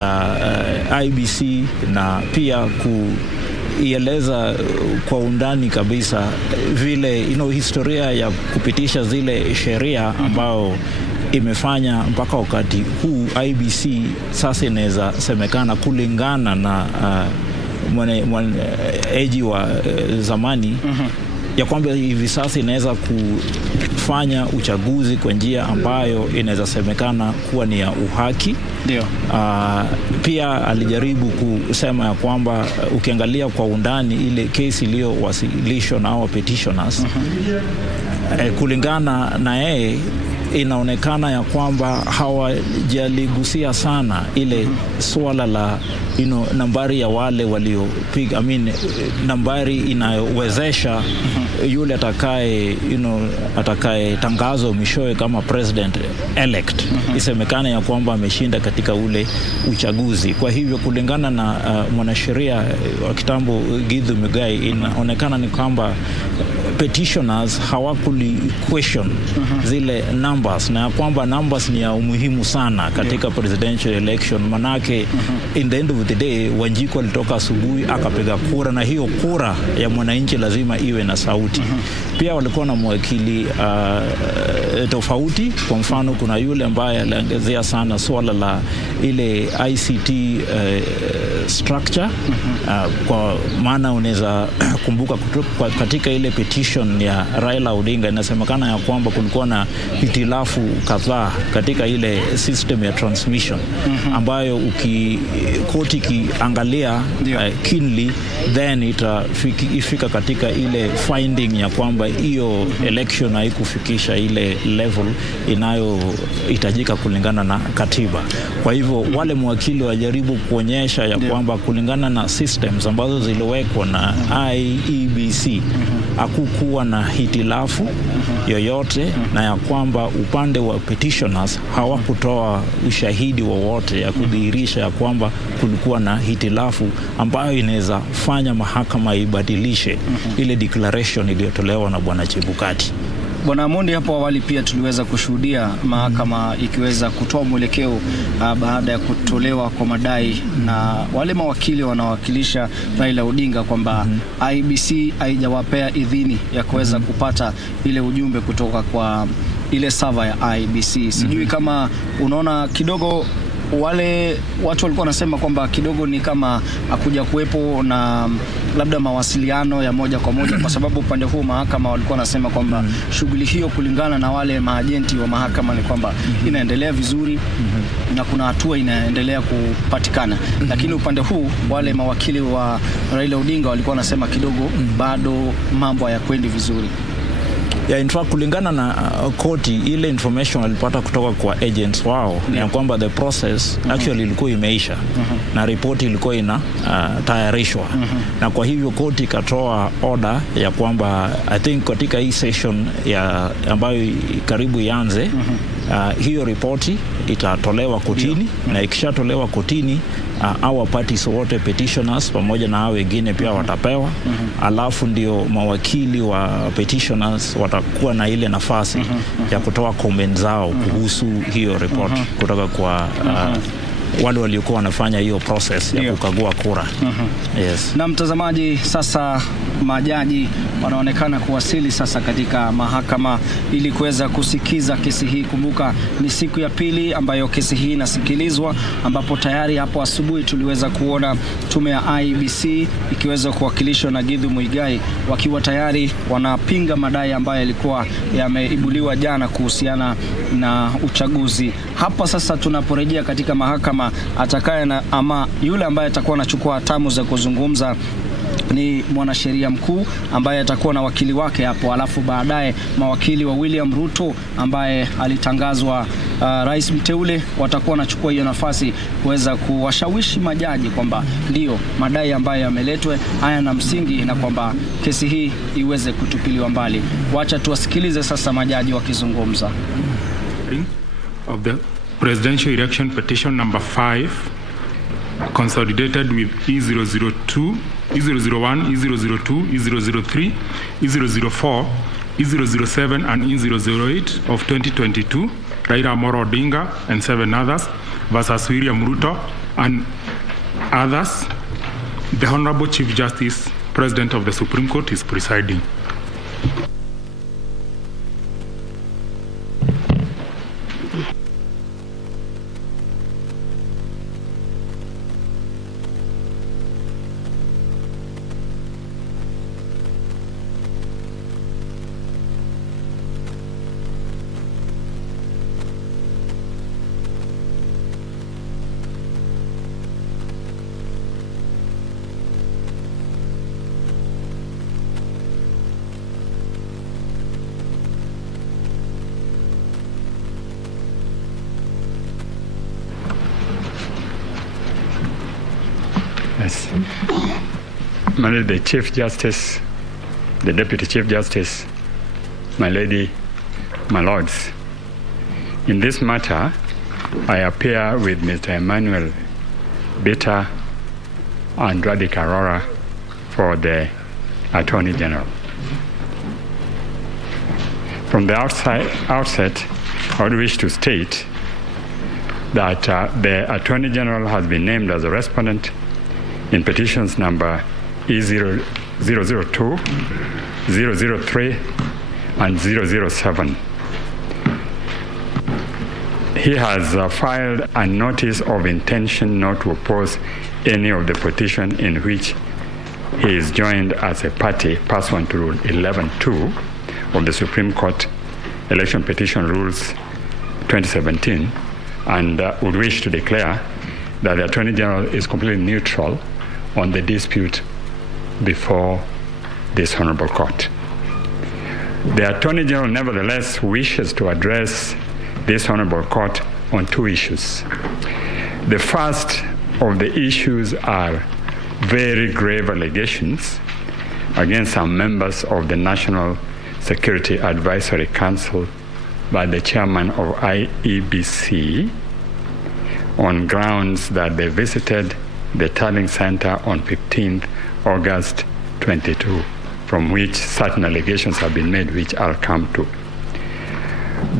IEBC na pia kuieleza kwa undani kabisa vile historia ya kupitisha zile sheria ambao imefanya mpaka wakati huu IEBC sasa inaweza semekana kulingana na eji wa zamani ya kwamba hivi sasa inaweza kufanya uchaguzi kwa njia ambayo inaweza semekana kuwa ni ya uhaki. Ndio. Pia alijaribu kusema ya kwamba ukiangalia kwa undani ile kesi iliyowasilishwa na hao petitioners, kulingana na yeye inaonekana ya kwamba hawajaligusia sana ile swala la nambari ya wale waliopiga, nambari inayowezesha yule atakaye tangazo mwishowe kama president elect isemekana ya kwamba ameshinda katika ule uchaguzi. Kwa hivyo kulingana na mwanasheria wa kitambo Githu Muigai, inaonekana ni kwamba petitioners hawakuli question zile numbers, na kwamba numbers ni ya umuhimu sana katika presidential election. Manake in the end of the day Wanjiku alitoka asubuhi akapiga kura, na hiyo kura ya mwananchi lazima iwe na sauti. Pia walikuwa na mwakili tofauti. Kwa mfano kuna yule ambaye aliangazia sana swala la ile ICT structure, kwa maana unaweza kumbuka katika ile petition ya Raila Odinga inasemekana ya kwamba kulikuwa na hitilafu kadhaa katika ile system ya transmission ambayo koti kiangalia keenly then ifika katika ile finding ya kwamba hiyo election haikufikisha ile level inayohitajika kulingana na katiba. Kwa hivyo wale mwakili wajaribu kuonyesha ya kwamba kulingana na systems ambazo ziliwekwa na IEBC hakukuwa na hitilafu yoyote, na ya kwamba upande wa petitioners hawakutoa ushahidi wowote ya kudhihirisha ya kwamba kulikuwa na hitilafu ambayo inaweza fanya mahakama ibadilishe ile declaration iliyotolewa na Bwana Chebukati. Bwana Amondi, hapo awali pia tuliweza kushuhudia mahakama ikiweza kutoa mwelekeo baada ya kutolewa kwa madai na wale mawakili wanawakilisha Raila Odinga kwamba IEBC haijawapea idhini ya kuweza kupata ile ujumbe kutoka kwa ile server ya IEBC. Sijui kama unaona kidogo wale watu walikuwa wanasema kwamba kidogo ni kama hakuja kuwepo na labda mawasiliano ya moja kwa moja, kwa sababu upande huu mahakama walikuwa wanasema kwamba shughuli hiyo kulingana na wale maajenti wa mahakama ni kwamba inaendelea vizuri na kuna hatua inaendelea kupatikana. Lakini upande huu wale mawakili wa Raila Odinga walikuwa wanasema kidogo bado mambo hayakwendi vizuri. In fact kulingana na koti, ile information walipata kutoka kwa agents wao ni kwamba the process actually ilikuwa imeisha na ripoti ilikuwa tayarishwa, na kwa hivyo koti ikatoa order ya kwamba I think katika hii session ambayo karibu ianze, hiyo ripoti itatolewa kotini, na ikishatolewa kotini our parties wote petitioners pamoja na hao wengine pia watapewa, alafu ndio mawakili wa petitioners watakuwa na ile nafasi ya kutoa comment zao kuhusu hiyo report kutoka kwa wale waliokuwa wanafanya hiyo process ya kukagua kura. Yes. Na mtazamaji, sasa majaji wanaonekana kuwasili sasa katika mahakama ili kuweza kusikiza kesi hii. Kumbuka ni siku ya pili ambayo kesi hii inasikilizwa, ambapo tayari hapo asubuhi tuliweza kuona tume ya IEBC ikiweza kuwakilishwa na Githu Muigai wakiwa tayari wanapinga madai ambayo yalikuwa yameibuliwa jana kuhusiana na uchaguzi. Hapa sasa tunaporejea katika mahakama, ama yule ambaye atakuwa anachukua hatamu za kuzungumza ni mwanasheria mkuu ambaye atakuwa na wakili wake hapo, alafu baadaye mawakili wa William Ruto ambaye alitangazwa rais mteule watakuwa wanachukua hiyo nafasi kuweza kuwashawishi majaji kwamba ndio madai ambayo yameletwe haya na msingi, na kwamba kesi hii iweze kutupiliwa mbali. Wacha tuwasikilize sasa majaji wakizungumza. Of the presidential election petition number 5 consolidated with E002, E001, E002, E003, E004, E007 and E008 of 2022, Raila Odinga and 7 others versus William Ruto and others. The Honorable Chief Justice, President of the Supreme Court, is presiding. Yes. My lady, the Chief Justice, the Deputy Chief Justice, my lady, my lords, in this matter, I appear with Mr. Emmanuel Bitter and Radhika Arora for the Attorney General. From the outset, I would wish to state that the Attorney General has been named as a respondent in petitions number E002, 003, and 007. He has filed a notice of intention not to oppose any of the petition in which he is joined as a party pursuant to Rule 11.2 of the Supreme Court Election Petition Rules 2017, and would wish to declare that the Attorney General is completely neutral on the dispute before this Honorable Court. The Attorney General nevertheless wishes to address this Honorable Court on two issues. The first of the issues are very grave allegations against some members of the National Security Advisory Council by the chairman of IEBC on grounds that they visited the Tallying Center on 15th August 22, from which certain allegations have been made, which I'll come to.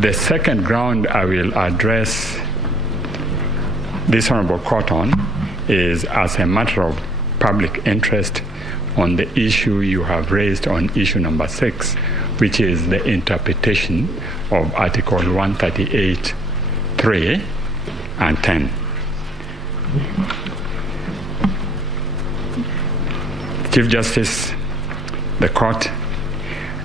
The second ground I will address this Honorable Court on is as a matter of public interest on the issue you have raised on issue number 6, which is the interpretation of Article 138(3) and 10. Chief Justice, the Court,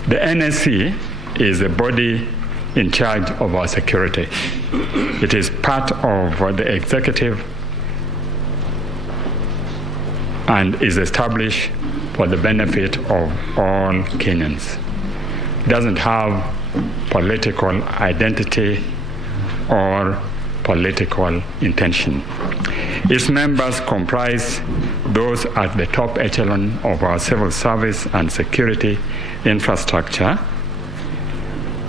the NSC is a body in charge of our security. It is part of the executive and is established for the benefit of all Kenyans. It doesn't have political identity or political intention. Its members comprise those at the top echelon of our civil service and security infrastructure,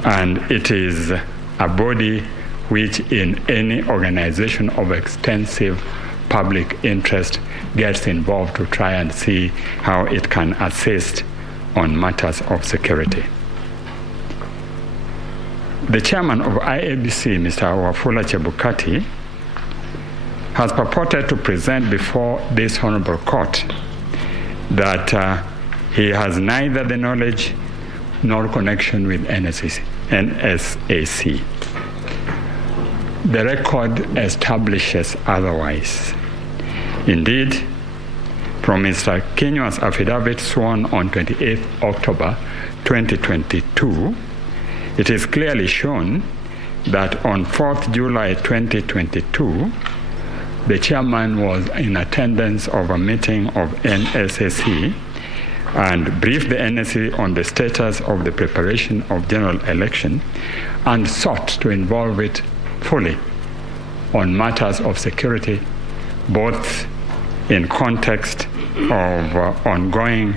and it is a body which in any organization of extensive public interest gets involved to try and see how it can assist on matters of security. The chairman of IEBC, Mr. Wafula Chebukati, has purported to present before this Honorable Court that he has neither the knowledge nor connection with NSAC. The record establishes otherwise. Indeed, from Mr. Kenywa's affidavit sworn on 28 October 2022, it is clearly shown that on 4th July 2022, the chairman was in attendance of a meeting of NSAC and briefed the NSC on the status of the preparation of general election and sought to involve it fully on matters of security, both in context of ongoing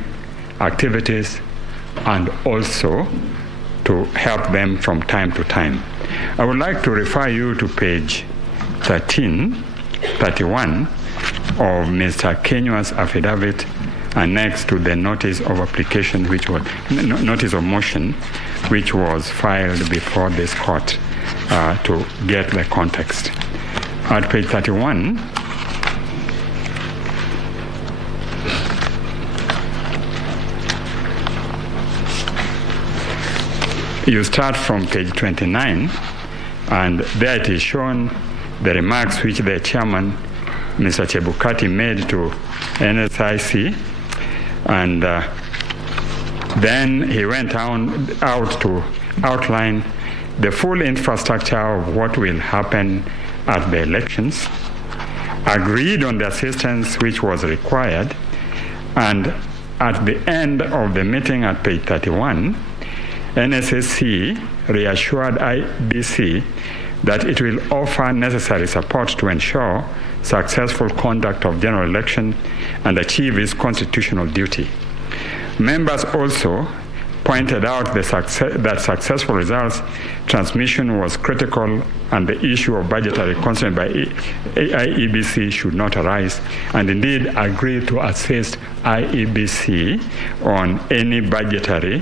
activities and also to help them from time to time. I would like to refer you to page 31 of Mr. Kenywa's affidavit annexed to the notice of application, which was notice of motion, which was filed before this court to get the context. At page 31, You start from page 29, and there it is shown the remarks which the chairman, Mr. Chebukati, made to NSIC, and then he went out to outline the full infrastructure of what will happen at the elections, agreed on the assistance which was required, and at the end of the meeting at page 31, NSSC reassured IEBC that it will offer necessary support to ensure successful conduct of general election and achieve its constitutional duty. Members also pointed out that successful results transmission was critical and the issue of budgetary constraint by IEBC should not arise, and indeed agreed to assist IEBC on any budgetary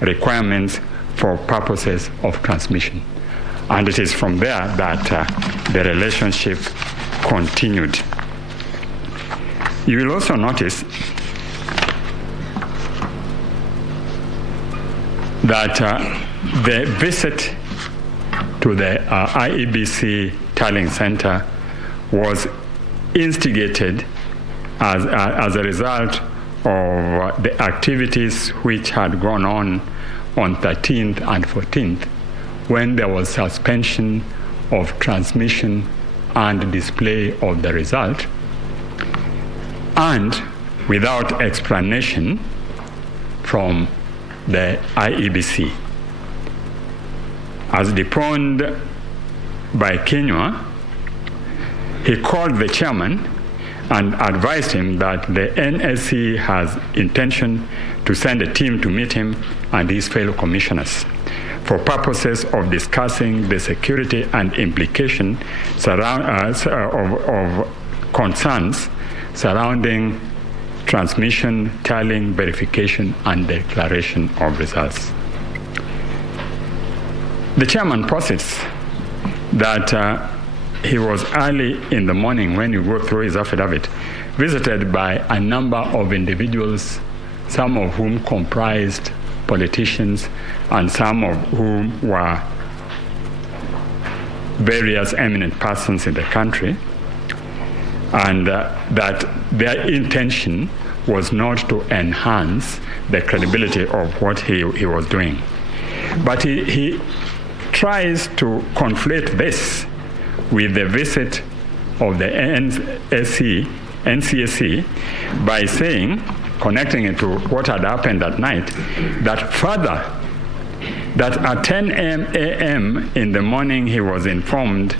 requirements for purposes of transmission. And it is from there that the relationship continued. You will also notice that the visit to the IEBC tallying center was instigated as a result of the activities which had gone on 13th and 14th, when there was suspension of transmission and display of the result, and without explanation from the IEBC. As deponed by Kenywa, he called the chairman and advised him that the NSC has intention to send a team to meet him and his fellow commissioners for purposes of discussing the security and implication of concerns surrounding transmission, tallying, verification, and declaration of results. The chairman posits that he was early in the morning, when you go through his affidavit, visited by a number of individuals, some of whom comprised politicians and some of whom were various eminent persons in the country, and that their intention was not to enhance the credibility of what he was doing. But he tries to conflate this with the visit of the NCSC by saying, connecting it to what had happened that night, that further, that at 10 a.m. in the morning he was informed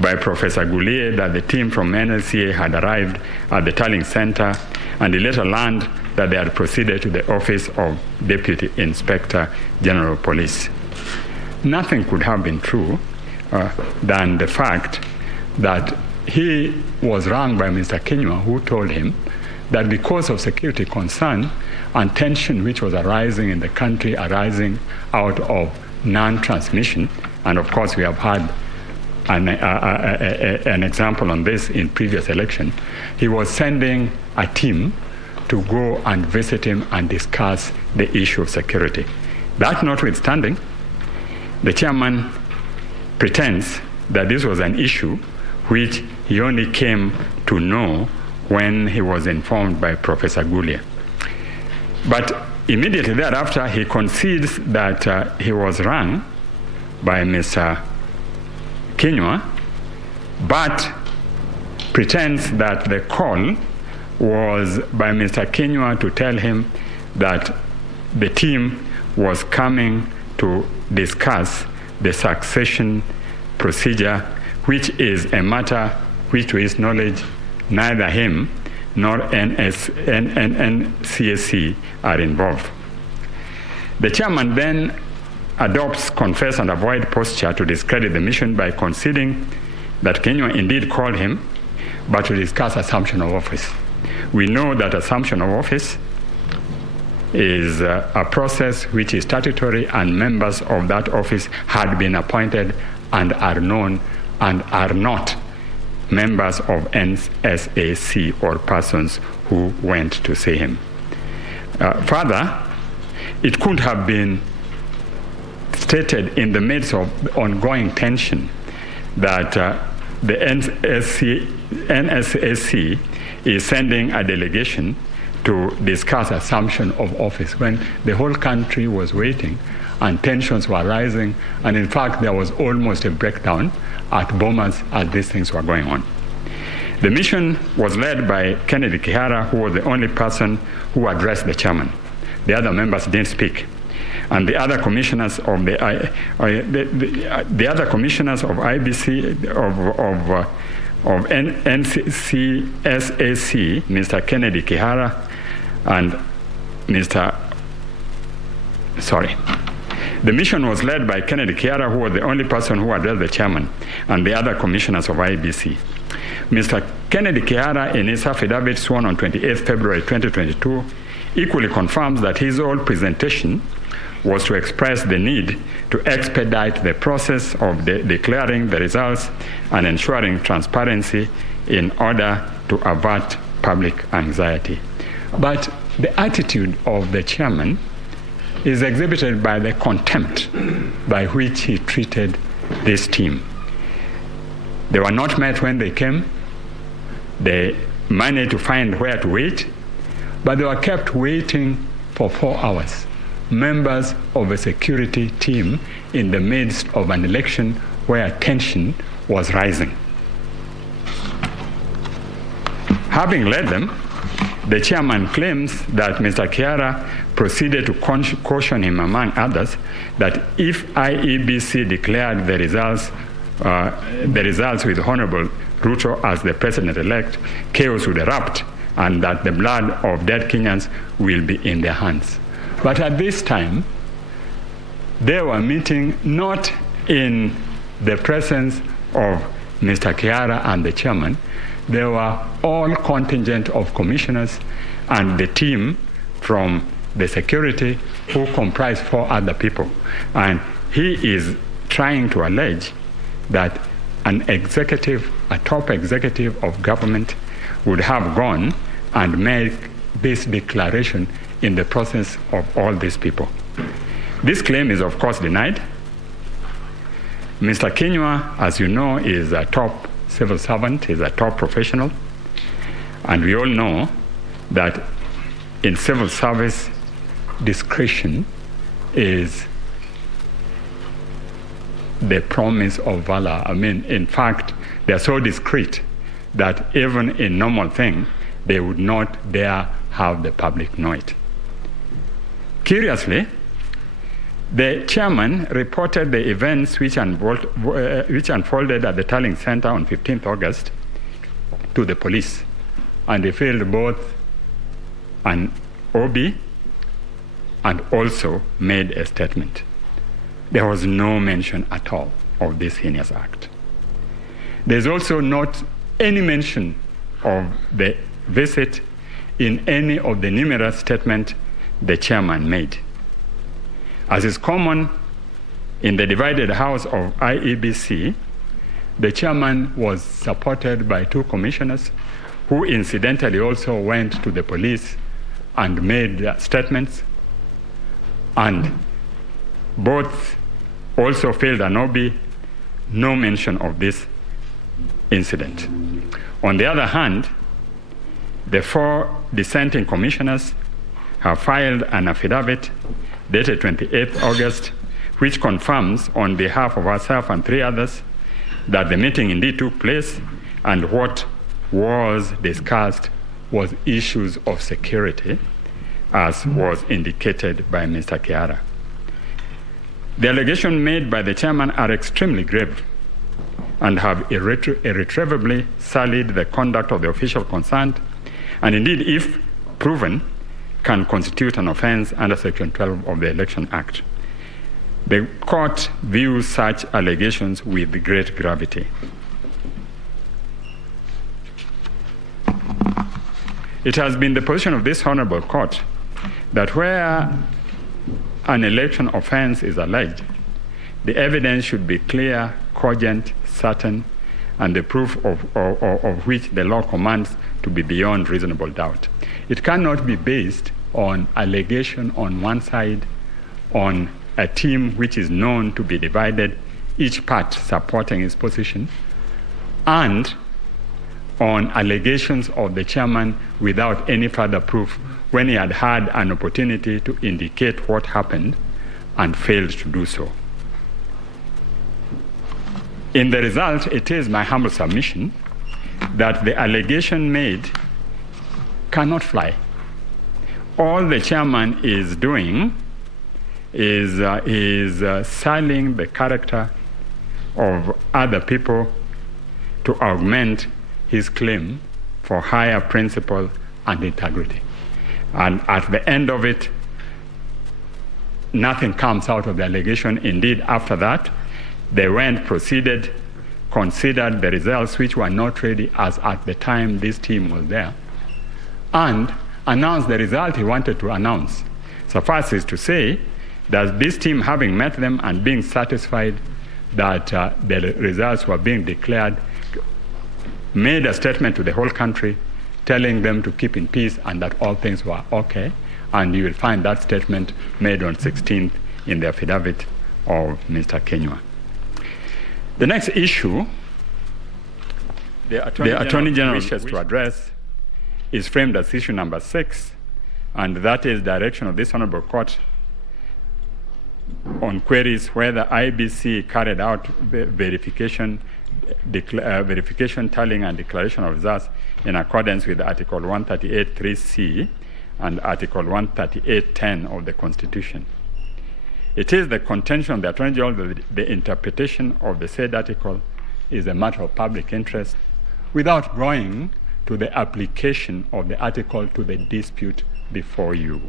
by Professor Goulier that the team from NSCA had arrived at the tallying center, and he later learned that they had proceeded to the office of Deputy Inspector General of Police. Nothing could have been true than the fact that he was rang by Mr. Kenywa, who told him that because of security concern and tension which was arising in the country, arising out of non-transmission, and of course we have had an example on this in previous election, he was sending a team to go and visit him and discuss the issue of security. That notwithstanding, the chairman pretends that this was an issue which he only came to know when he was informed by Professor Goulier. But immediately thereafter, he concedes that he was rang by Mr. Kenywa, but pretends that the call was by Mr. Kenywa to tell him that the team was coming to discuss the succession procedure, which is a matter which, to his knowledge, neither him nor NCSC are involved. The chairman then adopts confess and avoid posture to discredit the mission by conceding that Kenywa indeed called him, but to discuss assumption of office. We know that assumption of office is a process which is statutory, and members of that office had been appointed and are known and are not members of NSAC or persons who went to see him. Further, it could have been stated in the midst of ongoing tension that the NSAC is sending a delegation to discuss assumption of office when the whole country was waiting and tensions were rising, and in fact there was almost a breakdown at Bomas as these things were going on. The mission was led by Kennedy Kihara, who was the only person who addressed the chairman. The other members didn't speak. And the other commissioners of the other commissioners of IBC of NCCSAC, Mr. Kennedy Kihara and The mission was led by Kennedy Kihara, who was the only person who addressed the chairman, and the other commissioners of IEBC. Mr. Kennedy Kihara, in his affidavit sworn on 28 February 2022, equally confirms that his whole presentation was to express the need to expedite the process of declaring the results and ensuring transparency in order to avert public anxiety. But the attitude of the chairman is exhibited by the contempt by which he treated this team. They were not met when they came. They managed to find where to wait, but they were kept waiting for 4 hours. Members of a security team in the midst of an election where tension was rising. Having led them, the chairman claims that Mr. Kihara proceeded to caution him, among others, that if IEBC declared the results with Honorable Ruto as the president-elect, chaos would erupt and that the blood of dead Kenyans will be in their hands. But at this time, they were meeting not in the presence of Mr. Kihara and the chairman. They were all contingent of commissioners and the team from the security who comprised 4 other people. And he is trying to allege that a top executive of government would have gone and made this declaration in the presence of all these people. This claim is, of course, denied. Mr. Kinyua, as you know, is a top civil servant, is a top professional, and we all know that in civil service, discretion is the promise of valor. I mean, in fact, they're so discreet that even in normal thing, they would not dare have the public know it. Curiously, the chairman reported the events which unfolded at the Tallying Center on 15th August to the police, and they filed both an OB and also made a statement. There was no mention at all of this heinous act. There's also not any mention of the visit in any of the numerous statements the chairman made. As is common in the divided house of IEBC, the chairman was supported by 2 commissioners who incidentally also went to the police and made statements, and both also filed an OB, no mention of this incident. On the other hand, the 4 dissenting commissioners have filed an affidavit dated 28th August, which confirms on behalf of ourselves and 3 others that the meeting indeed took place and what was discussed was issues of security, as was indicated by Mr. Kihara. The allegations made by the chairman are extremely grave and have irretrievably sullied the conduct of the official concerned, and indeed, if proven, can constitute an offense under Section 12 of the Election Act. The court views such allegations with great gravity. It has been the position of this honorable court that where an election offense is alleged, the evidence should be clear, cogent, certain, and the proof of which the law commands to be beyond reasonable doubt. It cannot be based on allegation on one side, on a team which is known to be divided, each part supporting its position, and on allegations of the chairman without any further proof when he had had an opportunity to indicate what happened and failed to do so. In the result, it is my humble submission that the allegation made cannot fly. All the chairman is doing is selling the character of other people to augment his claim for higher principle and integrity. And at the end of it, nothing comes out of the allegation. Indeed, after that, they proceeded, considered the results which were not ready as at the time this team was there, and announced the result he wanted to announce. Suffice is to say that this team, having met them and being satisfied that the results were being declared, made a statement to the whole country telling them to keep in peace and that all things were okay. And you will find that statement made on 16th in the affidavit of Mr. Kenywa. The next issue the Attorney General wishes to address is framed as issue number 6, and that is direction of this Honorable Court on queries whether IEBC carried out verification, tallying, and declaration of results in accordance with Article 138(3)(c) and Article 138(10) of the Constitution. It is the contention of the Attorney General that the interpretation of the said article is a matter of public interest without going to the application of the article to the dispute before you.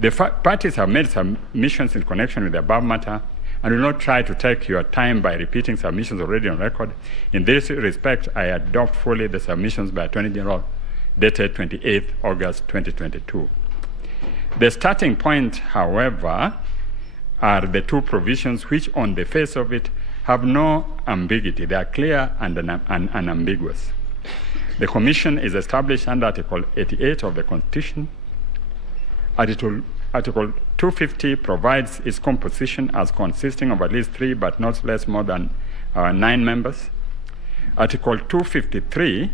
The parties have made submissions in connection with the above matter and will not try to take your time by repeating submissions already on record. In this respect, I adopt fully the submissions by Attorney General dated 28th August 2022. The starting point, however, are the two provisions which on the face of it have no ambiguity. They are clear and unambiguous. The Commission is established under Article 88 of the Constitution. Article 250 provides its composition as consisting of at least 3 but not less more than 9 members. Article 253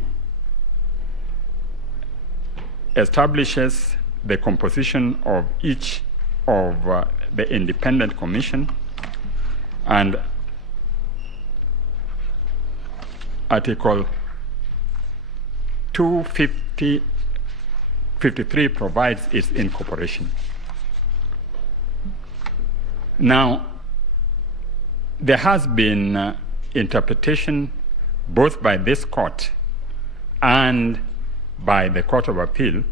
establishes the composition of each of the independent commission, and Article 253 provides its incorporation. Now, there has been interpretation both by this court and by the Court of Appeal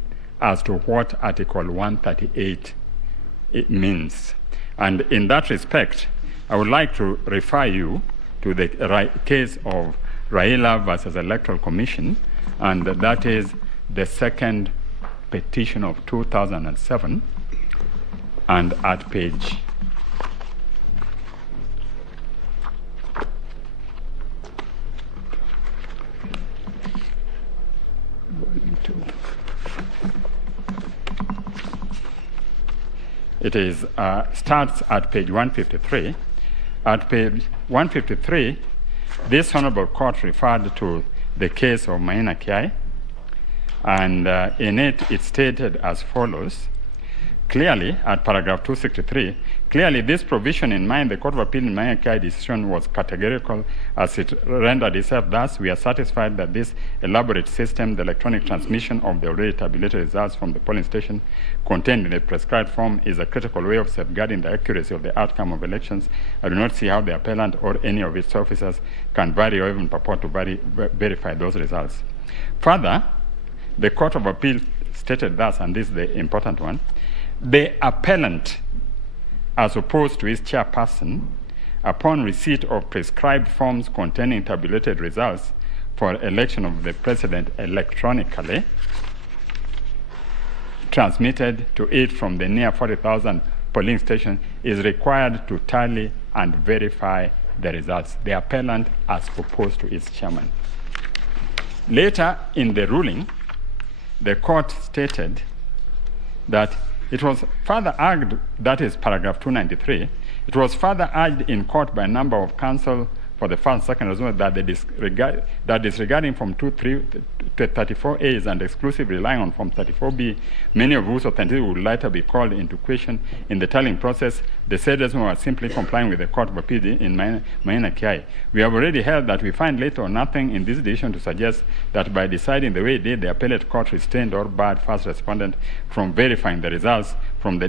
as to what Article 138 it means. And in that respect, I would like to refer you to the case of Raila versus Electoral Commission, and that is the second petition of 2007, and at page 2. It is starts at page 153. At page 153, this Honorable Court referred to the case of Maina Kiai, and in it, it stated as follows. Clearly, at paragraph 263, clearly this provision in mind, the Court of Appeal in Maina Kiai decision was categorical as it rendered itself thus: we are satisfied that this elaborate system, the electronic transmission of the already tabulated results from the polling station contained in the prescribed form, is a critical way of safeguarding the accuracy of the outcome of elections. I do not see how the appellant or any of its officers can vary or even purport to verify those results. Further, the Court of Appeal stated thus, and this is the important one: the appellant, as opposed to his chairperson, upon receipt of prescribed forms containing tabulated results for election of the president electronically, transmitted to it from the near 40,000 polling stations, is required to tally and verify the results. The appellant as opposed to its chairman. Later in the ruling, the court stated that It was further argued, that is paragraph 293, it was further urged in court by a number of counsel for the first, second resolution that disregarding from 23 to 34As and exclusively relying on Form 34B, many of whose authenticity would later be called into question in the tallying process, the said resolution was simply complying with the Court of Appeal in Maina Kiai. We have already held that we find little or nothing in this decision to suggest that by deciding the way it did, the appellate court restrained or barred first respondent from verifying the results from the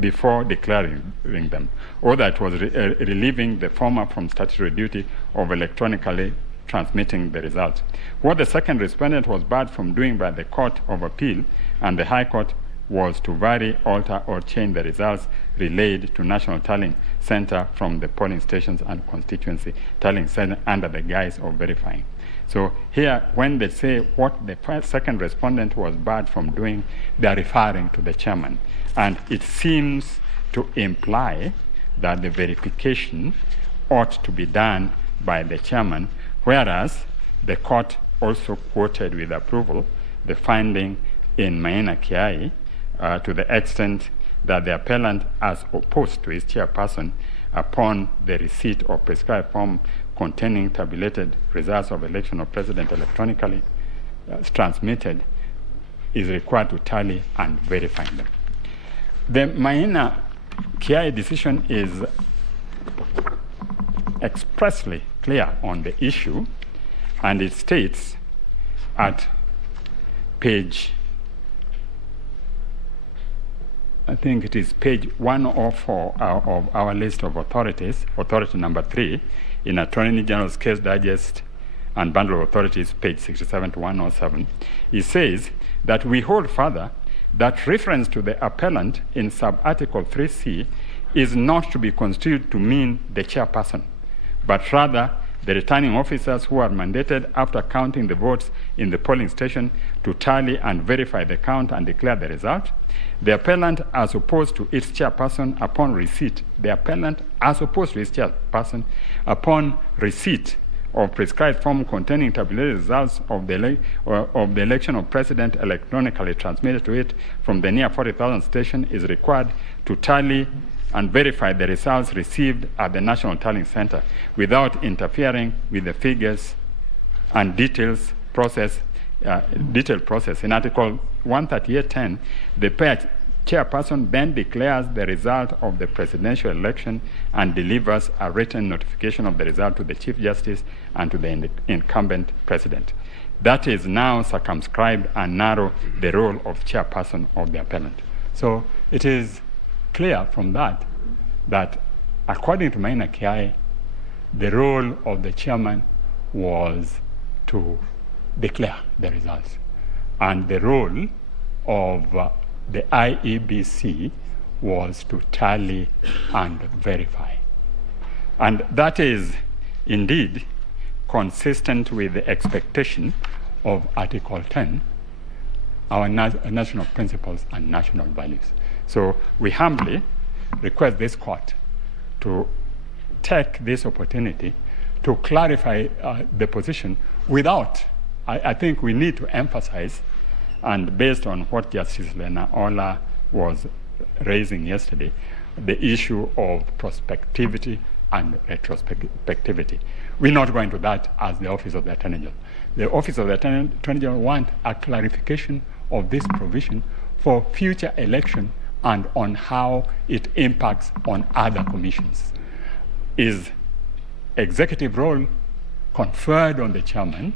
before declaring them, or that was relieving the former from statutory duty of electronically transmitting the results. What the second respondent was barred from doing by the Court of Appeal and the High Court was to vary, alter, or change the results relayed to National Tallying Center from the polling stations and constituency tallying center under the guise of verifying. So here, when they say what the second respondent was barred from doing, they are referring to the chairman. And it seems to imply that the verification ought to be done by the chairman, whereas the court also quoted with approval the finding in Maina Kiai to the extent that the appellant, as opposed to his chairperson, upon the receipt of prescribed form containing tabulated results of election of president electronically transmitted, is required to tally and verify them. The Maina Kiai decision is expressly clear on the issue, and it states at page, I think it is page 104 of our list of authorities, authority number 3, in Attorney General's Case Digest and Bundle of Authorities, page 67 to 107. It says that we hold further that reference to the appellant in sub-article 3C is not to be construed to mean the chairperson, but rather the returning officers who are mandated after counting the votes in the polling station to tally and verify the count and declare the result. The appellant as opposed to its chairperson upon receipt. The appellant as opposed to its chairperson upon receipt of prescribed form containing tabulated results of the election of president electronically transmitted to it from the near 40,000 station is required to tally and verify the results received at the National Tallying Center without interfering with the figures and detailed process. In Article 138.10, the chairperson then declares the result of the presidential election and delivers a written notification of the result to the Chief Justice and to the incumbent president. That is now circumscribed and narrow the role of chairperson of the appellant. So it is clear from that according to Maina Kiai, the role of the chairman was to declare the results, and the role of the IEBC was to tally and verify. And that is indeed consistent with the expectation of Article 10, our national principles and national values. So we humbly request this court to take this opportunity to clarify the position without, I think we need to emphasize, and based on what Justice Lena Ola was raising yesterday, the issue of prospectivity and retrospectivity. We're not going to that as the Office of the Attorney General. The Office of the Attorney General wants a clarification of this provision for future election and on how it impacts on other commissions. Is executive role conferred on the chairman,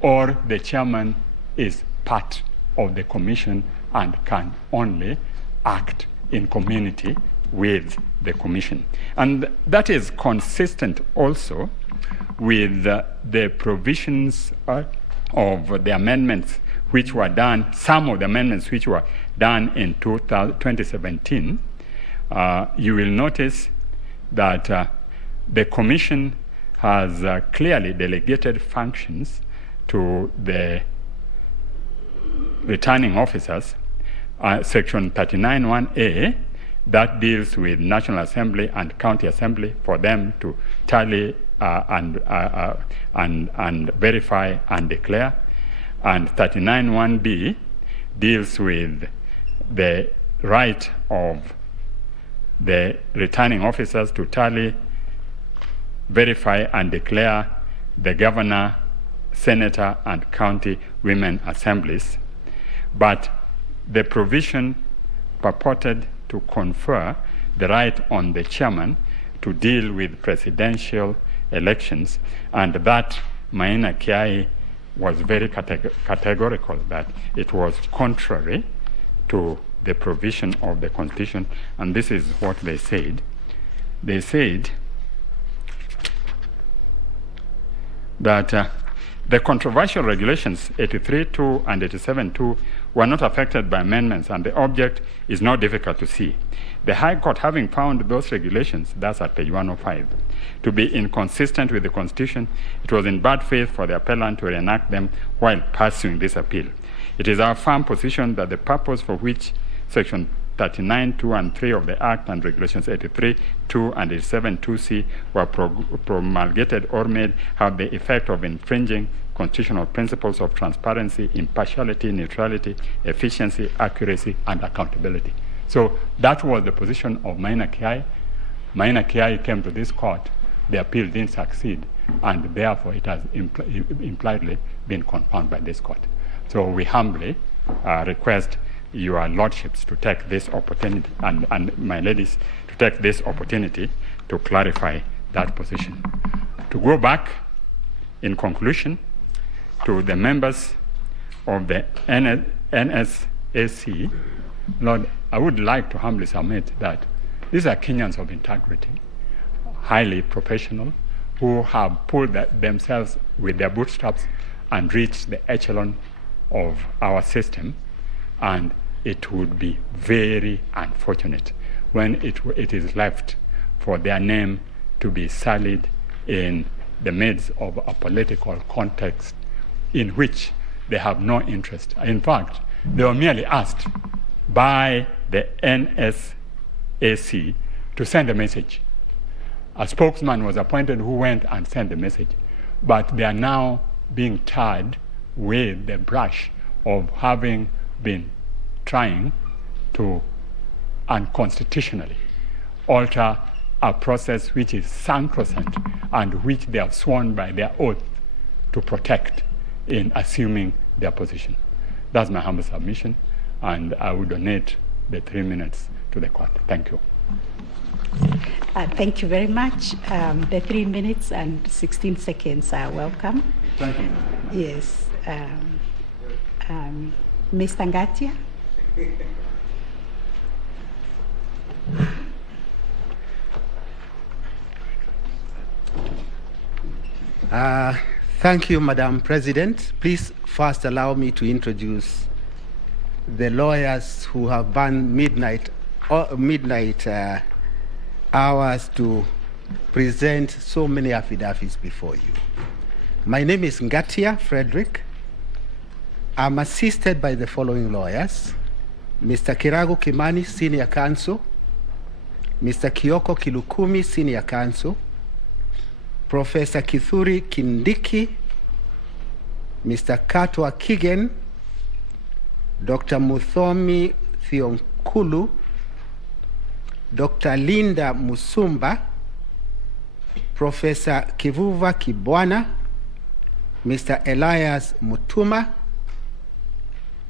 or the chairman is part of the commission and can only act in community with the commission? And that is consistent also with the provisions of the amendments which were done, some of the amendments which were done in 2017. You will notice that the commission has clearly delegated functions to the returning officers. Section 39(1)A, that deals with National Assembly and County Assembly for them to tally and verify and declare. And 39(1)B deals with the right of the returning officers to tally, verify, and declare the governor, senator, and county women assemblies, but the provision purported to confer the right on the chairman to deal with presidential elections, and that Maina Kiai was very categorical that it was contrary to the provision of the Constitution, and this is what they said. They said that the controversial regulations 83.2 and 87.2 were not affected by amendments, and the object is not difficult to see. The High Court, having found those regulations, that's at page 105, to be inconsistent with the Constitution, it was in bad faith for the appellant to reenact them while pursuing this appeal. It is our firm position that the purpose for which Section 39.2 and 3 of the Act and Regulations 83.2 and 87.2c were promulgated or made have the effect of infringing constitutional principles of transparency, impartiality, neutrality, efficiency, accuracy, and accountability. So that was the position of Maina Kiai. Maina Kiai came to this court. The appeal didn't succeed, and therefore it has impliedly been confirmed by this court. So we humbly request your lordships to take this opportunity, and my ladies, to take this opportunity to clarify that position. To go back, in conclusion, to the members of the NSAC, Lord, I would like to humbly submit that these are Kenyans of integrity, highly professional, who have pulled themselves with their bootstraps and reached the echelon of our system, and it would be very unfortunate when it is left for their name to be sullied in the midst of a political context in which they have no interest. In fact, they were merely asked by the NSAC to send a message. A spokesman was appointed who went and sent the message, but they are now being tarred with the brush of having been trying to unconstitutionally alter a process which is sacrosanct and which they have sworn by their oath to protect in assuming their position. That's my humble submission, and I will donate the 3 minutes to the court. Thank you. Thank you very much. The 3 minutes and 16 seconds are welcome. Thank you. Yes. Mr. Ngatia? Thank you, Madam President. Please first allow me to introduce the lawyers who have burned midnight hours to present so many affidavits before you. My name is Ngatia Frederick. I'm assisted by the following lawyers: Mr. Kirago Kimani, Senior Counsel; Mr. Kioko Kilukumi, Senior Counsel; Professor Kithuri Kindiki; Mr. Katwa Kigen; Dr. Muthomi Thionkulu; Dr. Linda Musumba; Professor Kivuva Kibwana; Mr. Elias Mutuma;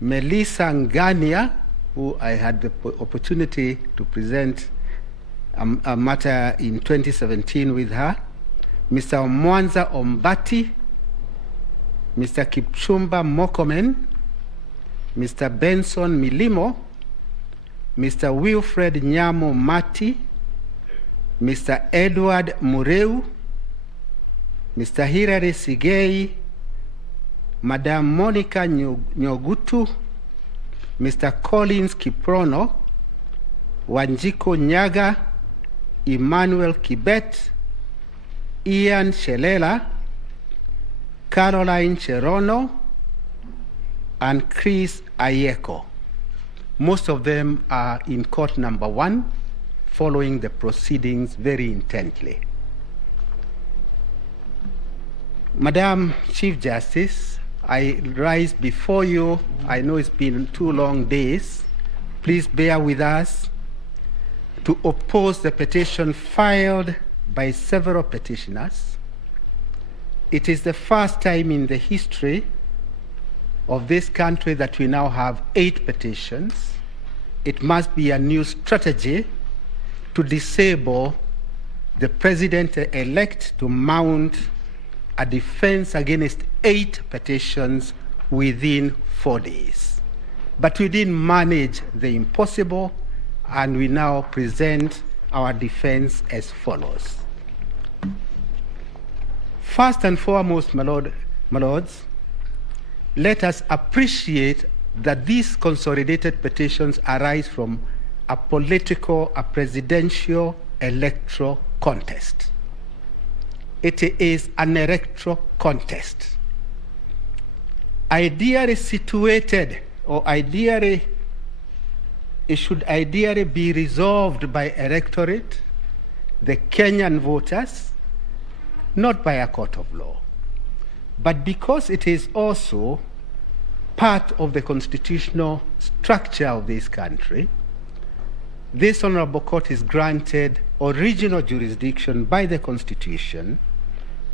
Melissa Ngania, who I had the opportunity to present a matter in 2017 with her; Mr. Mwanza Ombati; Mr. Kipchumba Mokomen; Mr. Benson Milimo; Mr. Wilfred Nyamo Mati; Mr. Edward Mureu; Mr. Hilary Sigei; Madam Monica Nyogutu; Mr. Collins Kiprono; Wanjiko Nyaga; Emmanuel Kibet; Ian Shelela; Caroline Cherono; and Chris Ayeko. Most of them are in court number 1, following the proceedings very intently. Madam Chief Justice, I rise before you. I know it's been 2 long days please bear with us, to oppose the petition filed by several petitioners. It is the first time in the history of this country that we now have 8 petitions. It must be a new strategy to disable the president-elect to mount a defense against 8 petitions within 4 days. But we didn't manage the impossible, and we now present our defense as follows. First and foremost, my lords, let us appreciate that these consolidated petitions arise from a presidential electoral contest. It is an electoral contest. Ideally situated, or it should ideally be resolved by electorate, the Kenyan voters, not by a court of law. But because it is also part of the constitutional structure of this country, this honorable court is granted original jurisdiction by the Constitution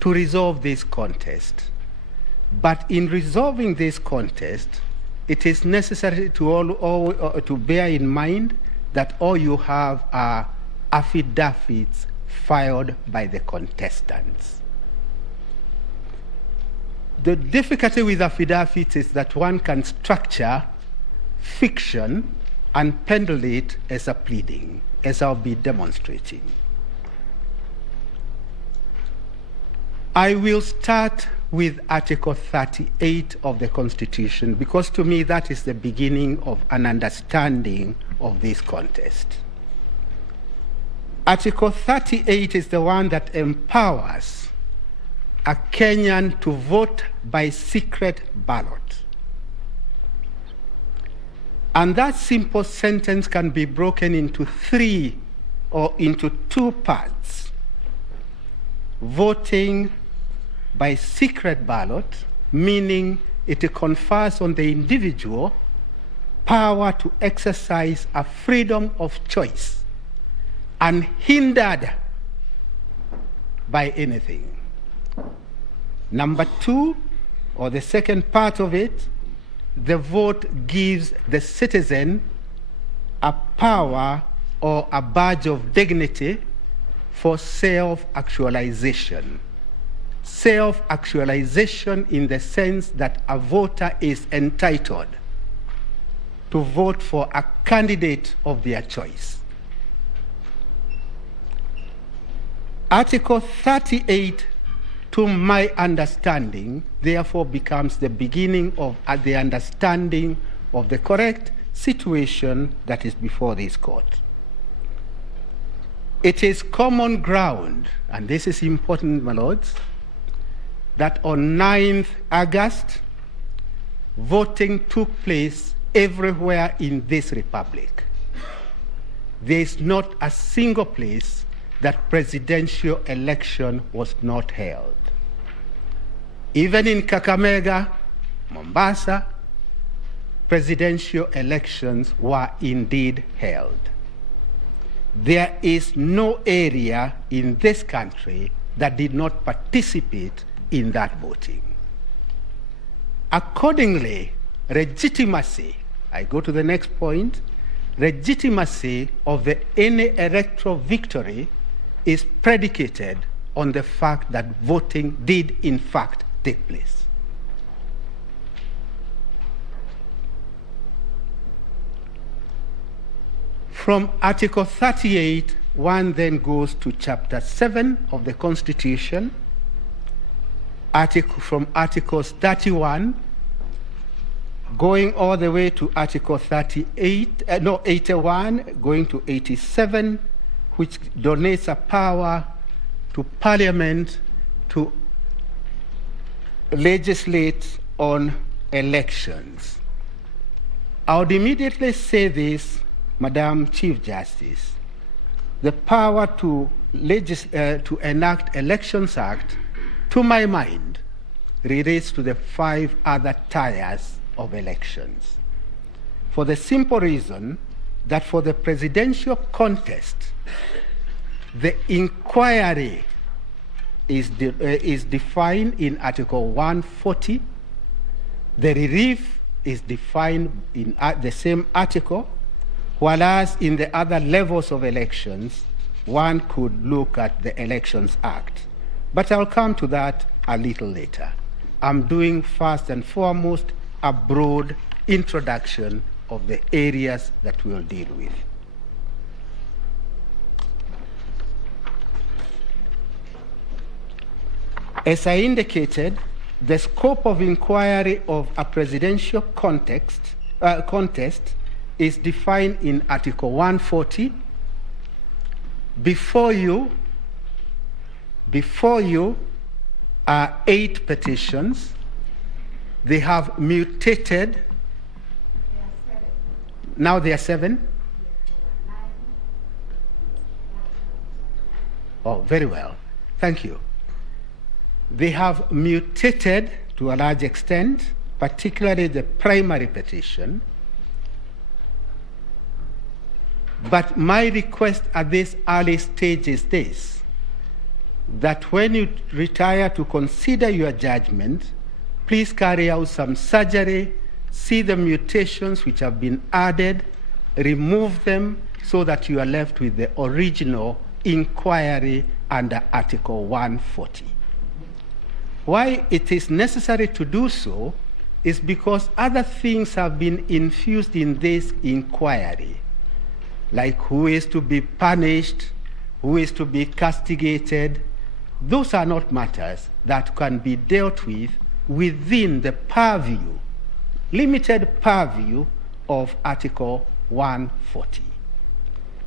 to resolve this contest. But in resolving this contest, it is necessary to bear in mind that all you have are affidavits filed by the contestants. The difficulty with affidavits is that one can structure fiction and peddle it as a pleading, as I'll be demonstrating. I will start with Article 38 of the Constitution, because to me that is the beginning of an understanding of this contest. Article 38 is the one that empowers a Kenyan to vote by secret ballot. And that simple sentence can be broken into 3 or into 2 parts. Voting by secret ballot, meaning it confers on the individual power to exercise a freedom of choice, unhindered by anything. Number 2, or the second part of it, the vote gives the citizen a power or a badge of dignity for self-actualization. Self-actualization in the sense that a voter is entitled to vote for a candidate of their choice. Article 38, to my understanding, therefore becomes the beginning of the understanding of the correct situation that is before this court. It is common ground, and this is important, my lords, that on 9th August, voting took place everywhere in this republic. There is not a single place that presidential election was not held. Even in Kakamega, Mombasa, presidential elections were indeed held. There is no area in this country that did not participate in that voting. Accordingly, legitimacy, I go to the next point, legitimacy of any electoral victory is predicated on the fact that voting did in fact take place. From Article 38, one then goes to Chapter 7 of the Constitution, from Articles 31, going all the way to Article 81, going to 87, which donates a power to Parliament to legislate on elections. I would immediately say this, Madam Chief Justice. The power to enact Elections Act, to my mind, relates to the 5 other tiers of elections. For the simple reason that for the presidential contest, the inquiry is defined in Article 140. The relief is defined in the same article, whereas in the other levels of elections, one could look at the Elections Act. But I'll come to that a little later. I'm doing first and foremost a broad introduction of the areas that we'll deal with. As I indicated, the scope of inquiry of a presidential contest is defined in Article 140. Before you are 8 petitions. They have mutated. Now they are 7. Oh, very well. Thank you. They have mutated to a large extent, particularly the primary petition. But my request at this early stage is this, that when you retire to consider your judgment, please carry out some surgery, see the mutations which have been added, remove them so that you are left with the original inquiry under Article 140. Why it is necessary to do so is because other things have been infused in this inquiry, like who is to be punished, who is to be castigated. Those are not matters that can be dealt with within the purview, limited purview of Article 140.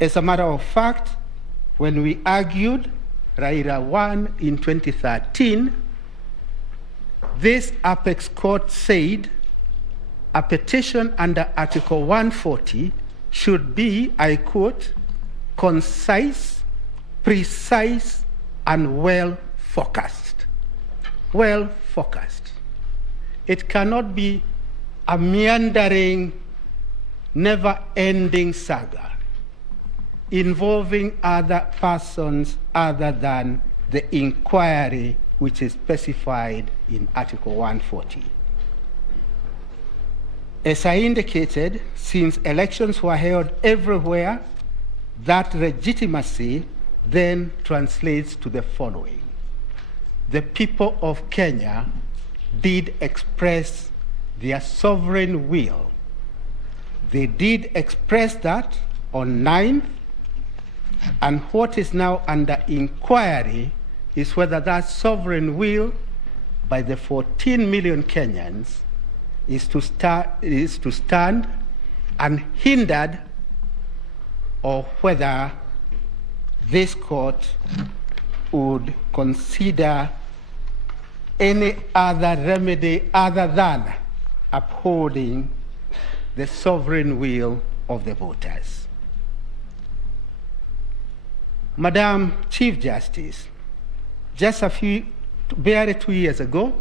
As a matter of fact, when we argued Raila 1 in 2013, this apex court said a petition under Article 140 should be, I quote, concise, precise, and well-focused. Well-focused. It cannot be a meandering, never-ending saga involving other persons other than the inquiry which is specified in Article 140. As I indicated, since elections were held everywhere, that legitimacy then translates to the following. The people of Kenya did express their sovereign will. They did express that on 9th, and what is now under inquiry is whether that sovereign will by the 14 million Kenyans is to stand unhindered, or whether this court would consider any other remedy other than upholding the sovereign will of the voters. Madam Chief Justice, just barely 2 years ago,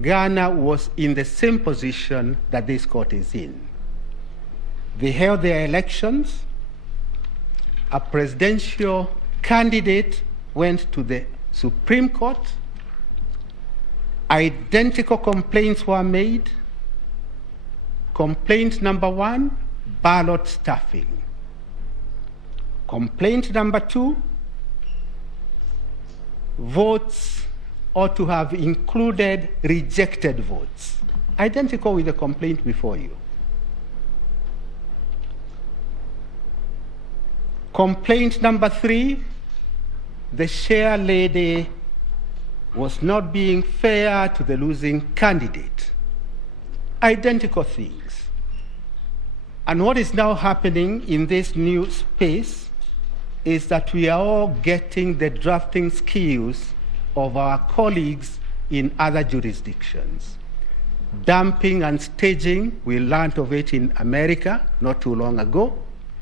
Ghana was in the same position that this court is in. They held their elections. A presidential candidate went to the Supreme Court. Identical complaints were made. Complaint number 1, ballot stuffing. Complaint number 2, votes ought to have included rejected votes. Identical with the complaint before you. Complaint number 3, the chair lady was not being fair to the losing candidate. Identical things. And what is now happening in this new space is that we are all getting the drafting skills of our colleagues in other jurisdictions. Dumping and staging, we learned of it in America not too long ago.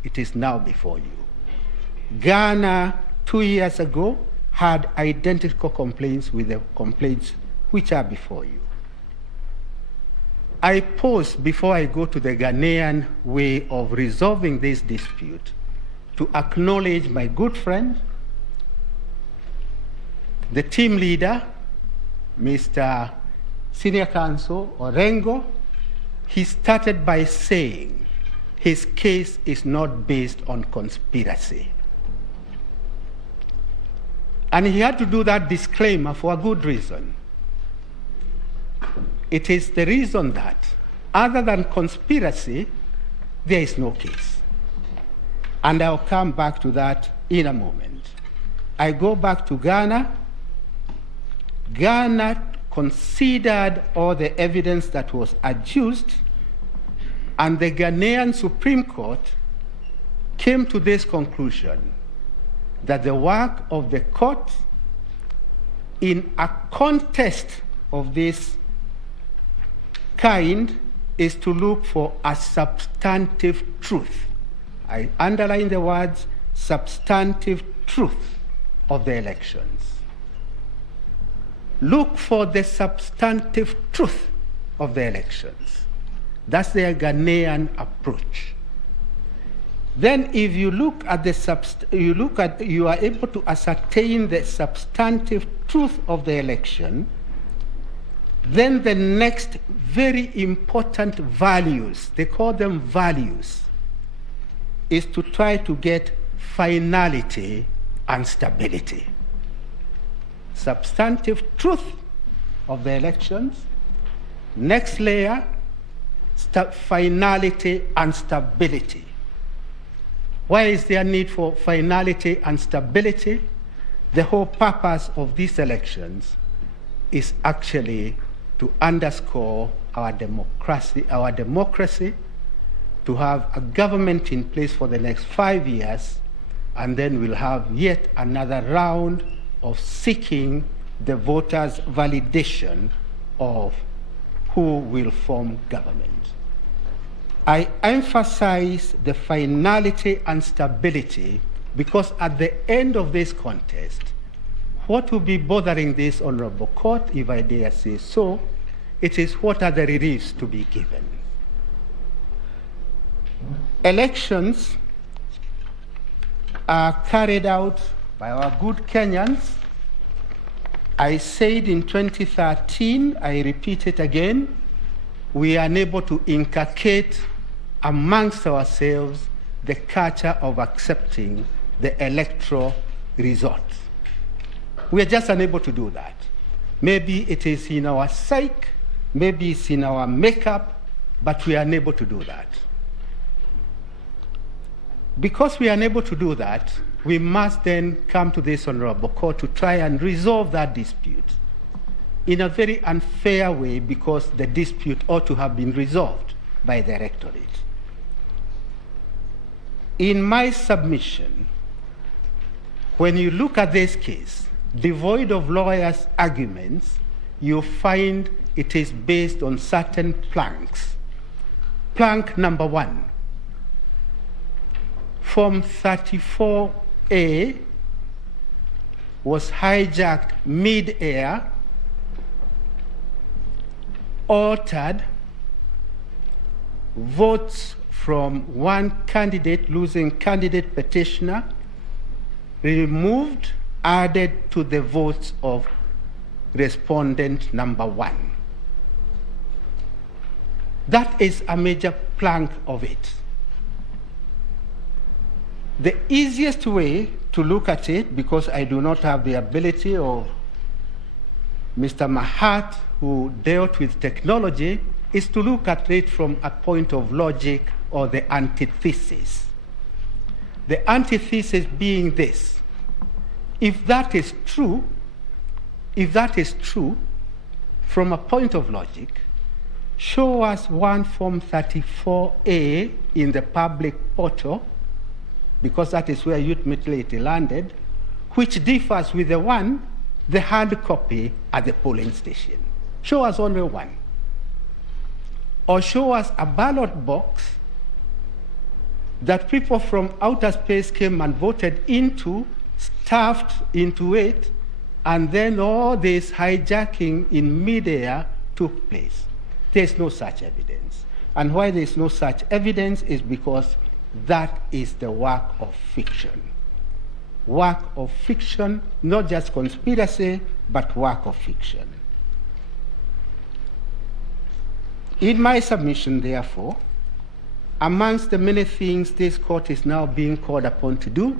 It is now before you. Ghana, 2 years ago, had identical complaints with the complaints which are before you. I pause before I go to the Ghanaian way of resolving this dispute to acknowledge my good friend, the team leader, Mr. Senior Counsel Orengo. He started by saying his case is not based on conspiracy. And he had to do that disclaimer for a good reason. It is the reason that, other than conspiracy, there is no case. And I'll come back to that in a moment. I go back to Ghana. Ghana considered all the evidence that was adduced, and the Ghanaian Supreme Court came to this conclusion that the work of the court in a contest of this kind is to look for a substantive truth. I underline the words substantive truth of the elections. Look for the substantive truth of the elections. That's their Ghanaian approach. Then if you look at you are able to ascertain the substantive truth of the election, then the next very important values, they call them values, is to try to get finality and stability. Substantive truth of the elections. Next layer, finality and stability. Why is there need for finality and stability? The whole purpose of these elections is actually to underscore our democracy, to have a government in place for the next 5 years, and then we'll have yet another round of seeking the voters' validation of who will form government. I emphasize the finality and stability because at the end of this contest, what will be bothering this honorable court, if I dare say so, it is what are the reliefs to be given. Elections are carried out by our good Kenyans. I said in 2013, I repeat it again, we are unable to inculcate amongst ourselves the culture of accepting the electoral result. We are just unable to do that. Maybe it is in our psyche, maybe it's in our makeup, but we are unable to do that. Because we are unable to do that, we must then come to this honorable court to try and resolve that dispute in a very unfair way, because the dispute ought to have been resolved by the electorate. In my submission, when you look at this case, devoid of lawyers' arguments, you find it is based on certain planks. Plank number 1, Form 34A was hijacked mid-air, altered, votes from one candidate, losing candidate petitioner, removed, added to the votes of respondent number 1. That is a major plank of it. The easiest way to look at it, because I do not have the ability of Mr. Mahat, who dealt with technology, is to look at it from a point of logic or the antithesis. The antithesis being this: if that is true, from a point of logic, show us one Form 34A in the public portal, because that is where ultimately it landed, which differs with the hard copy at the polling station. Show us only one. Or show us a ballot box that people from outer space came and voted into, stuffed into it, and then all this hijacking in midair took place. There's no such evidence. And why there's no such evidence is because that is the work of fiction. Work of fiction, not just conspiracy, but work of fiction. In my submission, therefore, amongst the many things this court is now being called upon to do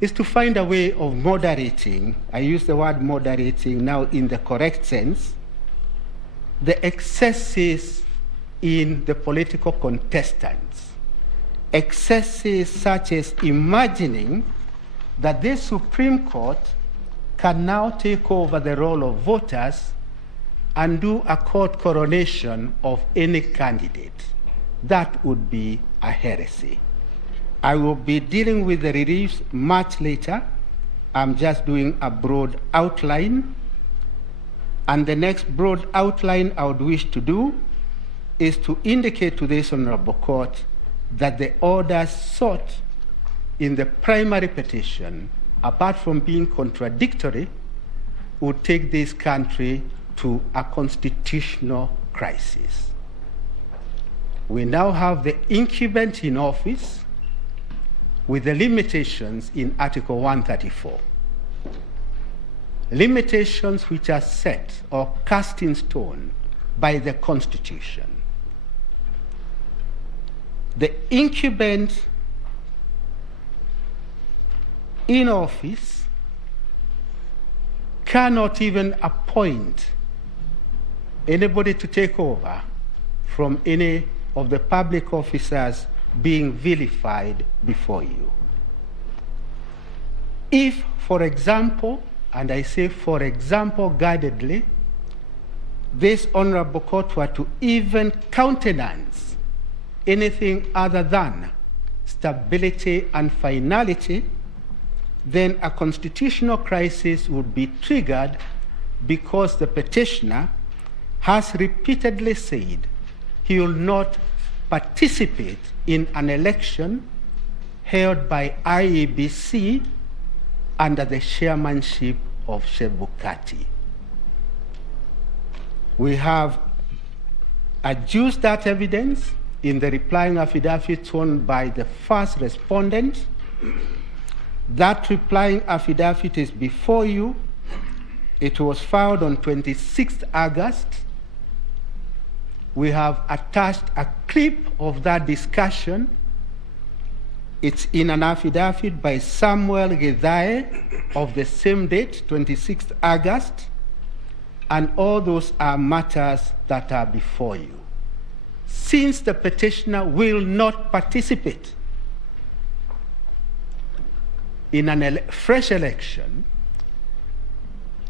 is to find a way of moderating, I use the word moderating now in the correct sense, the excesses in the political contestants. Excesses such as imagining that this Supreme Court can now take over the role of voters and do a court coronation of any candidate. That would be a heresy. I will be dealing with the reliefs much later. I'm just doing a broad outline. And the next broad outline I would wish to do is to indicate to this Honorable Court that the orders sought in the primary petition, apart from being contradictory, would take this country to a constitutional crisis. We now have the incumbent in office with the limitations in Article 134. Limitations which are set or cast in stone by the Constitution. The incumbent in office cannot even appoint anybody to take over from any of the public officers being vilified before you. If, for example, and I say for example guardedly, this Honorable Court were to even countenance anything other than stability and finality, then a constitutional crisis would be triggered because the petitioner has repeatedly said he will not participate in an election held by IEBC under the chairmanship of Chebukati. We have adduced that evidence in the replying affidavit sworn by the first respondent. That replying affidavit is before you. It was filed on 26th August. We have attached a clip of that discussion. It's in an affidavit by Samuel Githae of the same date, 26th August, and all those are matters that are before you. Since the petitioner will not participate in a fresh election,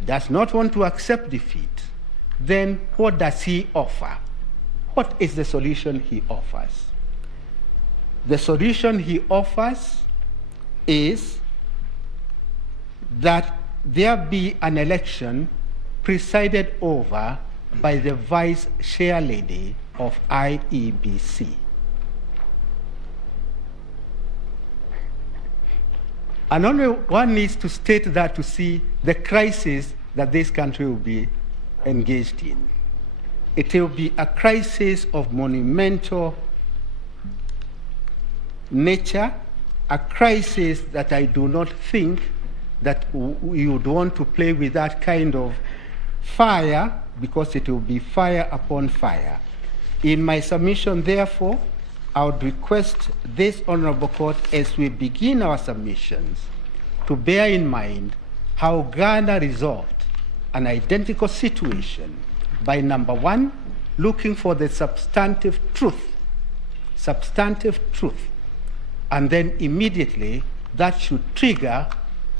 does not want to accept defeat, then what does he offer? What is the solution he offers? The solution he offers is that there be an election presided over by the vice chair lady of IEBC. And only one needs to state that to see the crisis that this country will be engaged in. It will be a crisis of monumental nature, a crisis that I do not think that we would want to play with that kind of fire, because it will be fire upon fire. In my submission, therefore, I would request this Honorable Court, as we begin our submissions, to bear in mind how Ghana resolved an identical situation by, number one, looking for the substantive truth, and then immediately that should trigger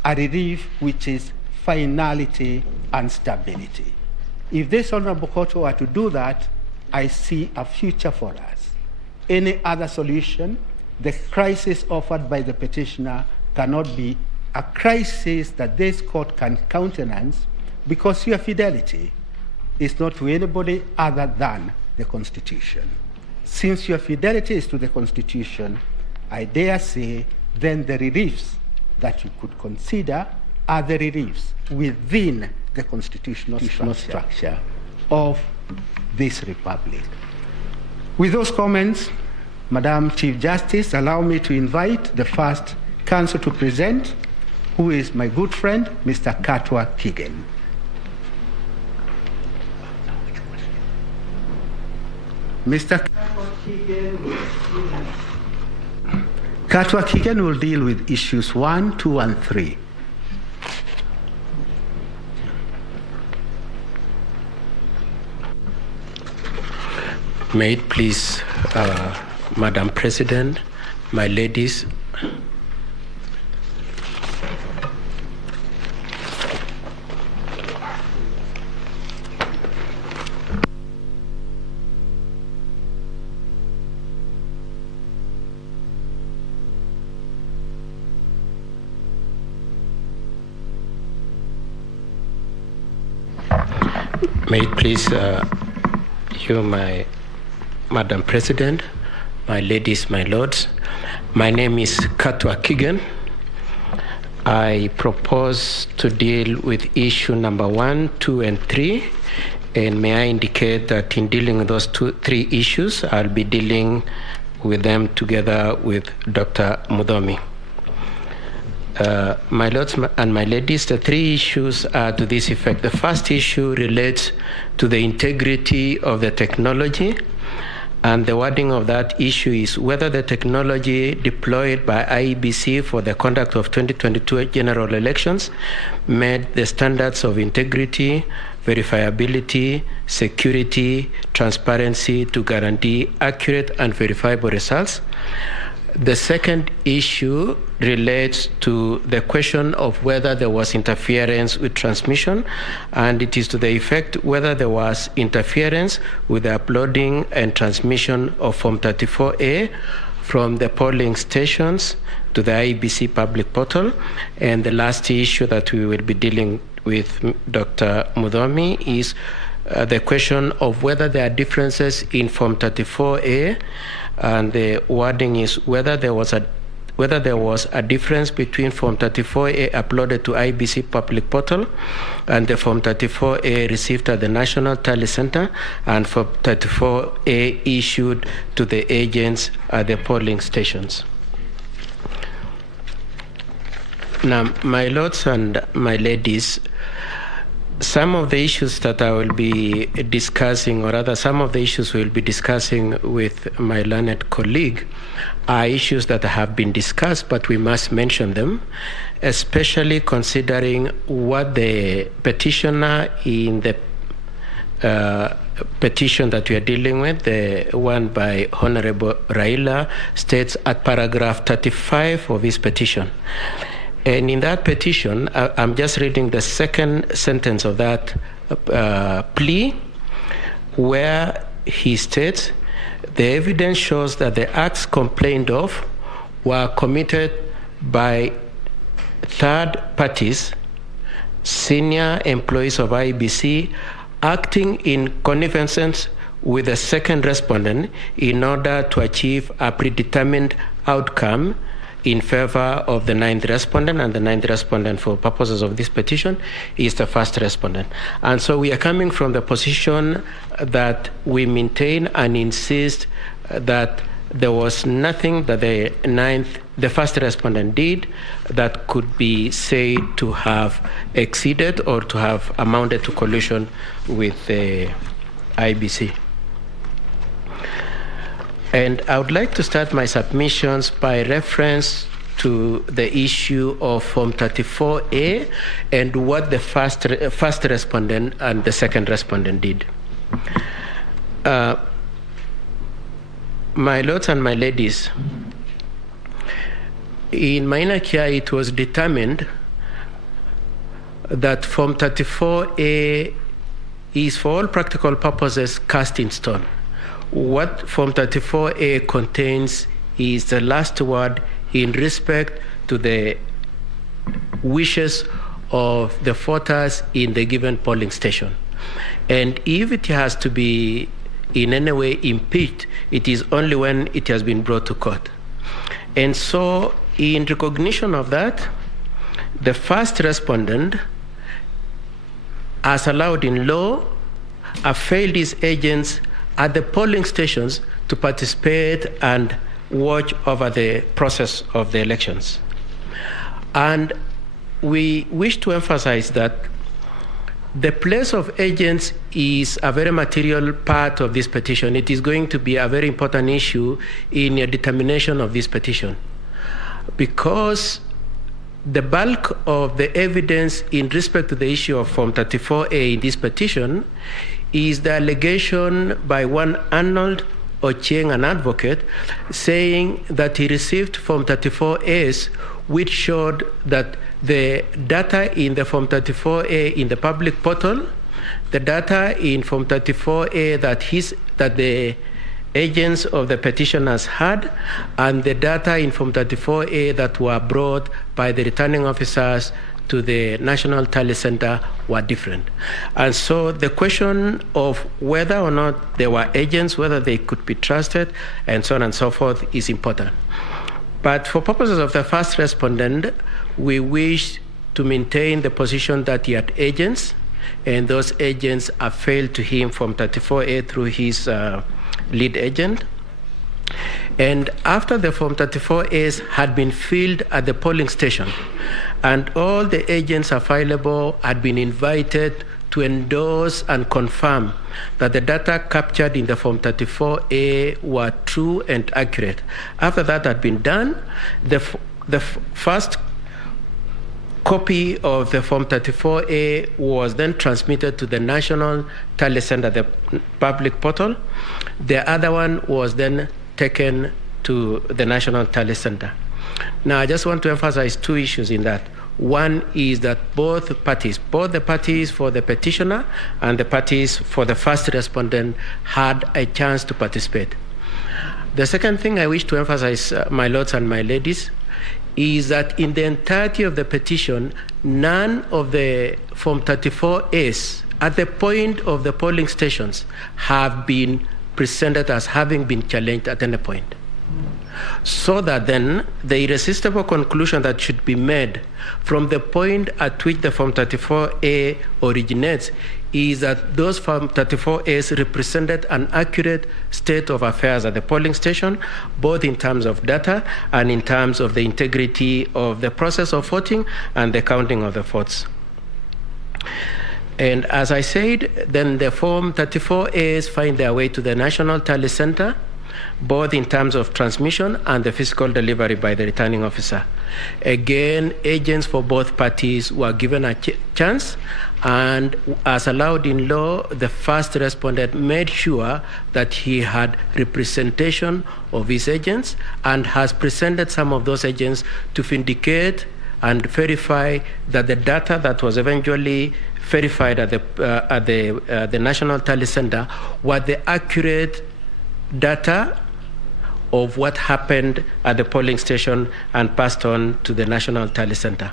a relief which is finality and stability. If this Honorable Court were to do that, I see a future for us. Any other solution, the crisis offered by the petitioner cannot be a crisis that this court can countenance, because your fidelity is not to anybody other than the Constitution. Since your fidelity is to the Constitution, I dare say then the reliefs that you could consider are the reliefs within the constitutional structure of this republic. With those comments, Madam Chief Justice, allow me to invite the first counsel to present, who is my good friend, Mr. Katwa Kigen. Mr. Katwa Kigen will deal with issues 1, 2, and 3. May it please, Madam President, my ladies, may it please you, my Madam President, my ladies, my lords. My name is Katwa Kigen. I propose to deal with issue number 1, 2, and 3. And may I indicate that in dealing with those 3 issues, I'll be dealing with them together with Dr. Mudomi. My lords and my ladies, the 3 issues are to this effect. The first issue relates to the integrity of the technology, and the wording of that issue is whether the technology deployed by IEBC for the conduct of 2022 general elections met the standards of integrity, verifiability, security, transparency to guarantee accurate and verifiable results. The second issue relates to the question of whether there was interference with transmission, and it is to the effect whether there was interference with the uploading and transmission of Form 34A from the polling stations to the IEBC public portal. And the last issue that we will be dealing with Dr. Mudomi is the question of whether there are differences in Form 34A, and the wording is whether there was a difference between Form 34A uploaded to IEBC public portal and the Form 34A received at the National Tally Center and Form 34A issued to the agents at the polling stations. Now, my lords and my ladies, some of the issues that I will be discussing, or rather some of the issues we will be discussing with my learned colleague, are issues that have been discussed, but we must mention them, especially considering what the petitioner in the petition that we are dealing with, the one by Honorable Raila, states at paragraph 35 of his petition. And in that petition, I'm just reading the second sentence of that plea, where he states, the evidence shows that the acts complained of were committed by third parties, senior employees of IEBC, acting in connivance with the second respondent in order to achieve a predetermined outcome in favor of the 9th respondent, and the 9th respondent for purposes of this petition is the first respondent. And so we are coming from the position that we maintain and insist that there was nothing that the first respondent did that could be said to have exceeded or to have amounted to collusion with the IEBC. And I would like to start my submissions by reference to the issue of Form 34A and what the first respondent and the second respondent did. My lords and my ladies, in Maina Kia it was determined that Form 34A is for all practical purposes cast in stone. What Form 34A contains is the last word in respect to the wishes of the voters in the given polling station. And if it has to be in any way impeached, it is only when it has been brought to court. And so in recognition of that, the first respondent, as allowed in law, failed its agents at the polling stations to participate and watch over the process of the elections. And we wish to emphasize that the place of agents is a very material part of this petition. It is going to be a very important issue in your determination of this petition, because the bulk of the evidence in respect to the issue of Form 34A in this petition is the allegation by one Arnold Ochieng, an advocate, saying that he received Form 34As which showed that the data in the Form 34A in the public portal, the data in Form 34A that the agents of the petitioners had, and the data in Form 34A that were brought by the returning officers to the National Tally Center were different. And so the question of whether or not there were agents, whether they could be trusted, and so on and so forth is important. But for purposes of the first respondent, we wish to maintain the position that he had agents, and those agents have failed to him from 34A through his lead agent. And after the Form 34As had been filled at the polling station, and all the agents available had been invited to endorse and confirm that the data captured in the Form 34A were true and accurate. After that had been done, the first copy of the Form 34A was then transmitted to the National Tally Center, the public portal. The other one was then taken to the National Tally Center. Now, I just want to emphasize two issues in that. One is that both the parties for the petitioner and the parties for the first respondent, had a chance to participate. The second thing I wish to emphasize, my lords and my ladies, is that in the entirety of the petition, none of the Form 34As at the point of the polling stations have been presented as having been challenged at any point. So that then the irresistible conclusion that should be made from the point at which the Form 34A originates is that those Form 34As represented an accurate state of affairs at the polling station, both in terms of data and in terms of the integrity of the process of voting and the counting of the votes. And as I said, then the Form 34As find their way to the National Tally Center, both in terms of transmission and the physical delivery by the returning officer. Again, agents for both parties were given a chance, and as allowed in law, the first respondent made sure that he had representation of his agents and has presented some of those agents to vindicate and verify that the data that was eventually verified at the National Tally Center were the accurate data of what happened at the polling station and passed on to the National Tally Center.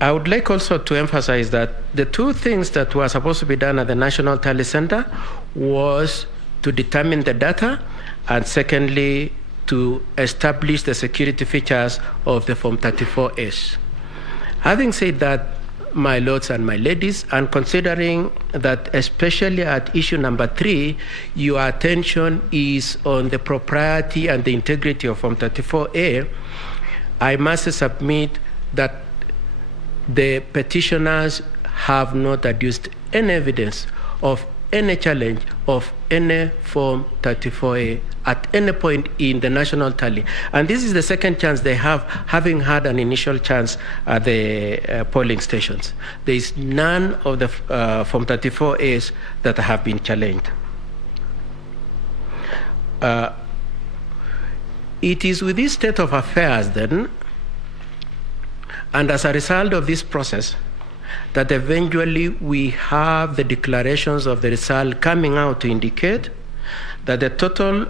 I would like also to emphasize that the two things that were supposed to be done at the National Tally Center was to determine the data, and secondly, to establish the security features of the Form 34As. Having said that, my lords and my ladies, and considering that especially at issue number 3, your attention is on the propriety and the integrity of Form 34A, I must submit that the petitioners have not adduced any evidence of any challenge of any Form 34A at any point in the national tally. And this is the second chance they have, having had an initial chance at the polling stations. There is none of the Form 34As that have been challenged. It is with this state of affairs then, and as a result of this process, that eventually we have the declarations of the result coming out to indicate that the total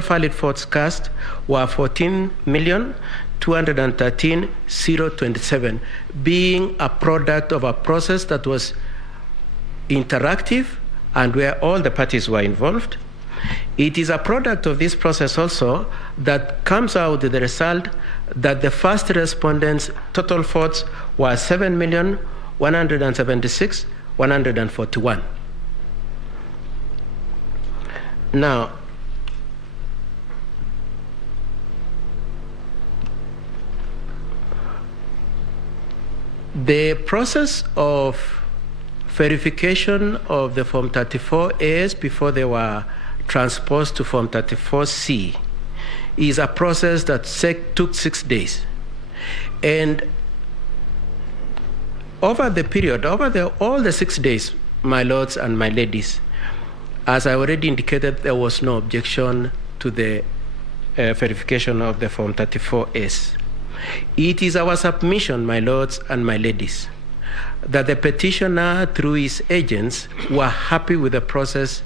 valid votes cast were 14,213,027, being a product of a process that was interactive and where all the parties were involved. It is a product of this process also that comes out with the result that the first respondents' total votes were 7,101,000 176, 141. Now, the process of verification of the Form 34As before they were transposed to Form 34C is a process that took 6 days. And over the period, all the 6 days, my lords and my ladies, as I already indicated, there was no objection to the verification of the Form 34S. It is our submission, my lords and my ladies, that the petitioner, through his agents, were happy with the process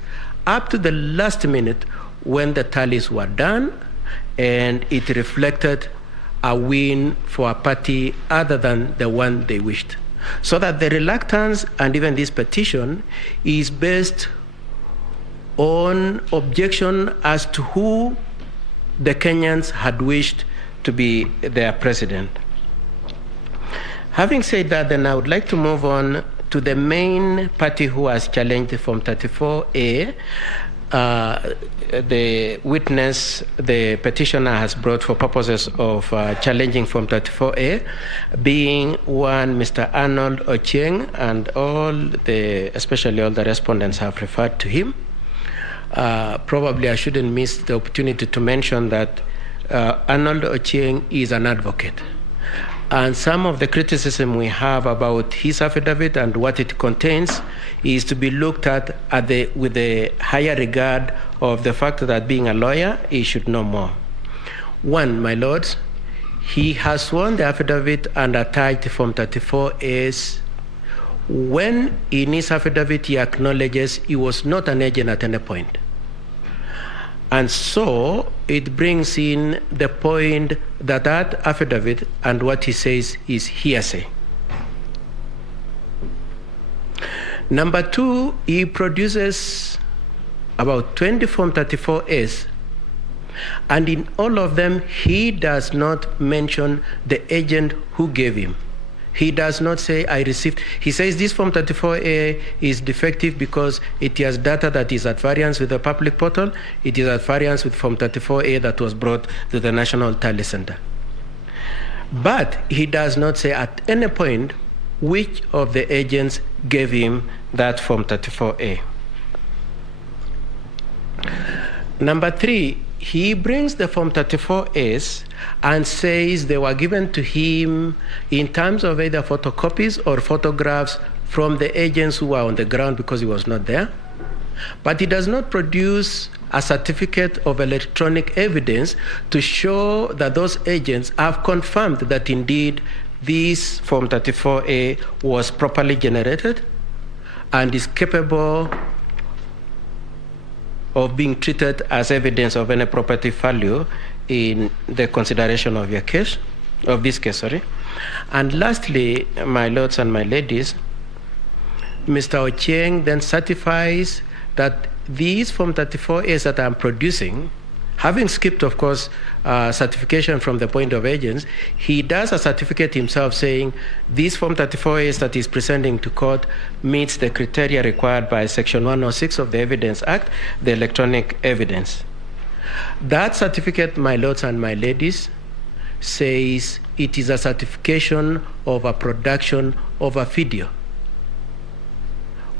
up to the last minute when the tallies were done, and it reflected a win for a party other than the one they wished. So that the reluctance and even this petition is based on objection as to who the Kenyans had wished to be their president. Having said that, then I would like to move on to the main party who has challenged Form 34A. The witness the petitioner has brought for purposes of challenging Form 34A, being one Mr. Arnold Ochieng, and especially all the respondents have referred to him. Probably I shouldn't miss the opportunity to mention that Arnold Ochieng is an advocate. And some of the criticism we have about his affidavit and what it contains is to be looked at with the higher regard of the fact that being a lawyer, he should know more. One, my lords, he has sworn the affidavit and attached Form 34As when in his affidavit he acknowledges he was not an agent at any point. And so it brings in the point that affidavit and what he says is hearsay. Number two, he produces about 20 Form 34As, and in all of them, he does not mention the agent who gave him. He does not say, I received. He says this Form 34A is defective because it has data that is at variance with the public portal. It is at variance with Form 34A that was brought to the National Tally Center. But he does not say at any point which of the agents gave him that Form 34A. Number three, he brings the Form 34As and says they were given to him in terms of either photocopies or photographs from the agents who were on the ground because he was not there. But he does not produce a certificate of electronic evidence to show that those agents have confirmed that indeed this Form 34A was properly generated and is capable of being treated as evidence of any property value in the consideration of your case, of this case, sorry. And lastly, my lords and my ladies, Mr. Ochieng then certifies that these Form 34As that I'm producing, having skipped, of course, certification from the point of agents, he does a certificate himself saying this Form 34As that he's presenting to court meets the criteria required by Section 106 of the Evidence Act, the electronic evidence. That certificate, my lords and my ladies, says it is a certification of a production of a video,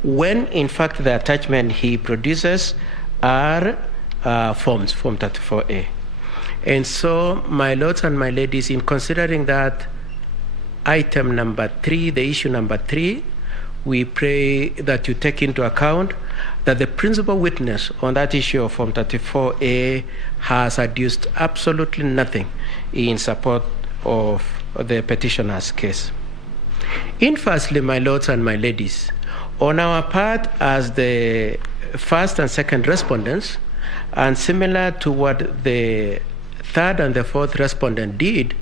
when in fact the attachment he produces are Form 34A. And so, my lords and my ladies, in considering that item number 3, the issue number 3, we pray that you take into account that the principal witness on that issue of Form 34A has adduced absolutely nothing in support of the petitioner's case. In firstly, my lords and my ladies, on our part as the first and second respondents, and similar to what the third and the fourth respondent did,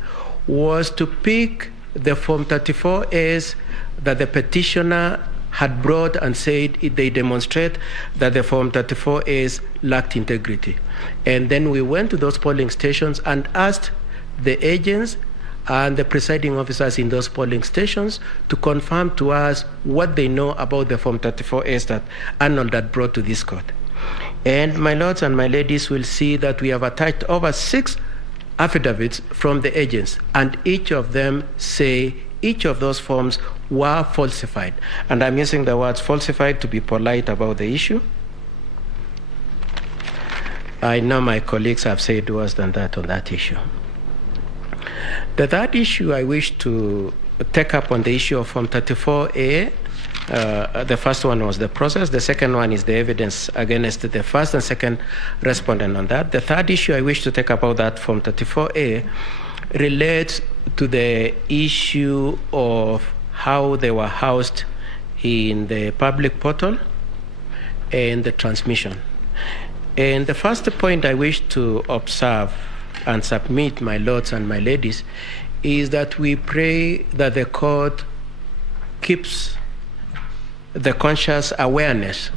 was to pick the Form 34As that the petitioner had brought and said they demonstrate that the Form 34As lacked integrity. And then we went to those polling stations and asked the agents and the presiding officers in those polling stations to confirm to us what they know about the Form 34As that Arnold had brought to this court. And my lords and my ladies will see that we have attached over 6 affidavits from the agents, and each of them say each of those forms were falsified. And I'm using the words falsified to be polite about the issue. I know my colleagues have said worse than that on that issue. The third issue I wish to take up on the issue of Form 34A, the first one was the process. The second one is the evidence against the first and second respondent on that. The third issue I wish to take up about that Form 34A relates to the issue of how they were housed in the public portal and the transmission. And the first point I wish to observe and submit, my lords and my ladies, is that we pray that the court keeps the conscious awareness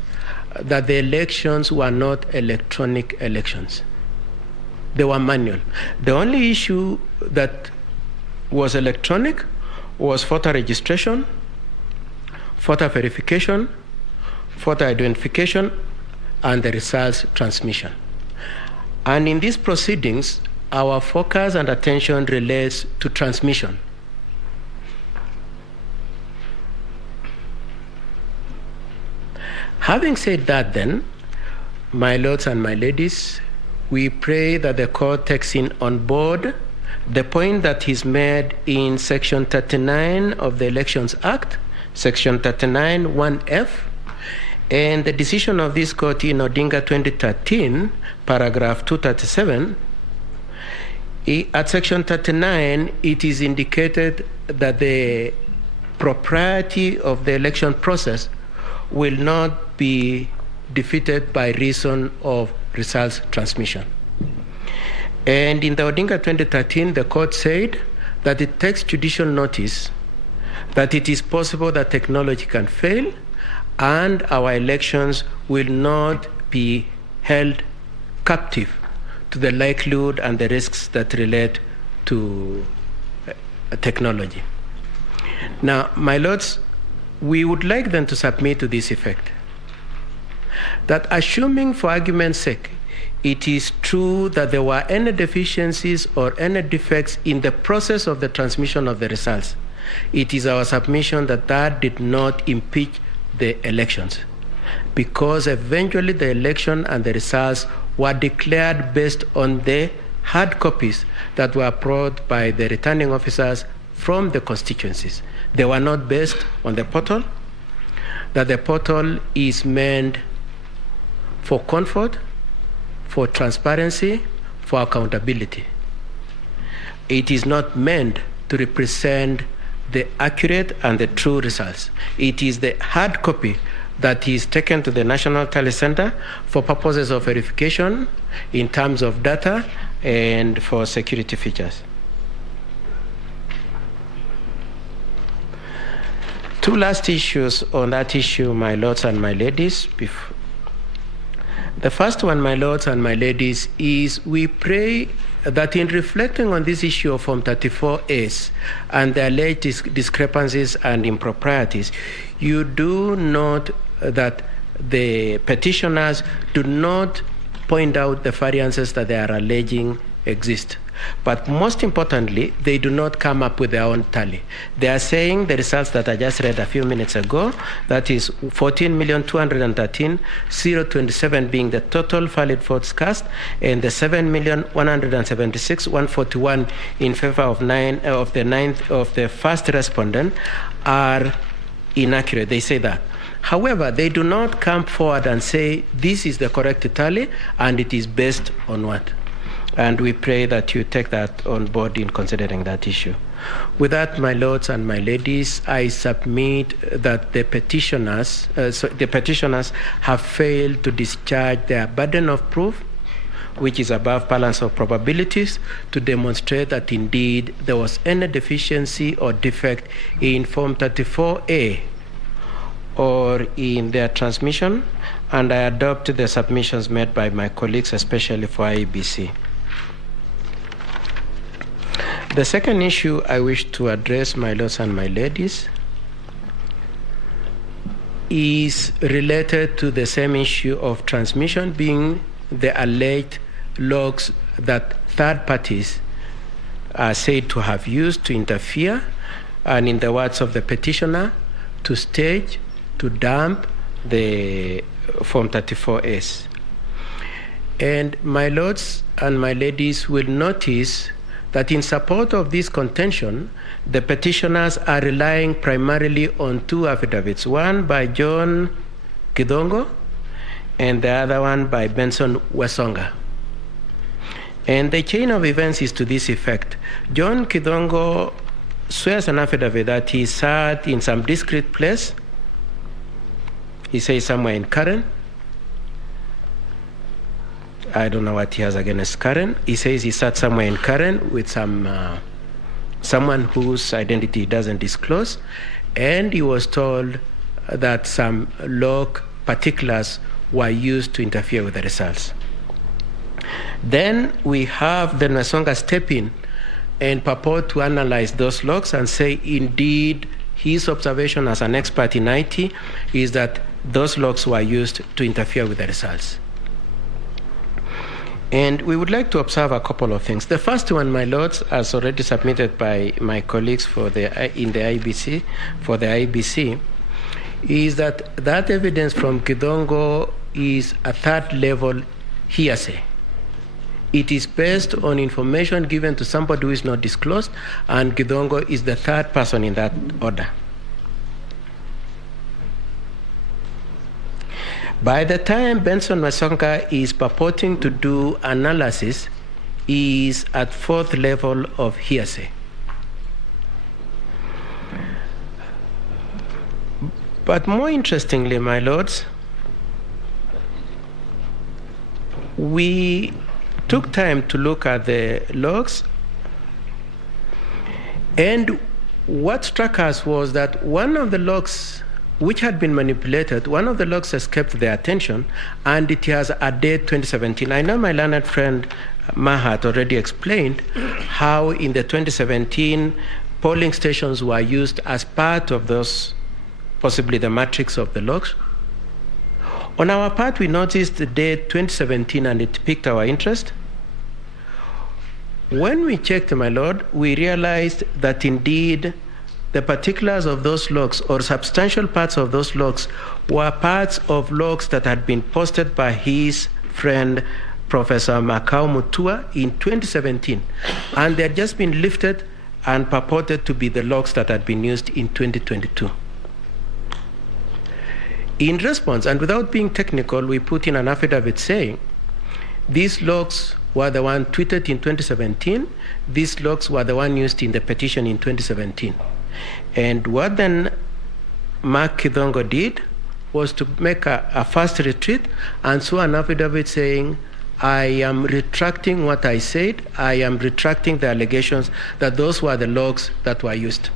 that the elections were not electronic elections. They were manual. The only issue that was electronic was voter registration, voter verification, voter identification, and the results transmission. And in these proceedings, our focus and attention relates to transmission. Having said that then, my lords and my ladies, we pray that the court takes in on board the point that is made in Section 39 of the Elections Act, Section 39 1F, and the decision of this court in Odinga 2013, paragraph 237. At Section 39, it is indicated that the propriety of the election process will not be defeated by reason of results transmission. And in the Odinga 2013, the court said that it takes judicial notice that it is possible that technology can fail and our elections will not be held captive to the likelihood and the risks that relate to technology. Now, my lords, we would like them to submit to this effect, that assuming for argument's sake, it is true that there were any deficiencies or any defects in the process of the transmission of the results, it is our submission that that did not impeach the elections, because eventually the election and the results were declared based on the hard copies that were brought by the returning officers from the constituencies. They were not based on the portal, that the portal is meant for comfort, for transparency, for accountability. It is not meant to represent the accurate and the true results. It is the hard copy that is taken to the National Tally Center for purposes of verification in terms of data and for security features. Two last issues on that issue, my lords and my ladies. The first one, my lords and my ladies, is we pray that in reflecting on this issue of Form 34As and the alleged discrepancies and improprieties, you do note that the petitioners do not point out the variances that they are alleging exist. But most importantly, they do not come up with their own tally. They are saying the results that I just read a few minutes ago, that is 14,213,027 being the total valid votes cast, and the 7,176,141 in favor of the first respondent are inaccurate. They say that. However, they do not come forward and say this is the correct tally and it is based on what. And we pray that you take that on board in considering that issue. With that, my lords and my ladies, I submit that the petitioners have failed to discharge their burden of proof, which is above balance of probabilities, to demonstrate that indeed there was any deficiency or defect in Form 34A or in their transmission, and I adopt the submissions made by my colleagues, especially for IEBC. The second issue I wish to address, my lords and my ladies, is related to the same issue of transmission, being the alleged logs that third parties are said to have used to interfere, and in the words of the petitioner, to stage, to dump the Form 34S. And my lords and my ladies will notice that in support of this contention, the petitioners are relying primarily on two affidavits, one by John Kidongo and the other one by Benson Wesonga. And the chain of events is to this effect. John Kidongo swears an affidavit that he sat in some discreet place. He says somewhere in Karen. I don't know what he has against Karen. He says he sat somewhere in Karen with someone whose identity he doesn't disclose, and he was told that some log particulars were used to interfere with the results. Then we have the Nwesonga step in and purport to analyze those logs and say, indeed, his observation as an expert in IT is that those logs were used to interfere with the results. And we would like to observe a couple of things. The first one, my lords, as already submitted by my colleagues in the IEBC, for the IEBC, is that evidence from Kidongo is a third-level hearsay. It is based on information given to somebody who is not disclosed, and Kidongo is the third person in that order. By the time Benson Wesonga is purporting to do analysis, he is at fourth level of hearsay. But more interestingly, my lords, we took time to look at the logs, and what struck us was that one of the logs which had been manipulated, one of the logs escaped their attention, and it has a date 2017. I know my learned friend Mahat already explained how in the 2017 polling stations were used as part of those, possibly the matrix of the logs. On our part, we noticed the date 2017, and it piqued our interest. When we checked, my lord, we realized that indeed the particulars of those logs, or substantial parts of those logs, were parts of logs that had been posted by his friend, Professor Makau Mutua, in 2017. And they had just been lifted and purported to be the logs that had been used in 2022. In response, and without being technical, we put in an affidavit saying, these logs were the one tweeted in 2017, these logs were the one used in the petition in 2017. And what then Mark Kidongo did was to make a fast retreat and saw an affidavit saying, I am retracting what I said, I am retracting the allegations that those were the logs that were used.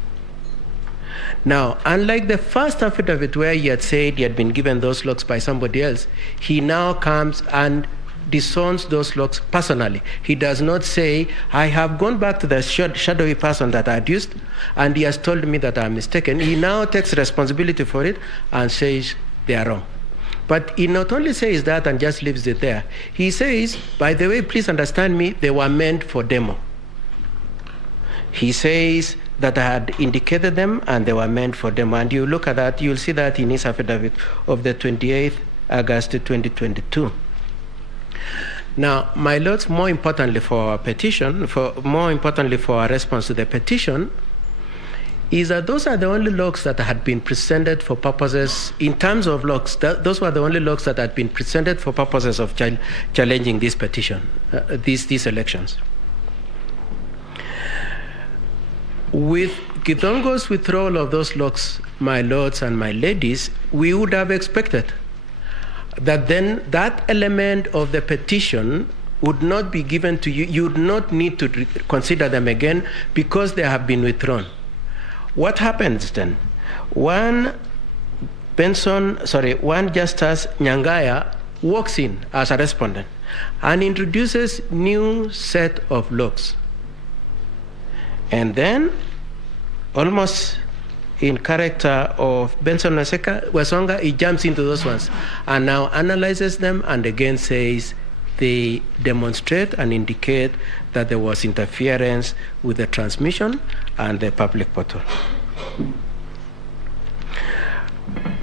Now, unlike the first affidavit where he had said he had been given those logs by somebody else, he now comes and disowns those logs personally. He does not say, I have gone back to the shadowy person that I had used, and he has told me that I'm mistaken. He now takes responsibility for it and says they are wrong. But he not only says that and just leaves it there, he says, by the way, please understand me, they were meant for demo. He says that I had indicated them and they were meant for demo. And you look at that, you'll see that in his affidavit of the 28th August 2022. Now, my lords, more importantly for our petition, more importantly for our response to the petition, is that those are the only logs that had been presented for purposes, in terms of logs, those were the only logs that had been presented for purposes of challenging this petition, these elections. With Kidongo's withdrawal of those logs, my lords and my ladies, we would have expected that then that element of the petition would not be given to you. You would not need to consider them again because they have been withdrawn. What happens then? One Justice Nyangaya walks in as a respondent and introduces new set of logs. And then, almost in character of Benson Wasonga, he jumps into those ones and now analyzes them and again says they demonstrate and indicate that there was interference with the transmission and the public portal.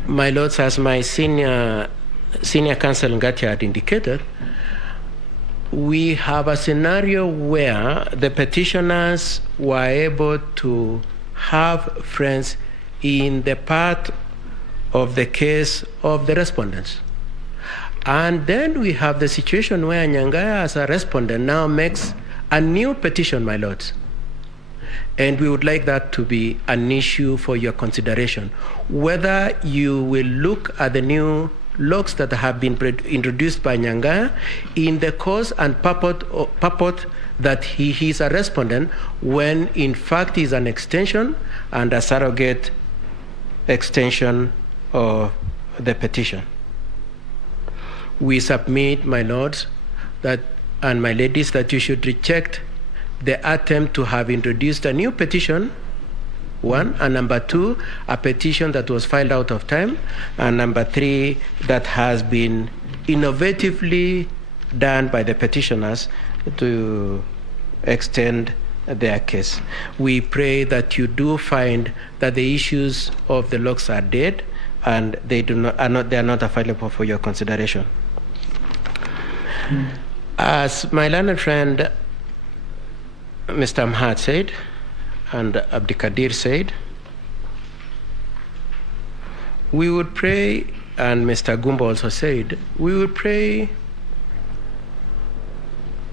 My lords, as my senior counsel Ngati had indicated, we have a scenario where the petitioners were able to have friends in the part of the case of the respondents. And then we have the situation where Nyangaya as a respondent now makes a new petition, my lords. And we would like that to be an issue for your consideration. Whether you will look at the new logs that have been introduced by Nyangaya in the cause and purport that he is a respondent when in fact he is an extension and a surrogate extension of the petition. We submit, my lords, that and my ladies, that you should reject the attempt to have introduced a new petition, one, and number two, a petition that was filed out of time, and number three, that has been innovatively done by the petitioners to extend their case. We pray that you do find that the issues of the logs are dead and they are not available for your consideration. As my learned friend Mr. Amhat said, and Abdikadir said, we would pray, and Mr. Gumba also said, we would pray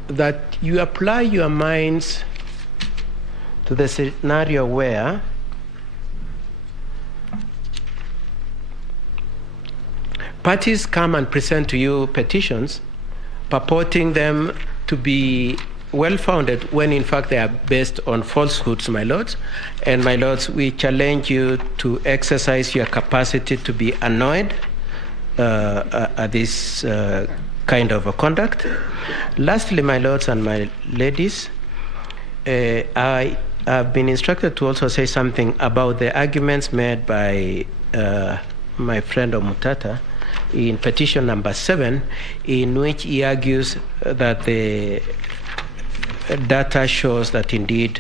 that you apply your minds to the scenario where parties come and present to you petitions purporting them to be well-founded when in fact they are based on falsehoods, my lords. And my lords, we challenge you to exercise your capacity to be annoyed at this kind of a conduct. Lastly, my lords and my ladies, I have been instructed to also say something about the arguments made by my friend Omutata in petition number 7, in which he argues that the data shows that indeed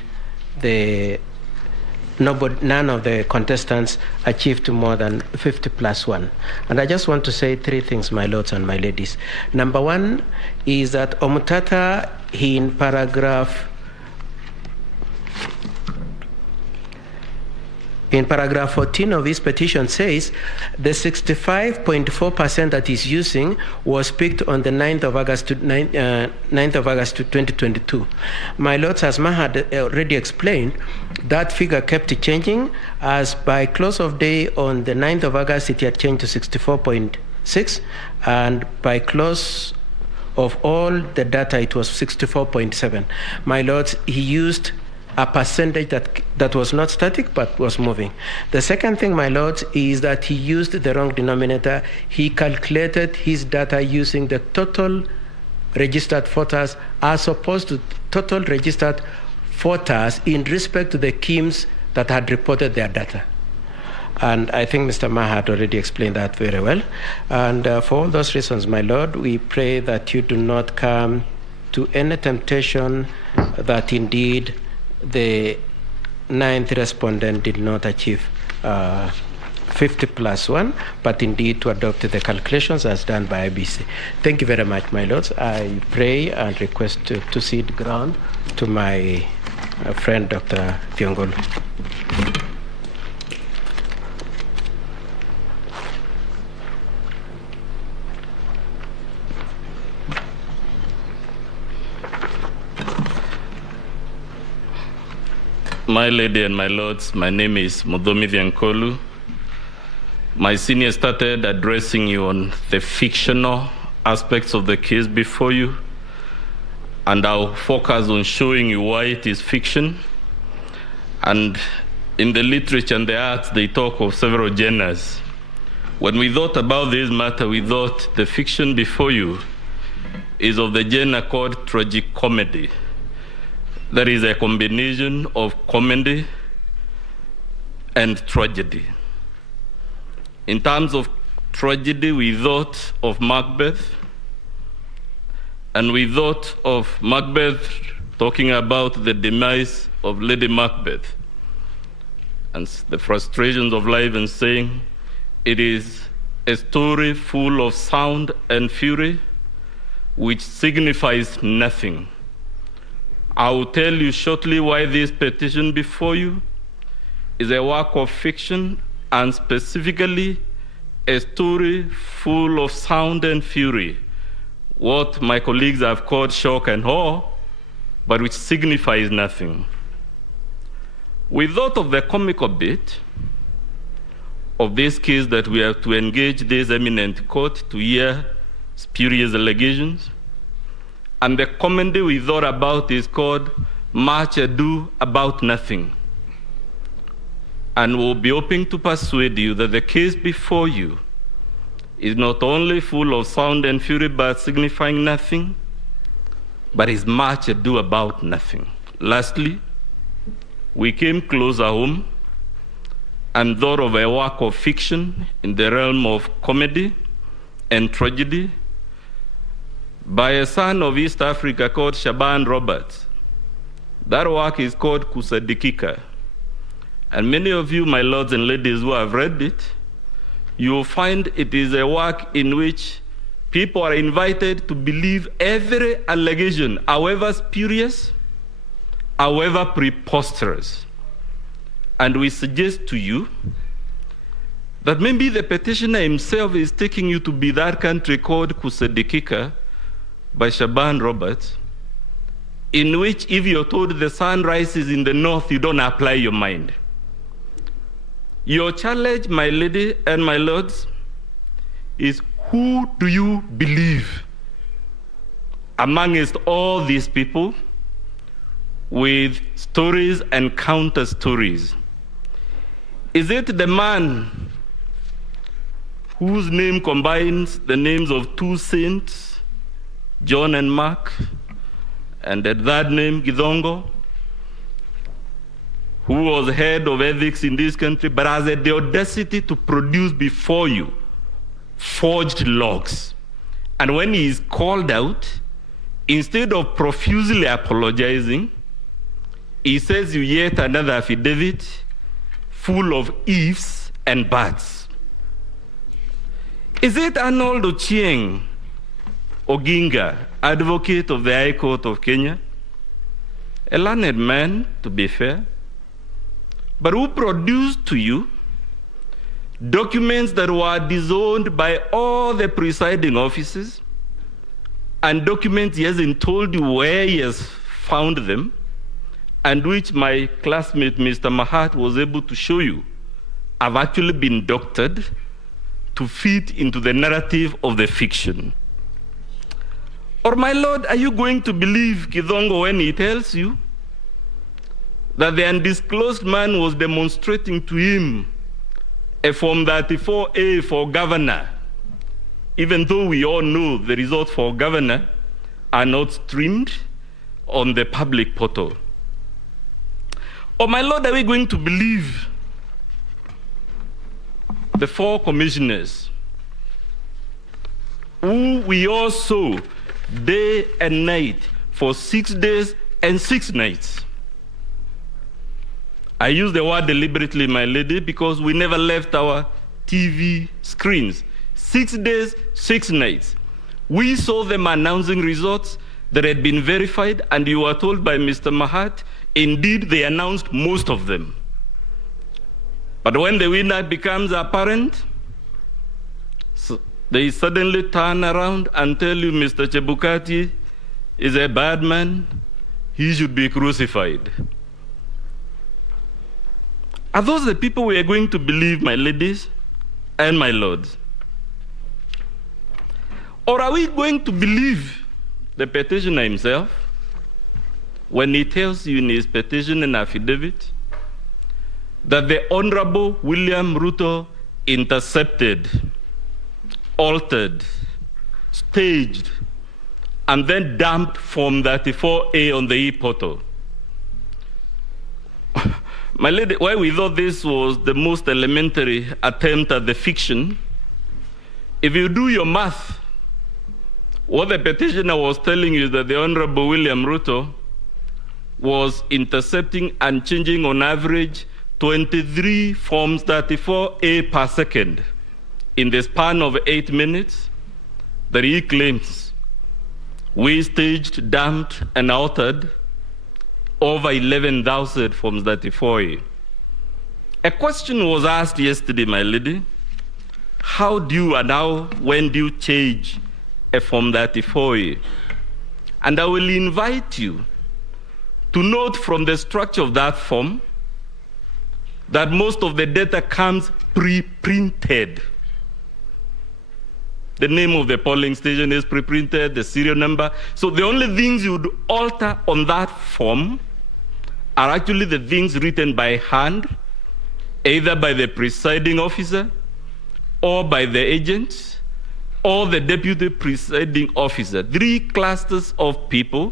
none of the contestants achieved more than 50+1. And I just want to say three things, my lords and my ladies. Number one is that Omutata, in paragraph 14 of his petition says the 65.4% that he's using was picked on the 9th of August 2022. My lords, as Maha had already explained, that figure kept changing, as by close of day on the 9th of August it had changed to 64.6, and by close of all the data it was 64.7. My lords, he used a percentage that was not static but was moving. The second thing, my lords, is that he used the wrong denominator. He calculated his data using the total registered voters as opposed to total registered voters in respect to the KIMs that had reported their data. And I think Mr. Maha had already explained that very well. And for all those reasons, my lord, we pray that you do not come to any temptation that indeed the 9th respondent did not achieve 50+1, but indeed to adopt the calculations as done by IEBC. Thank you very much, my lords. I pray and request to cede ground to my friend, Dr. Thiongolo. My lady and my lords, my name is Mudomi Thiankolu. My senior started addressing you on the fictional aspects of the case before you, and I'll focus on showing you why it is fiction. And in the literature and the arts, they talk of several genres. When we thought about this matter, we thought the fiction before you is of the genre called tragic comedy. that is a combination of comedy and tragedy. In terms of tragedy, we thought of Macbeth, and we thought of Macbeth talking about the demise of Lady Macbeth and the frustrations of life, and saying it is a story full of sound and fury which signifies nothing. I will tell you shortly why this petition before you is a work of fiction, and specifically a story full of sound and fury, what my colleagues have called shock and awe, but which signifies nothing. We thought of the comical bit of this case, that we have to engage this eminent court to hear spurious allegations. And the comedy we thought about is called Much Ado About Nothing. And we'll be hoping to persuade you that the case before you is not only full of sound and fury but signifying nothing, but is much ado about nothing. Lastly, we came closer home and thought of a work of fiction in the realm of comedy and tragedy by a son of East Africa called Shaban Roberts. That work is called Kusadikika. And many of you, my lords and ladies, who have read it, you will find it is a work in which people are invited to believe every allegation, however spurious, however preposterous. And we suggest to you that maybe the petitioner himself is taking you to be that country called Kusadikika by Shaban Roberts, in which if you're told the sun rises in the north, you don't apply your mind. Your challenge, my lady and my lords, is who do you believe amongst all these people with stories and counter stories? Is it the man whose name combines the names of two saints, John and Mark, and the third name, Githongo, who was head of ethics in this country, but has the audacity to produce before you forged logs? And when he is called out, instead of profusely apologizing, he says you yet another affidavit full of ifs and buts. Is it Arnold Ochieng Oginga, advocate of the High Court of Kenya, a learned man, to be fair, but who produced to you documents that were disowned by all the presiding officers, and documents he hasn't told you where he has found them, and which my classmate Mr. Mahat was able to show you have actually been doctored to fit into the narrative of the fiction? Or, my lord, are you going to believe Githongo when he tells you that the undisclosed man was demonstrating to him a Form 34A for governor, even though we all know the results for governor are not streamed on the public portal? Or, my lord, are we going to believe the four commissioners who we all saw day and night for 6 days and 6 nights? I use the word deliberately, my lady, because we never left our TV screens. 6 days, 6 nights. We saw them announcing results that had been verified, and you were told by Mr. Mahat, indeed, they announced most of them. But when the winner becomes apparent, they suddenly turn around and tell you Mr. Chebukati is a bad man, he should be crucified. Are those the people we are going to believe, my ladies and my lords? Or are we going to believe the petitioner himself when he tells you in his petition and affidavit that the Honorable William Ruto intercepted, altered, staged, and then dumped Form 34A on the e-portal My lady, why we thought this was the most elementary attempt at the fiction, if you do your math, what the petitioner was telling you is that the Honorable William Ruto was intercepting and changing on average 23 Forms 34A per second in the span of 8 minutes that he claims we staged, dumped, and altered over 11,000 Forms 34A. A question was asked yesterday, my lady, how do you and when do you change a Form 34A? And I will invite you to note from the structure of that form that most of the data comes pre-printed. The name of the polling station is pre-printed, the serial number. So the only things you would alter on that form are actually the things written by hand, either by the presiding officer or by the agents or the deputy presiding officer. 3 clusters of people.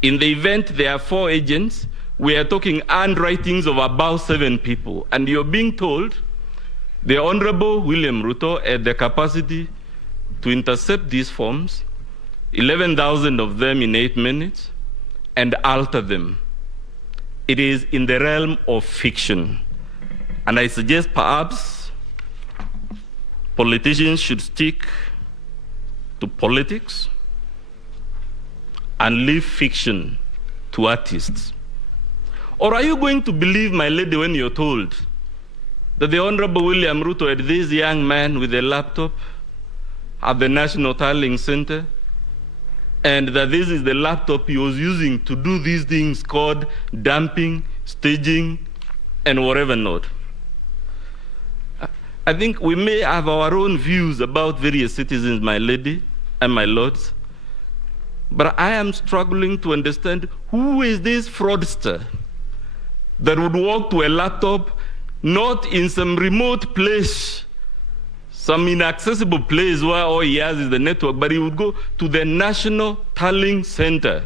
In the event there are 4 agents, we are talking handwritings of about 7 people. And you're being told the Honorable William Ruto had the capacity to intercept these forms, 11,000 of them in 8 minutes, and alter them. It is in the realm of fiction. And I suggest perhaps politicians should stick to politics and leave fiction to artists. Or are you going to believe, my lady, when you're told that the Honorable William Ruto had this young man with a laptop at the National Tallying Center, and that this is the laptop he was using to do these things called dumping, staging, and whatever not? I think we may have our own views about various citizens, my lady and my lords, but I am struggling to understand who is this fraudster that would walk to a laptop not in some remote place, some inaccessible place where all he has is the network, but he would go to the National Tallying Center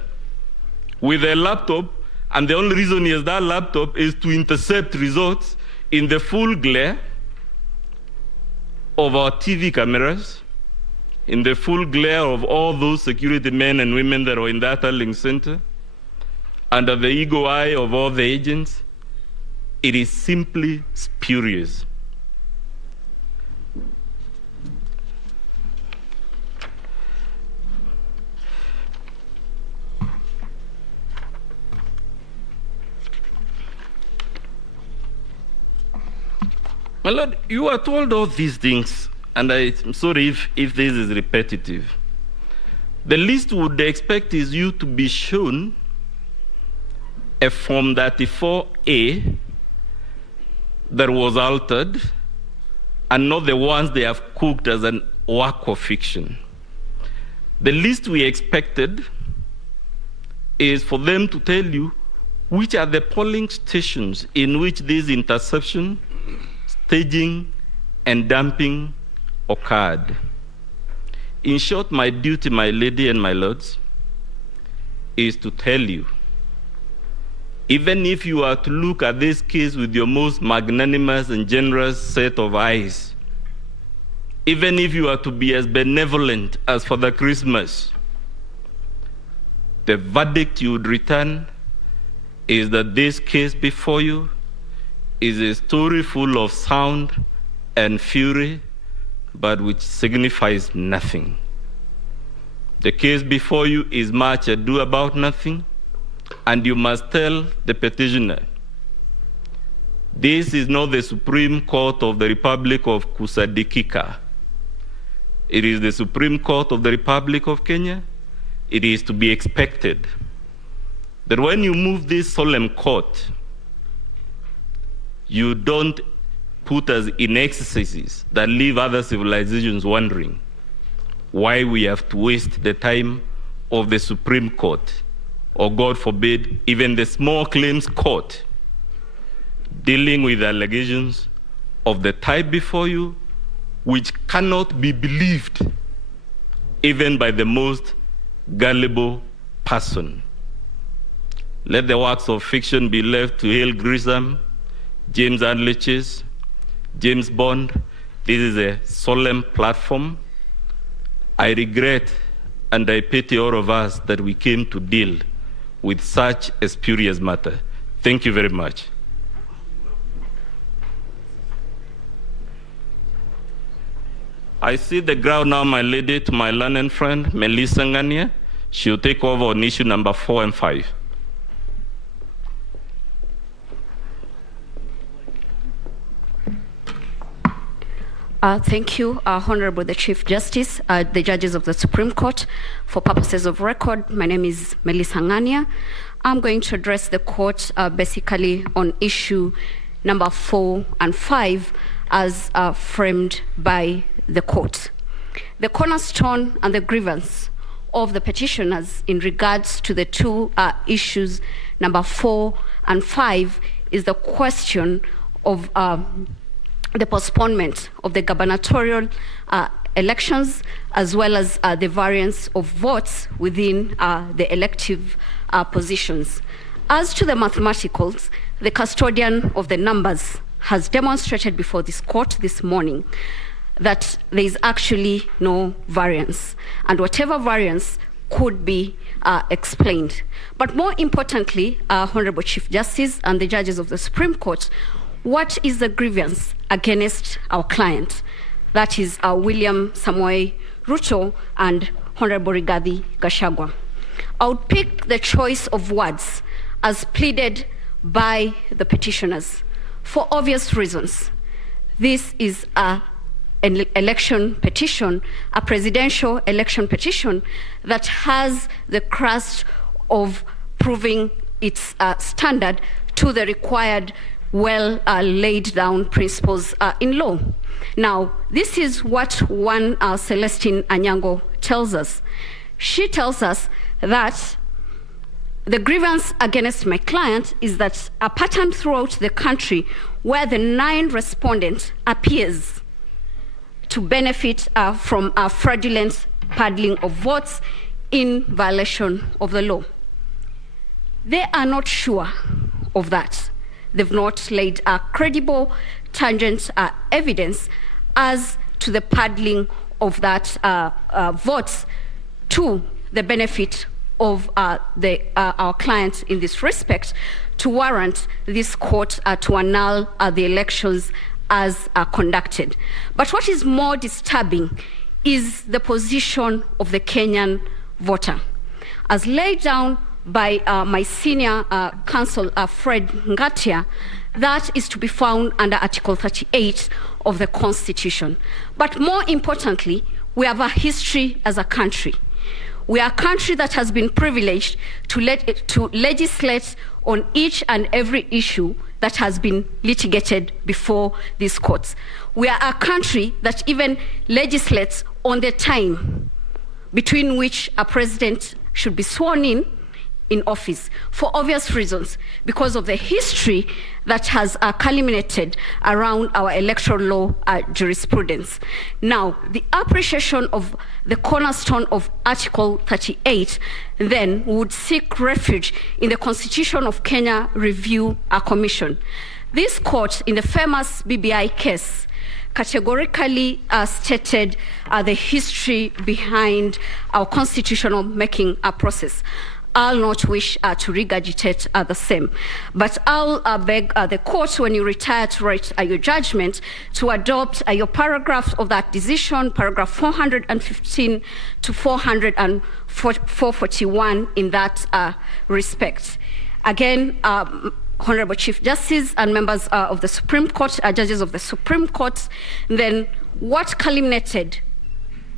with a laptop, and the only reason he has that laptop is to intercept results in the full glare of our TV cameras, in the full glare of all those security men and women that are in that tallying center, under the eagle eye of all the agents. It is simply spurious. My Lord, you are told all these things, and I'm sorry if this is repetitive. The least we would expect is you to be shown a Form 34A that was altered, and not the ones they have cooked as an work of fiction. The least we expected is for them to tell you which are the polling stations in which this interception, staging, and dumping occurred. In short, my duty, my lady and my lords, is to tell you, even if you are to look at this case with your most magnanimous and generous set of eyes, even if you are to be as benevolent as Father Christmas, the verdict you would return is that this case before you is a story full of sound and fury, but which signifies nothing. The case before you is much ado about nothing, and you must tell the petitioner, this is not the Supreme Court of the Republic of Kusadikika. It is the Supreme Court of the Republic of Kenya. It is to be expected that when you move this solemn court, you don't put us in exercises that leave other civilizations wondering why we have to waste the time of the Supreme Court, or God forbid, even the small claims court, dealing with allegations of the type before you, which cannot be believed even by the most gullible person. Let the works of fiction be left to Hale Grissom James Adliches, James Bond, this is a solemn platform. I regret and I pity all of us that we came to deal with such a spurious matter. Thank you very much. I see the ground now, my lady, to my learned friend, Melissa Ngania. She'll take over on issue number 4 and 5. Thank you, Honorable the Chief Justice, the judges of the Supreme Court. For purposes of record, my name is Melissa Ngania. I'm going to address the court basically on issue number 4 and 5 as framed by the court. The cornerstone and the grievance of the petitioners in regards to the two issues, number 4 and 5, is the question of the postponement of the gubernatorial elections, as well as the variance of votes within the elective positions. As to the mathematicals, the custodian of the numbers has demonstrated before this court this morning that there is actually no variance, and whatever variance could be explained. But more importantly, Honorable Chief Justice and the judges of the Supreme Court, what is the grievance against our client? That is William Samoei Ruto and Honorable Rigathi Gachagua. I would pick the choice of words as pleaded by the petitioners for obvious reasons. This is an election petition, a presidential election petition that has the crust of proving its standard to the required well laid down principles in law. Now, this is what one Celestine Anyango tells us. She tells us that the grievance against my client is that a pattern throughout the country where the 9 respondents appears to benefit from a fraudulent paddling of votes in violation of the law. They are not sure of that. They've not laid a credible tangent evidence as to the paddling of that votes to the benefit of our clients in this respect to warrant this court to annul the elections as conducted. But what is more disturbing is the position of the Kenyan voter. As laid down by my senior counsel, Fred Ngatia, that is to be found under Article 38 of the Constitution. But more importantly, we have a history as a country. We are a country that has been privileged to legislate on each and every issue that has been litigated before these courts. We are a country that even legislates on the time between which a president should be sworn in office, for obvious reasons, because of the history that has culminated around our electoral law jurisprudence. Now, the appreciation of the cornerstone of Article 38 then would seek refuge in the Constitution of Kenya Review Commission. This court, in the famous BBI case, categorically stated the history behind our constitutional making process. I'll not wish to regurgitate the same, but I'll beg the court, when you retire to write your judgment, to adopt your paragraphs of that decision, paragraph 415 to 441 in that respect. Again, Honorable Chief Justice and members of the Supreme Court, judges of the Supreme Court, then what culminated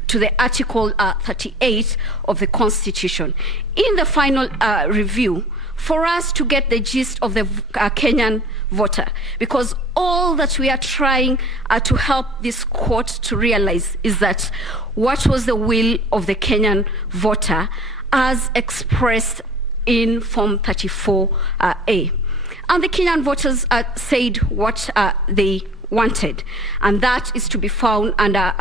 to the Article 38 of the Constitution. In the final review, for us to get the gist of the Kenyan voter, because all that we are trying to help this court to realize is that what was the will of the Kenyan voter as expressed in Form 34A. And the Kenyan voters said what they wanted, and that is to be found under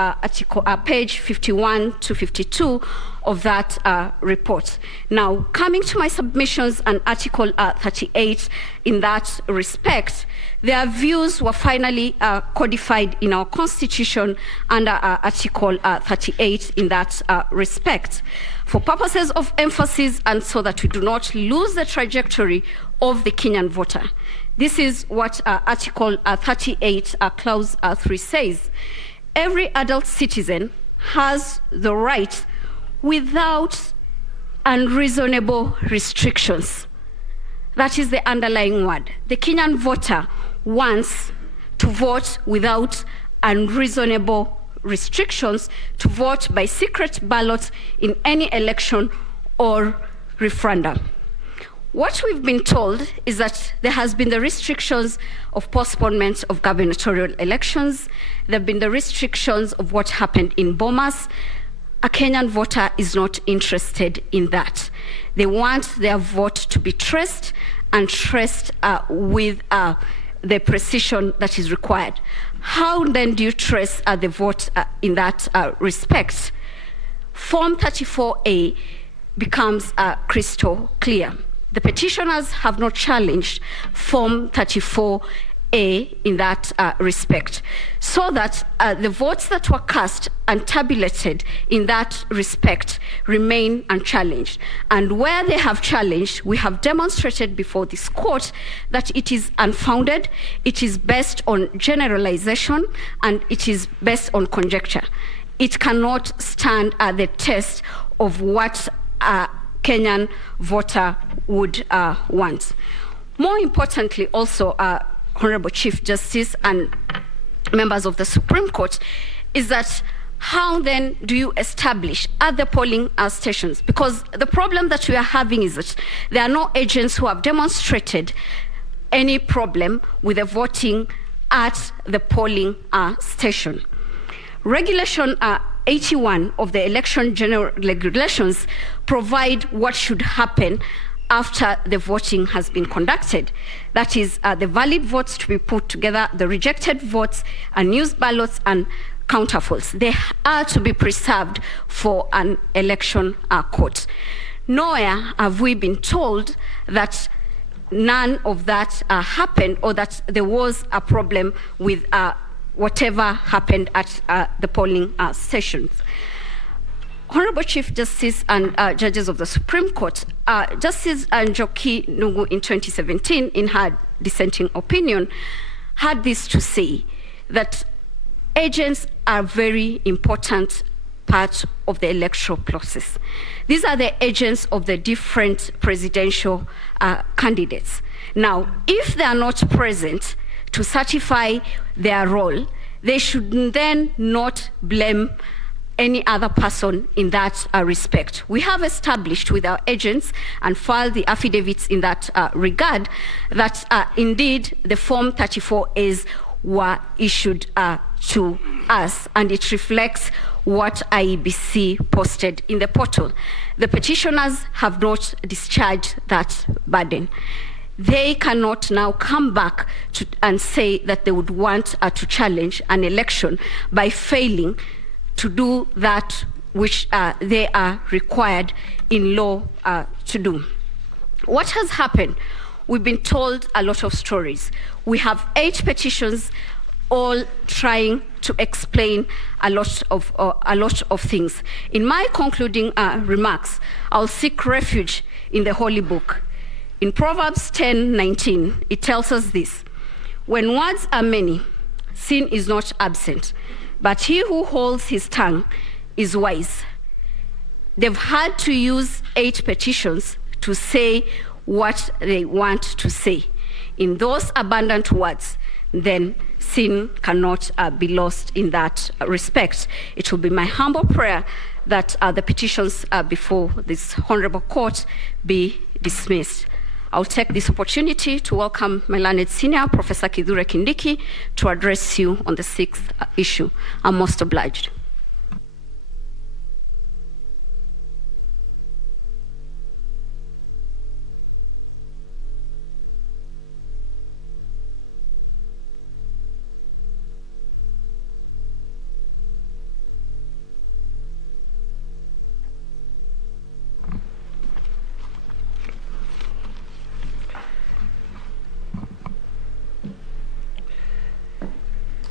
page 51 to 52 of that report. Now, coming to my submissions and Article 38 in that respect, their views were finally codified in our Constitution under Article 38 in that respect. For purposes of emphasis and so that we do not lose the trajectory of the Kenyan voter, this is what Article 38, Clause 3 says. Every adult citizen has the right without unreasonable restrictions. That is the underlying word. The Kenyan voter wants to vote without unreasonable restrictions, to vote by secret ballot in any election or referendum. What we've been told is that there has been the restrictions of postponement of gubernatorial elections. There have been the restrictions of what happened in Bomas. A Kenyan voter is not interested in that. They want their vote to be traced and traced with the precision that is required. How then do you trace the vote in that respect? Form 34A becomes crystal clear. The petitioners have not challenged Form 34A in that respect, so that the votes that were cast and tabulated in that respect remain unchallenged. And where they have challenged, we have demonstrated before this court that it is unfounded, it is based on generalization, and it is based on conjecture. It cannot stand the test of what a Kenyan voter would want. More importantly, also, Honorable Chief Justice and members of the Supreme Court, is that how then do you establish at the polling stations? Because the problem that we are having is that there are no agents who have demonstrated any problem with the voting at the polling station. Regulation 81 of the Election General Regulations provide what should happen after the voting has been conducted. That is, the valid votes to be put together, the rejected votes, unused ballots, and counterfolds. They are to be preserved for an election court. Nowhere have we been told that none of that happened, or that there was a problem with whatever happened at the polling stations. Honorable Chief Justice and judges of the Supreme Court, Justice Njoki Nungu in 2017, in her dissenting opinion, had this to say, that agents are a very important part of the electoral process. These are the agents of the different presidential candidates. Now, if they are not present to certify their role, they should then not blame any other person in that respect. We have established with our agents and filed the affidavits in that regard that indeed the Form 34As were issued to us, and it reflects what IEBC posted in the portal. The petitioners have not discharged that burden. They cannot now come back and say that they would want to challenge an election by failing to do that which they are required in law to do. What has happened? We've been told a lot of stories. We have 8 petitions, all trying to explain a lot of things. In my concluding remarks, I'll seek refuge in the Holy Book. In Proverbs 10:19, it tells us this: when words are many, sin is not absent, but he who holds his tongue is wise. They've had to use 8 petitions to say what they want to say. In those abundant words, then sin cannot be lost in that respect. It will be my humble prayer that the petitions before this honorable court be dismissed. I'll take this opportunity to welcome my learned senior, Professor Kithure Kindiki, to address you on the 6th issue. I'm most obliged.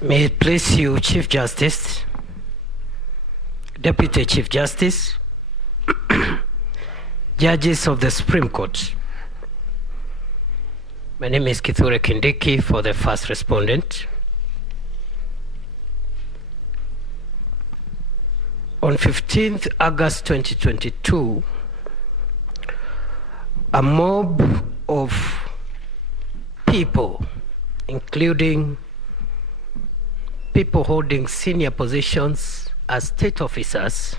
May it please you, Chief Justice, Deputy Chief Justice, judges of the Supreme Court. My name is Kithure Kindiki for the first respondent. On 15th August 2022, a mob of people, including people holding senior positions as state officers,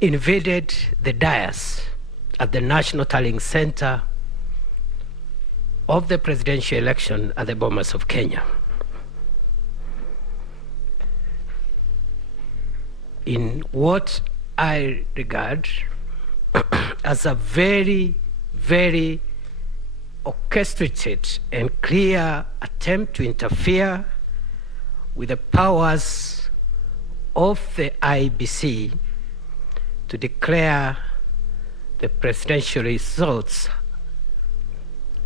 invaded the dais at the National Tallying Center of the presidential election at the Bomas of Kenya. In what I regard as a very, very orchestrated and clear attempt to interfere with the powers of the IEBC to declare the presidential results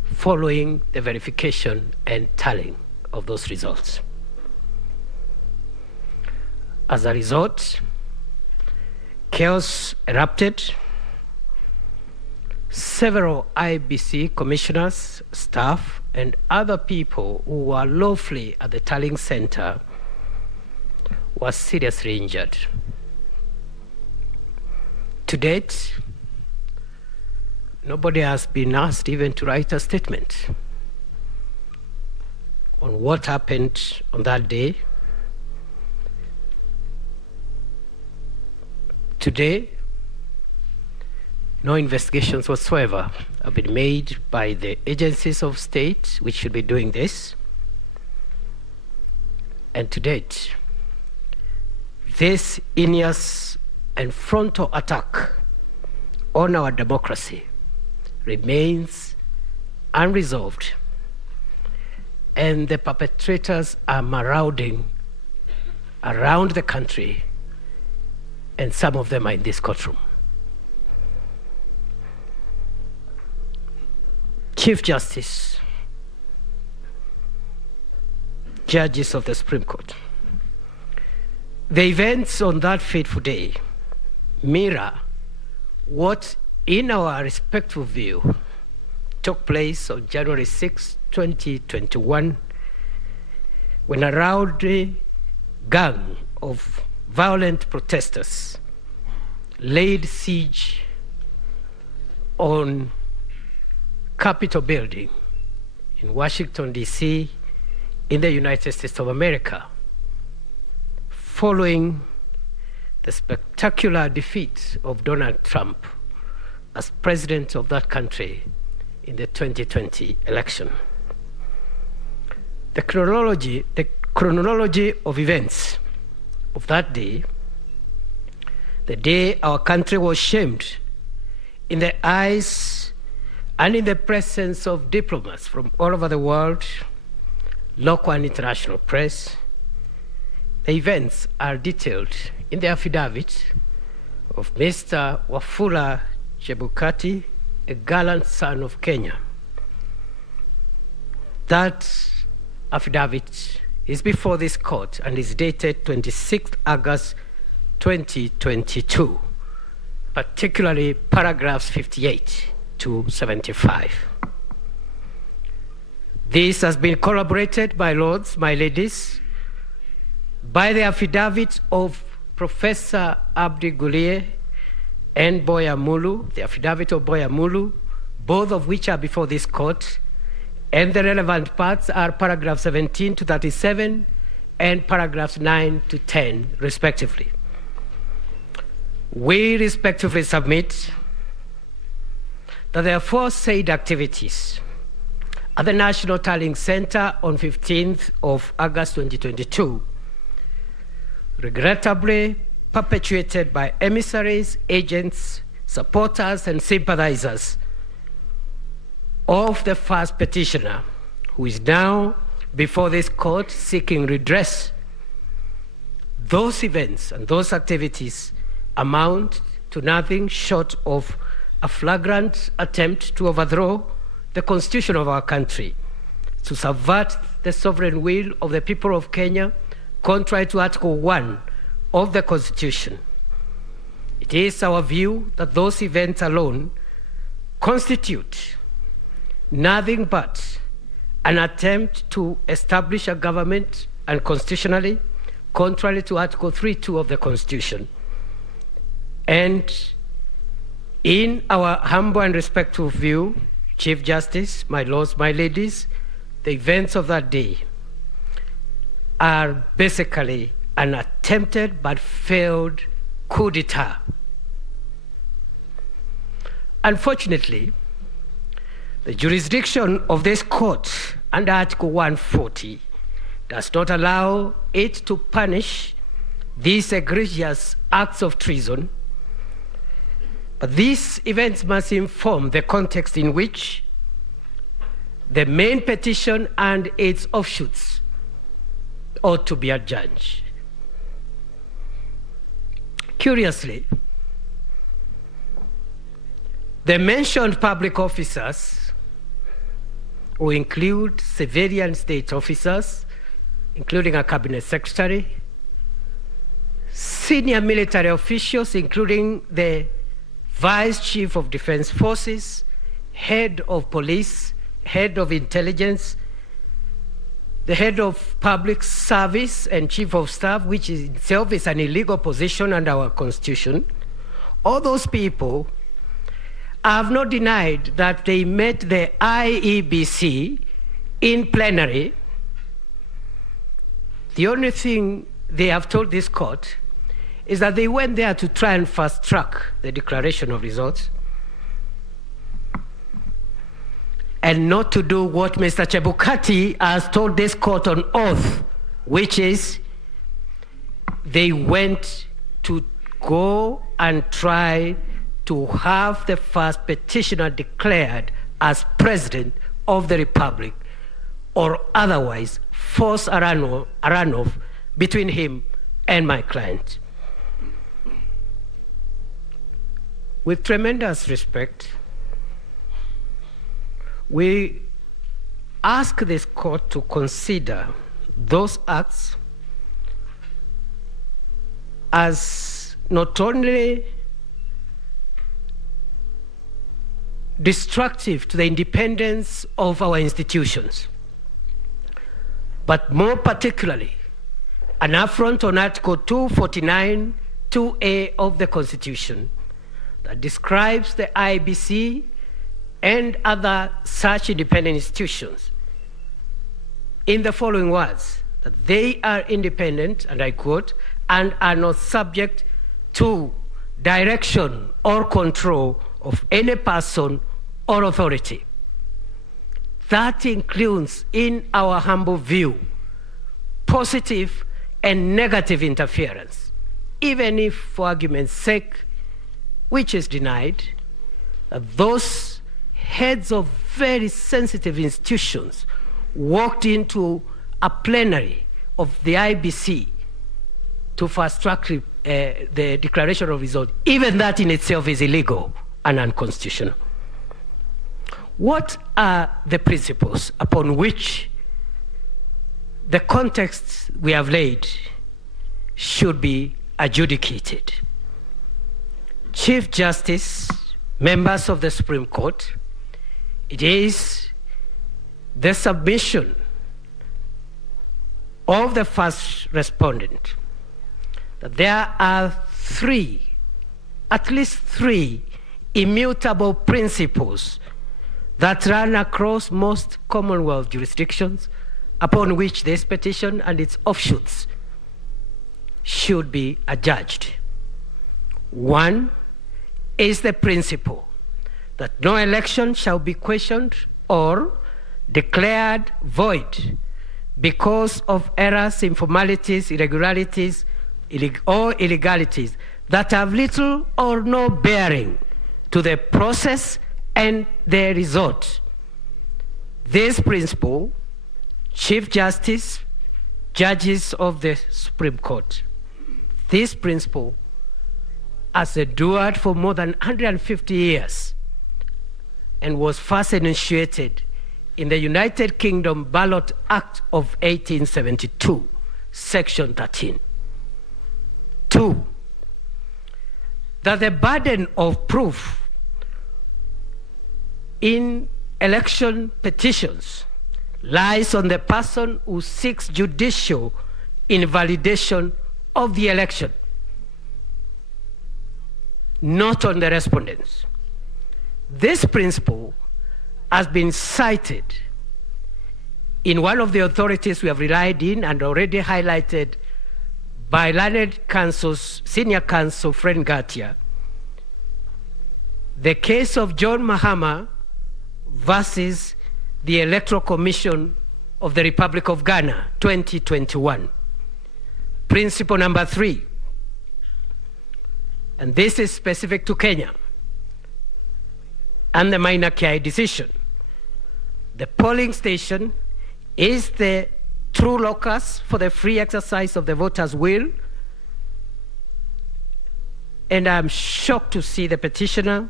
following the verification and tallying of those results. As a result, chaos erupted. Several IEBC commissioners, staff, and other people who were lawfully at the tallying center were seriously injured. To date, nobody has been asked even to write a statement on what happened on that day. Today, no investigations whatsoever have been made by the agencies of state which should be doing this. And to date, this heinous and frontal attack on our democracy remains unresolved, and the perpetrators are marauding around the country, and some of them are in this courtroom. Chief Justice, judges of the Supreme Court, the events on that fateful day mirror what, in our respectful view, took place on January 6, 2021, when a rowdy gang of violent protesters laid siege on Capitol building in Washington, D.C., in the United States of America, following the spectacular defeat of Donald Trump as president of that country in the 2020 election. The chronology of events of that day, the day our country was shamed in the eyes and in the presence of diplomats from all over the world, local and international press. The events are detailed in the affidavit of Mr. Wafula Chebukati, a gallant son of Kenya. That affidavit is before this court and is dated 26th August 2022, particularly paragraphs 58 to 75. This has been corroborated, my lords, my ladies, by the affidavit of Professor Abdi Gulie and Boya Mulu, the affidavit of Boya Mulu, both of which are before this court, and the relevant parts are paragraphs 17 to 37 and paragraphs 9 to 10, respectively. We respectively submit that the aforesaid activities at the National Tallying Center on 15th of August 2022, regrettably perpetuated by emissaries, agents, supporters, and sympathizers of the first petitioner, who is now before this court seeking redress. Those events and those activities amount to nothing short of a flagrant attempt to overthrow the constitution of our country to subvert the sovereign will of the people of Kenya, contrary to Article 1 of the Constitution. It is our view that those events alone constitute nothing but an attempt to establish a government unconstitutionally, contrary to Article 3.2 of the Constitution. And in our humble and respectful view, Chief Justice, my lords, my ladies, the events of that day are basically an attempted but failed coup d'etat. Unfortunately, the jurisdiction of this court under Article 140 does not allow it to punish these egregious acts of treason, but these events must inform the context in which the main petition and its offshoots ought to be adjudged. Curiously, the mentioned public officers, who include civilian state officers, including a cabinet secretary, senior military officials, including the Vice Chief of Defense Forces, head of police, head of intelligence, the head of public service and chief of staff, which is itself is an illegal position under our constitution. All those people have not denied that they met the IEBC in plenary. The only thing they have told this court is that they went there to try and fast track the declaration of results and not to do what Mr. Chebukati has told this court on oath, which is they went to go and try to have the first petitioner declared as president of the Republic, or otherwise force a runoff between him and my client. With tremendous respect, we ask this court to consider those acts as not only destructive to the independence of our institutions, but more particularly an affront on Article 249, 2A of the Constitution that describes the IEBC and other such independent institutions in the following words, that they are independent, and I quote, and are not subject to direction or control of any person or authority. That includes, in our humble view, positive and negative interference, even if, for argument's sake, which is denied, that those heads of very sensitive institutions walked into a plenary of the IEBC to fast track the declaration of result. Even that in itself is illegal and unconstitutional. What are the principles upon which the context we have laid should be adjudicated? Chief Justice, members of the Supreme Court, it is the submission of the first respondent that there are at least three immutable principles that run across most Commonwealth jurisdictions upon which this petition and its offshoots should be adjudged. One is the principle that no election shall be questioned or declared void because of errors, informalities, irregularities, or illegalities that have little or no bearing to the process and the result. This principle, Chief Justice, judges of the Supreme Court, this principle has endured for more than 150 years and was first initiated in the United Kingdom Ballot Act of 1872, Section 13. 2, that the burden of proof in election petitions lies on the person who seeks judicial invalidation of the election, not on the respondents. This principle has been cited in one of the authorities we have relied in and already highlighted by learned counsel's senior counsel Fred Ngatia, the case of John Mahama versus the Electoral Commission of the Republic of Ghana, 2021. Principle number 3, and this is specific to Kenya, and the minor KI decision. The polling station is the true locus for the free exercise of the voters' will. And I'm shocked to see the petitioner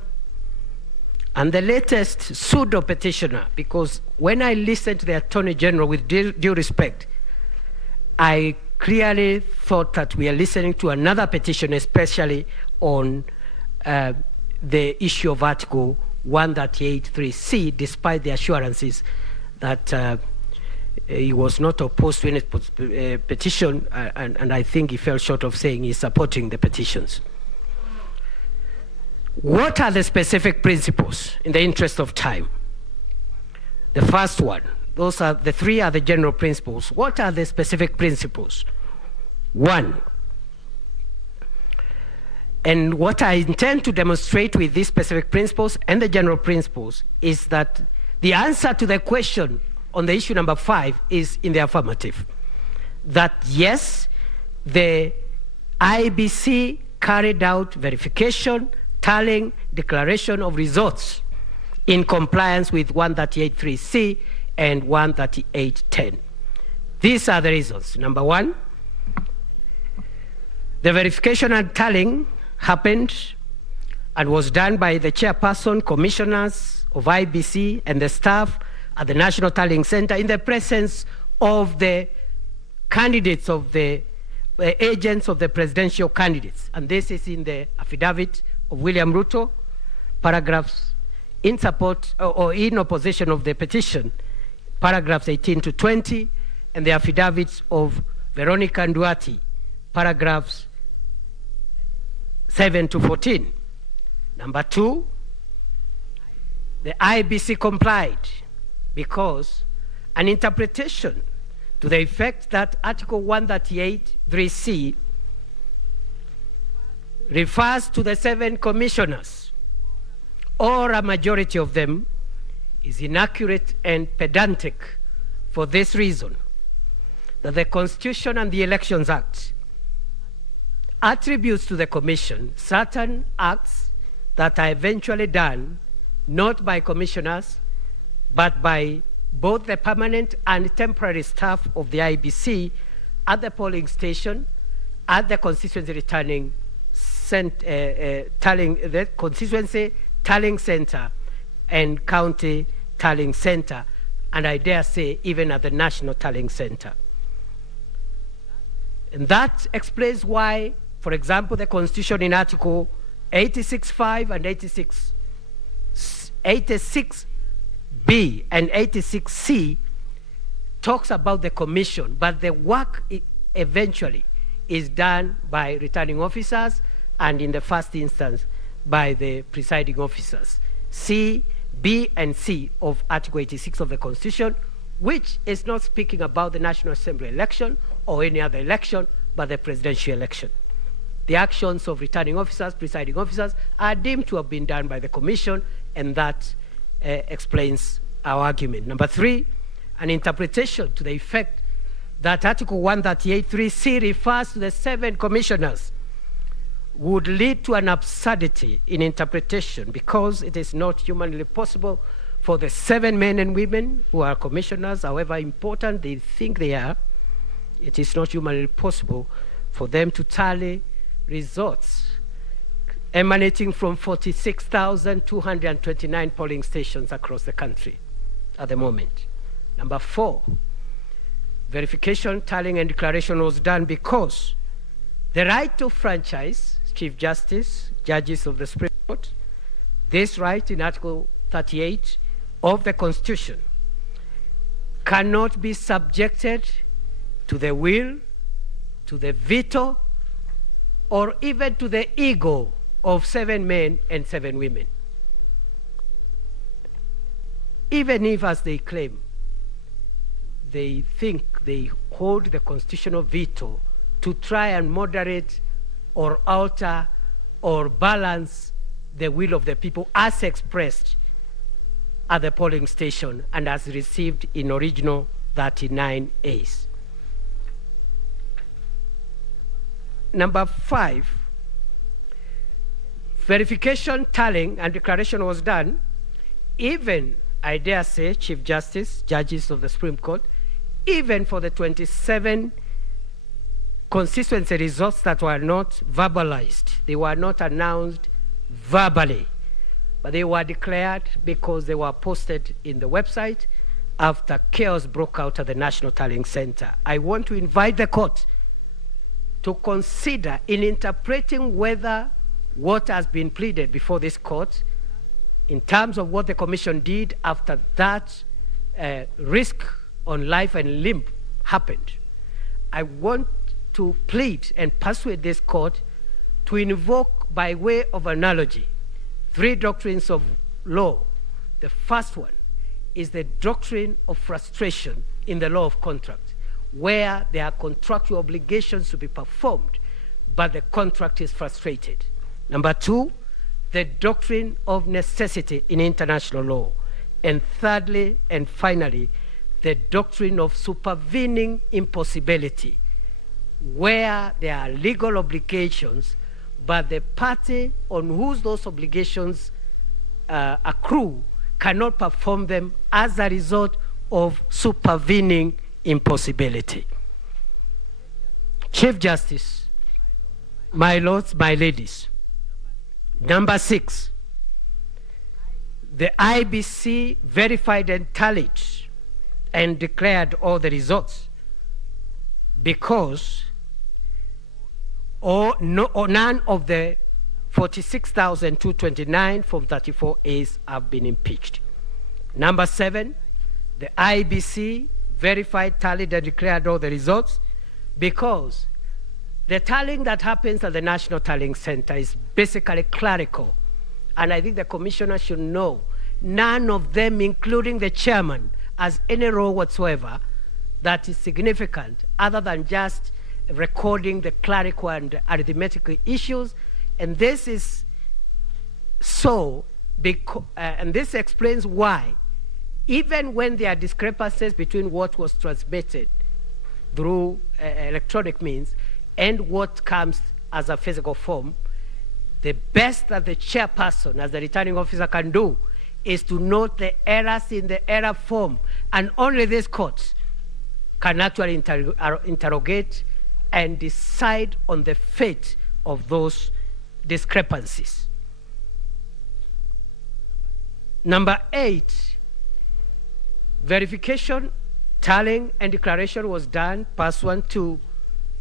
and the latest pseudo petitioner, because when I listened to the Attorney General, with due respect, I clearly thought that we are listening to another petition, especially on the issue of Article 138(3)(c), despite the assurances that he was not opposed to any petition, and I think he fell short of saying he's supporting the petitions. What are the specific principles in the interest of time? The first one, those are the 3 are the general principles. What are the specific principles? 1, and what I intend to demonstrate with these specific principles and the general principles is that the answer to the question on the issue number 5 is in the affirmative. That yes, the IEBC carried out verification, tallying, declaration of results in compliance with 138(3)(c) and 138(10). These are the reasons. Number 1, the verification and tallying happened and was done by the chairperson, commissioners of IEBC and the staff at the National Tallying Center in the presence of the candidates of the agents of the presidential candidates. And this is in the affidavit of William Ruto, paragraphs in support or in opposition of the petition, paragraphs 18 to 20, and the affidavits of Veronica Nduati, paragraphs 7 to 14. Number 2, the IEBC complied because an interpretation to the effect that Article 138(3)(c) refers to the 7 commissioners, or a majority of them, is inaccurate and pedantic for this reason, that the Constitution and the Elections Act attributes to the Commission certain acts that are eventually done not by commissioners, but by both the permanent and temporary staff of the IEBC at the polling station, at the constituency returning the constituency tallying center and county tallying center, and I dare say even at the national tallying center. And that explains why, for example, the Constitution in Article 86(5) and 86(b) and 86(c) talks about the commission, but the work eventually is done by returning officers and in the first instance by the presiding officers. C, B, and C of Article 86 of the Constitution, which is not speaking about the National Assembly election or any other election, but the presidential election. The actions of returning officers, presiding officers, are deemed to have been done by the Commission, and that explains our argument. Number 3, an interpretation to the effect that Article 138(3)(c) refers to the 7 commissioners would lead to an absurdity in interpretation, because it is not humanly possible for the 7 men and women who are commissioners, however important they think they are, it is not humanly possible for them to tally results emanating from 46,229 polling stations across the country. at the moment. Number 4, verification, tallying, and declaration was done because the right to franchise, Chief Justice, judges of the Supreme Court, this right in Article 38 of the Constitution cannot be subjected to the will, to the veto, or even to the ego of 7 men and 7 women. Even if, as they claim, they think they hold the constitutional veto to try and moderate or alter or balance the will of the people as expressed at the polling station and as received in original 39As. Number 5, verification, tallying, and declaration was done, even, I dare say, Chief Justice, judges of the Supreme Court, even for the 27 constituency results that were not verbalized. They were not announced verbally, but they were declared because they were posted in the website after chaos broke out at the National Tallying Center. I want to invite the court to consider, in interpreting whether what has been pleaded before this court in terms of what the commission did after that risk on life and limb happened. I want to plead and persuade this court to invoke, by way of analogy, 3 doctrines of law. The first one is the doctrine of frustration in the law of contract, where there are contractual obligations to be performed, but the contract is frustrated. Number 2, the doctrine of necessity in international law. And thirdly and finally, the doctrine of supervening impossibility, where there are legal obligations, but the party on whose those obligations accrue cannot perform them as a result of supervening impossibility. Chief Justice, my lords, my ladies, number 6, the IEBC verified and tallied and declared all the results because none of the 46,229 from 34As have been impeached. Number 7, the IEBC verified, tallied, and declared all the results because the tallying that happens at the National Tallying Center is basically clerical. And I think the commissioner should know none of them, including the chairman, has any role whatsoever that is significant other than just recording the clerical and arithmetical issues. And this is so, and this explains why, even when there are discrepancies between what was transmitted through electronic means and what comes as a physical form, the best that the chairperson, as the returning officer, can do is to note the errors in the error form, and only this court can actually interrogate and decide on the fate of those discrepancies. Number 8, verification, tallying, and declaration was done pursuant to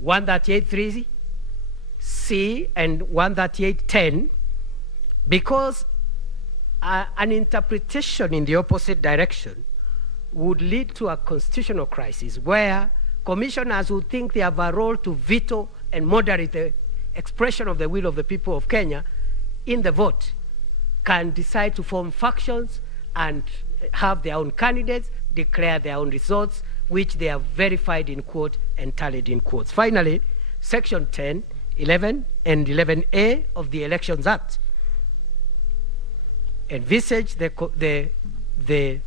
138.3C and 138.10 because an interpretation in the opposite direction would lead to a constitutional crisis where commissioners would think they have a role to veto and moderate the expression of the will of the people of Kenya in the vote, can decide to form factions and have their own candidates, declare their own results, which they have verified in quote and tallied in quotes. Finally, Section 10, 11, and 11A of the Elections Act envisage the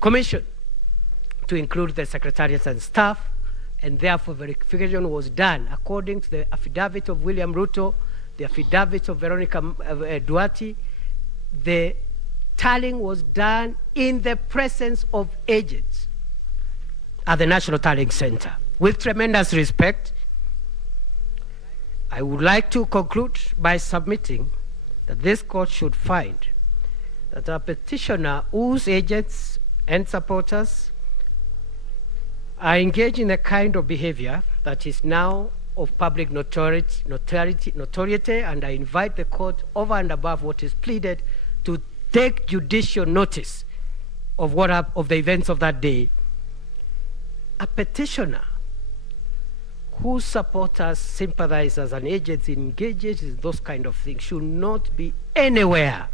commission to include the secretariats and staff, and therefore verification was done according to the affidavit of William Ruto, the affidavit of Veronica Duarte. The tallying was done in the presence of agents at the National Tallying Center. With tremendous respect, I would like to conclude by submitting that this court should find that a petitioner whose agents and supporters are engaged in a kind of behavior that is now of public notoriety, and I invite the court, over and above what is pleaded, to take judicial notice of of the events of that day. A petitioner whose supporters, sympathizers, and agents engages in those kind of things should not be anywhere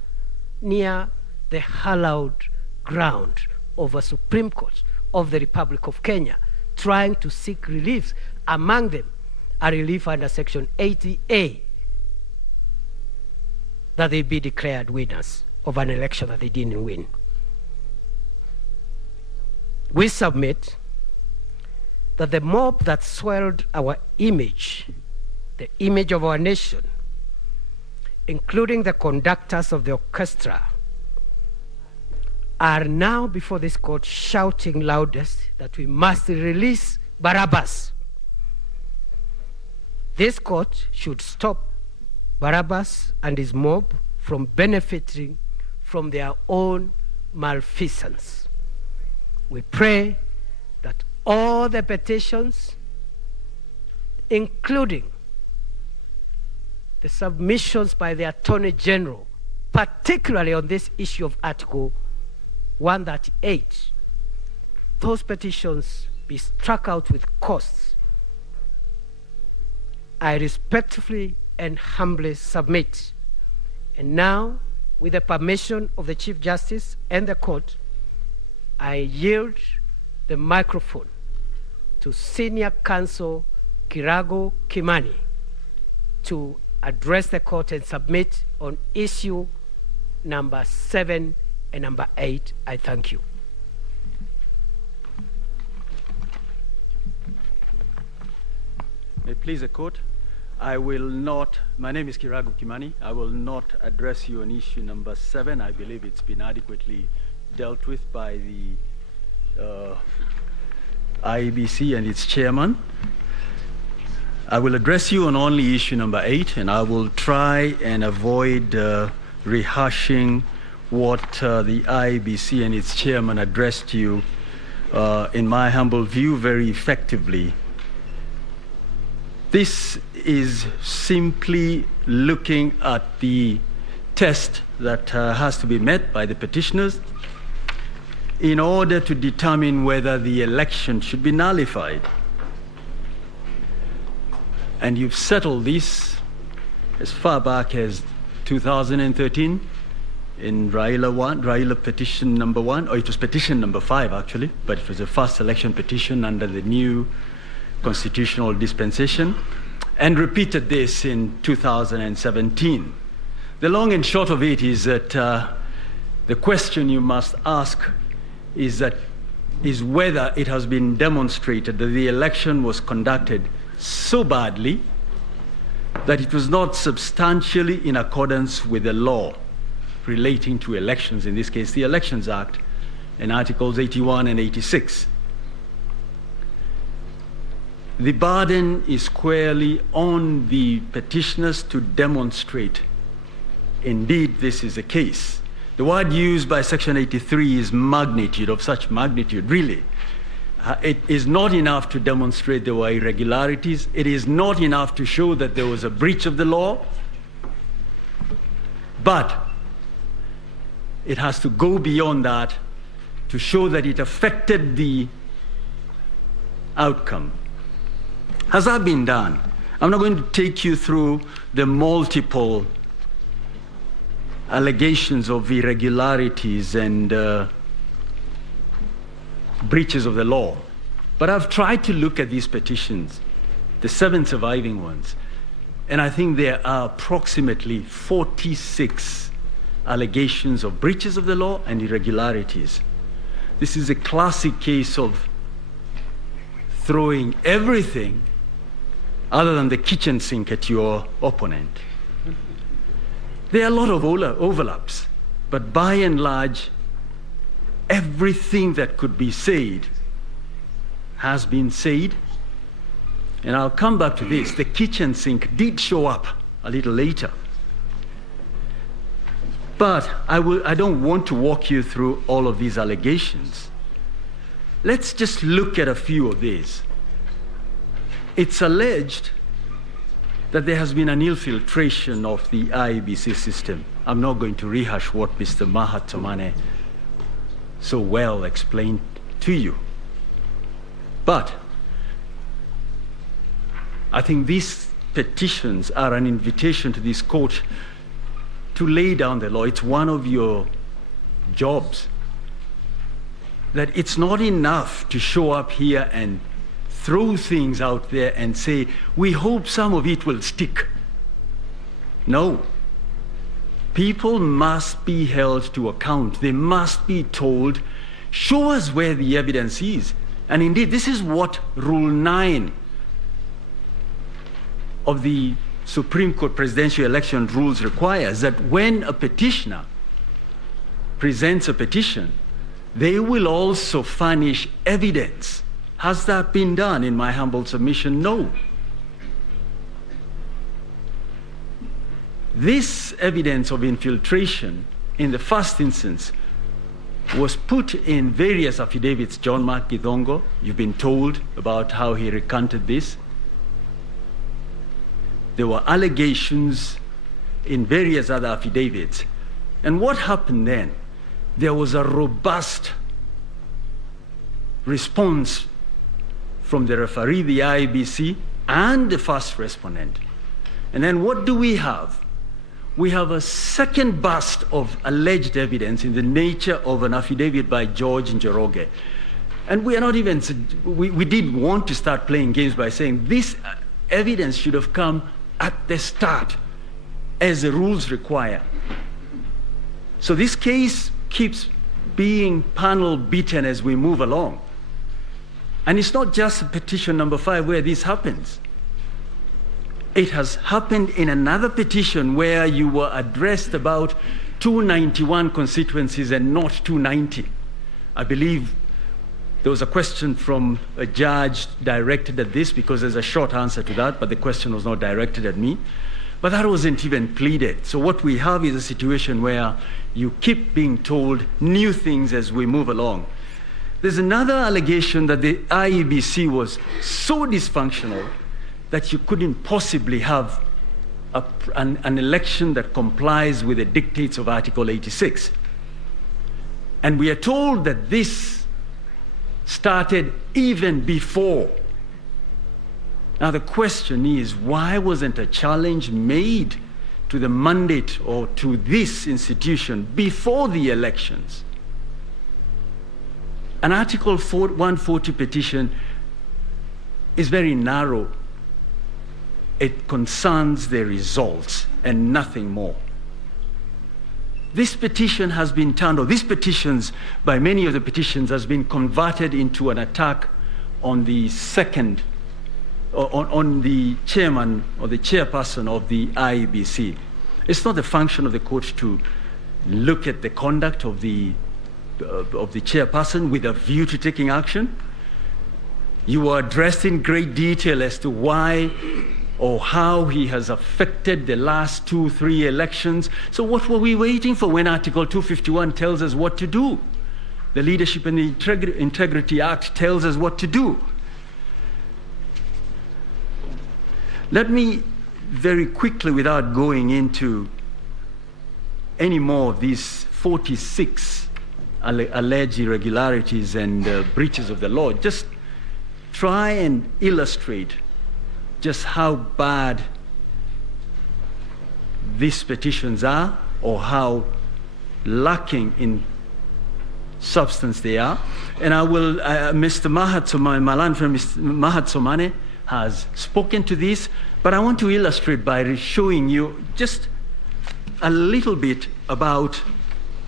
near the hallowed ground of a Supreme Court of the Republic of Kenya, trying to seek relief, among them a relief under Section 80A, that they be declared winners of an election that they didn't win. We submit that the mob that swelled our image, the image of our nation, including the conductors of the orchestra, are now before this court shouting loudest that we must release Barabbas. This court should stop Barabbas and his mob from benefiting from their own malfeasance. We pray that all the petitions, including the submissions by the Attorney General, particularly on this issue of Article 138, those petitions be struck out with costs. I respectfully and humbly submit. And now, with the permission of the Chief Justice and the court, I yield the microphone to Senior Counsel Kirago Kimani to address the court and submit on issue number 7 and number 8. I thank you. May it please the court, I will not, my name is Kirago Kimani, I will not address you on issue number 7. I believe it's been adequately dealt with by the IEBC and its chairman. I will address you on only issue number 8, and I will try and avoid rehashing what the IEBC and its chairman addressed you, in my humble view, very effectively. This is simply looking at the test that has to be met by the petitioners in order to determine whether the election should be nullified. And you've settled this as far back as 2013 in Raila petition number 1, or it was petition number 5 actually, but it was the first election petition under the new constitutional dispensation, and repeated this in 2017. The long and short of it is that the question you must ask is whether it has been demonstrated that the election was conducted so badly that it was not substantially in accordance with the law relating to elections, in this case the Elections Act and Articles 81 and 86. The burden is squarely on the petitioners to demonstrate indeed this is the case. The word used by Section 83 is magnitude, of such magnitude, really. It is not enough to demonstrate there were irregularities. It is not enough to show that there was a breach of the law. But it has to go beyond that to show that it affected the outcome. Has that been done? I'm not going to take you through the multiple allegations of irregularities and breaches of the law. But I've tried to look at these petitions, the 7 surviving ones, and I think there are approximately 46 allegations of breaches of the law and irregularities. This is a classic case of throwing everything other than the kitchen sink at your opponent. There are a lot of overlaps, but by and large, everything that could be said has been said. And I'll come back to this. The kitchen sink did show up a little later. But I don't want to walk you through all of these allegations. Let's just look at a few of these. It's alleged that there has been an infiltration of the IEBC system. I'm not going to rehash what Mr. Mahat Somane so well explained to you. But I think these petitions are an invitation to this court to lay down the law. It's one of your jobs. That it's not enough to show up here and throw things out there and say, we hope some of it will stick. No. People must be held to account. They must be told, show us where the evidence is. And indeed, this is what Rule 9 of the Supreme Court presidential election rules requires, that when a petitioner presents a petition, they will also furnish evidence. Has that been done in my humble submission? No. This evidence of infiltration, in the first instance, was put in various affidavits. John Mark Githongo, you've been told about how he recanted this. There were allegations in various other affidavits. And what happened then? There was a robust response from the referee, the IEBC, and the first respondent. And then what do we have? We have a second burst of alleged evidence in the nature of an affidavit by George Njoroge. And we are not even, we did want to start playing games by saying this evidence should have come at the start, as the rules require. So this case keeps being panel beaten as we move along. And it's not just petition number 5 where this happens. It has happened in another petition where you were addressed about 291 constituencies and not 290. I believe there was a question from a judge directed at this, because there's a short answer to that, but the question was not directed at me. But that wasn't even pleaded. So what we have is a situation where you keep being told new things as we move along. There's another allegation that the IEBC was so dysfunctional that you couldn't possibly have an election that complies with the dictates of Article 86. And we are told that this started even before. Now the question is, why wasn't a challenge made to the mandate or to this institution before the elections? An Article 140 petition is very narrow. It concerns the results and nothing more. This petition has been turned, or these petitions, by many of the petitions, has been converted into an attack on the second, on the chairman or the chairperson of the IEBC. It's not the function of the court to look at the conduct of the chairperson with a view to taking action. You were addressed in great detail as to why or how he has affected the last 2-3 elections. So what were we waiting for when Article 251 tells us what to do? The Leadership and the Integrity Act tells us what to do. Let me very quickly, without going into any more of these 46 alleged irregularities and breaches of the law, just try and illustrate just how bad these petitions are, or how lacking in substance they are. And I will, Mr. Mahat Somane, my land friend Mr. Mahat Somane, has spoken to this, but I want to illustrate by showing you just a little bit about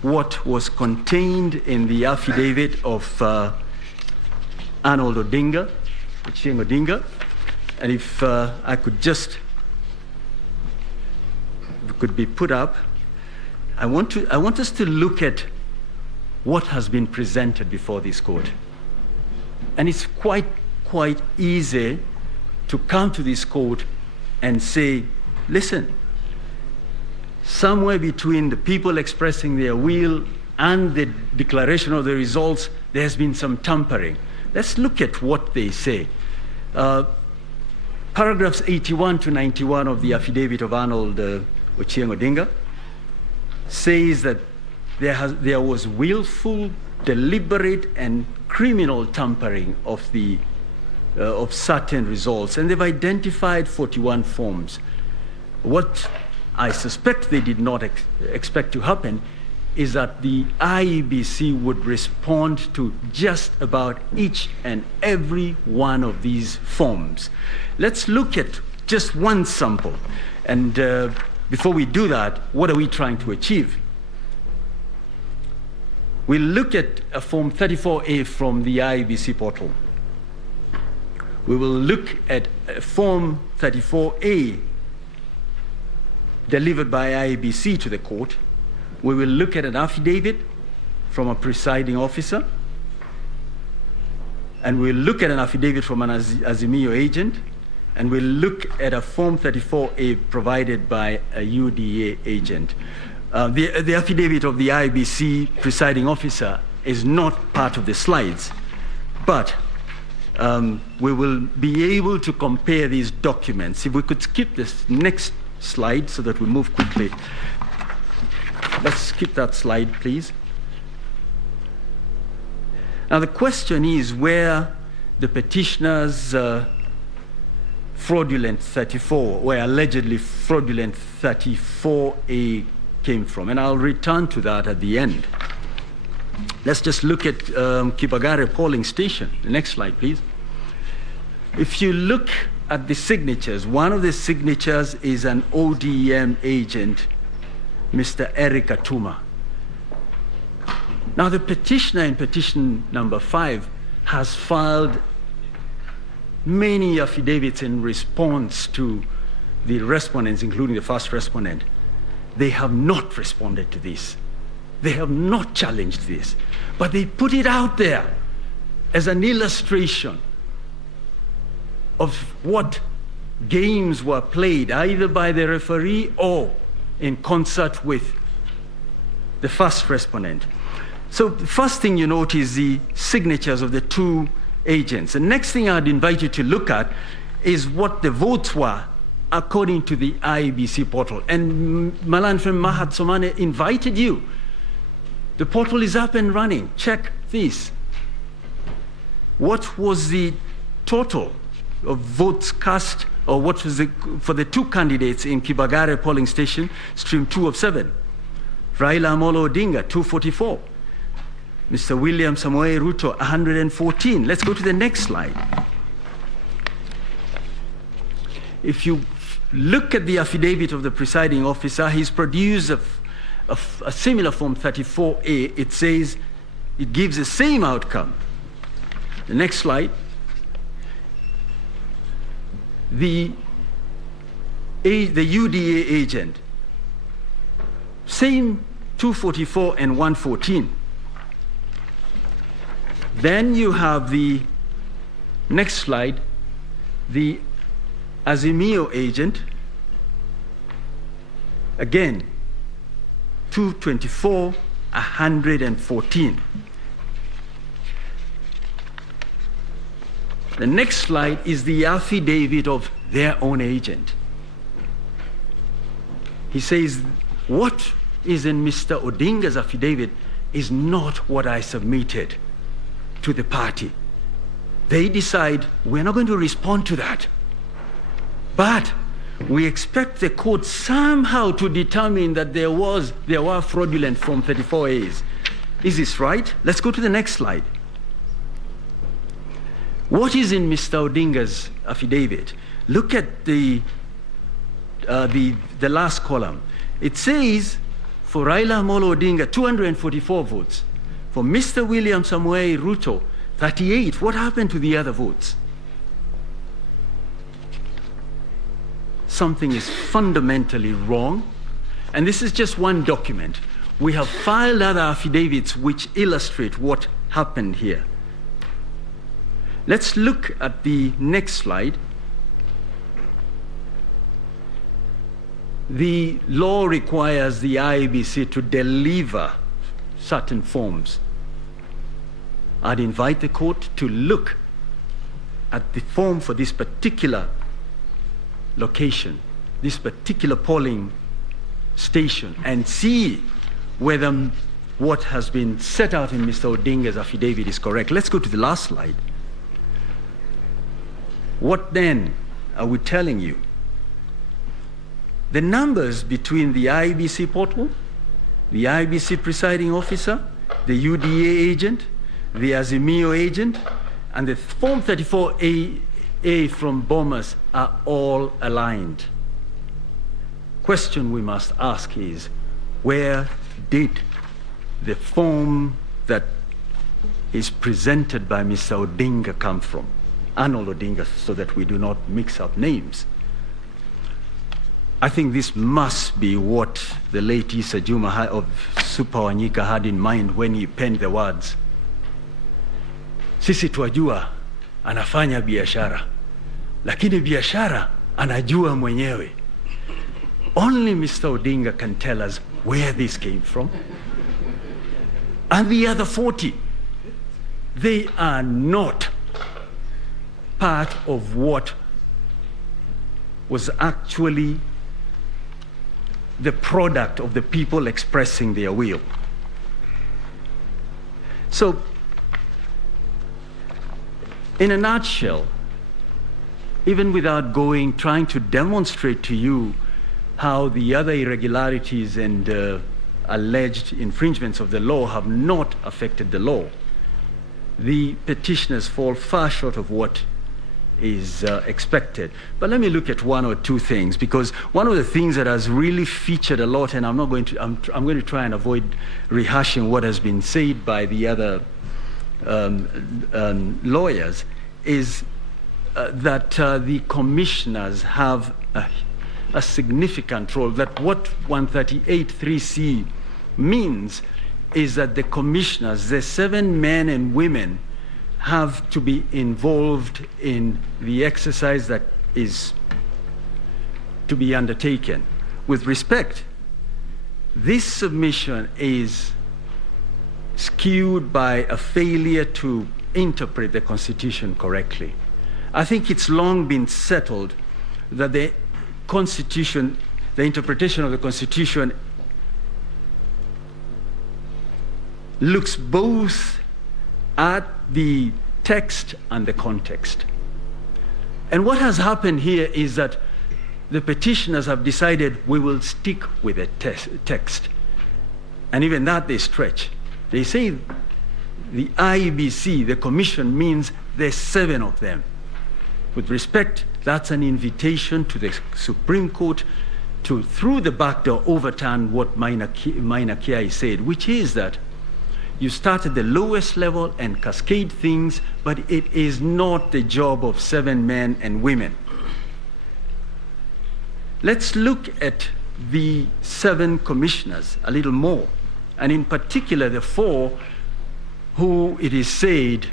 what was contained in the affidavit of Arnold Odinga, Ochieng Odinga. And if I could just, if it could be put up, I want us to look at what has been presented before this court. And it's quite easy to come to this court and say, listen, somewhere between the people expressing their will and the declaration of the results, there has been some tampering. Let's look at what they say. Paragraphs 81 to 91 of the affidavit of Arnold Ochieng Odinga says that there was willful, deliberate, and criminal tampering of certain results, and they've identified 41 forms. What I suspect they did not expect to happen is that the IEBC would respond to just about each and every one of these forms. Let's look at just one sample. And before we do that, what are we trying to achieve? We'll look at a Form 34A from the IEBC portal. We will look at Form 34A delivered by IEBC to the court. We will look at an affidavit from a presiding officer, and we'll look at an affidavit from an Azimio agent, and we'll look at a Form 34A provided by a UDA agent. The affidavit of the IEBC presiding officer is not part of the slides, but we will be able to compare these documents. If we could skip this next slide so that we move quickly. Let's skip that slide, please. Now the question is where the petitioner's fraudulent 34, where allegedly fraudulent 34A came from, and I'll return to that at the end. Let's just look at Kibagare polling station. The next slide, please. If you look at the signatures, one of the signatures is an ODM agent, Mr. Eric Atuma. Now the petitioner in petition number 5 has filed many affidavits in response to the respondents, including the first respondent. They have not responded to this. They have not challenged this, but they put it out there as an illustration of what games were played either by the referee or in concert with the first respondent. So the first thing you note is the signatures of the two agents. The next thing I'd invite you to look at is what the votes were according to the IEBC portal. And Malanfem Mahat Somane invited you. The portal is up and running. Check this. What was the total of votes cast, or what was for the two candidates in Kibagare polling station, stream 2 of 7? Raila Amolo Odinga, 244. Mr. William Samoei Ruto, 114. Let's go to the next slide. If you look at the affidavit of the presiding officer, he's produced a similar Form 34A. It says it gives the same outcome. The next slide. The UDA agent, same 244 and 114. Then you have the next slide, the Azimio agent, again, 224, 114. The next slide is the affidavit of their own agent. He says, what is in Mr. Odinga's affidavit is not what I submitted to the party. They decide, we're not going to respond to that. But we expect the court somehow to determine that there were fraudulent Form 34As. Is this right? Let's go to the next slide. What is in Mr. Odinga's affidavit? Look at the last column. It says, for Raila Amolo Odinga, 244 votes. For Mr. William Samoei Ruto, 38. What happened to the other votes? Something is fundamentally wrong. And this is just one document. We have filed other affidavits which illustrate what happened here. Let's look at the next slide. the law requires the IEBC to deliver certain forms. I'd invite the court to look at the form for this particular location, this particular polling station, and see whether what has been set out in Mr. Odinga's affidavit is correct. Let's go to the last slide. What then are we telling you? The numbers between the IEBC portal, the IEBC presiding officer, the UDA agent, the Azimio agent, and the Form 34A from Bomas are all aligned. Question we must ask is, where did the form that is presented by Mr. Odinga come from? Arnold Odinga, so that we do not mix up names. I think this must be what the late Issa Juma of Super Wanyika had in mind when he penned the words, sisi twajua anafanya biashara, lakini biashara anajua mwenyewe. Only Mr. Odinga can tell us where this came from. And the other 40, they are not part of what was actually the product of the people expressing their will. So, in a nutshell, even without trying to demonstrate to you how the other irregularities and alleged infringements of the law have not affected the law, the petitioners fall far short of what is expected. But let me look at one or two things, because one of the things that has really featured a lot, and I'm going to try and avoid rehashing what has been said by the other lawyers, is that the commissioners have a significant role. That what 138(3)(c) means is that the commissioners, the 7 men and women, have to be involved in the exercise that is to be undertaken. With respect, this submission is skewed by a failure to interpret the Constitution correctly. I think it's long been settled that the Constitution, the interpretation of the Constitution, looks both at the text and the context. And what has happened here is that the petitioners have decided we will stick with the text. And even that they stretch. They say the IEBC, the commission, means there's 7 of them. With respect, that's an invitation to the Supreme Court to, through the back door, overturn what Maina Kiai said, which is that you start at the lowest level and cascade things, but it is not the job of 7 men and women. Let's look at the 7 commissioners a little more, and in particular the 4 who it is said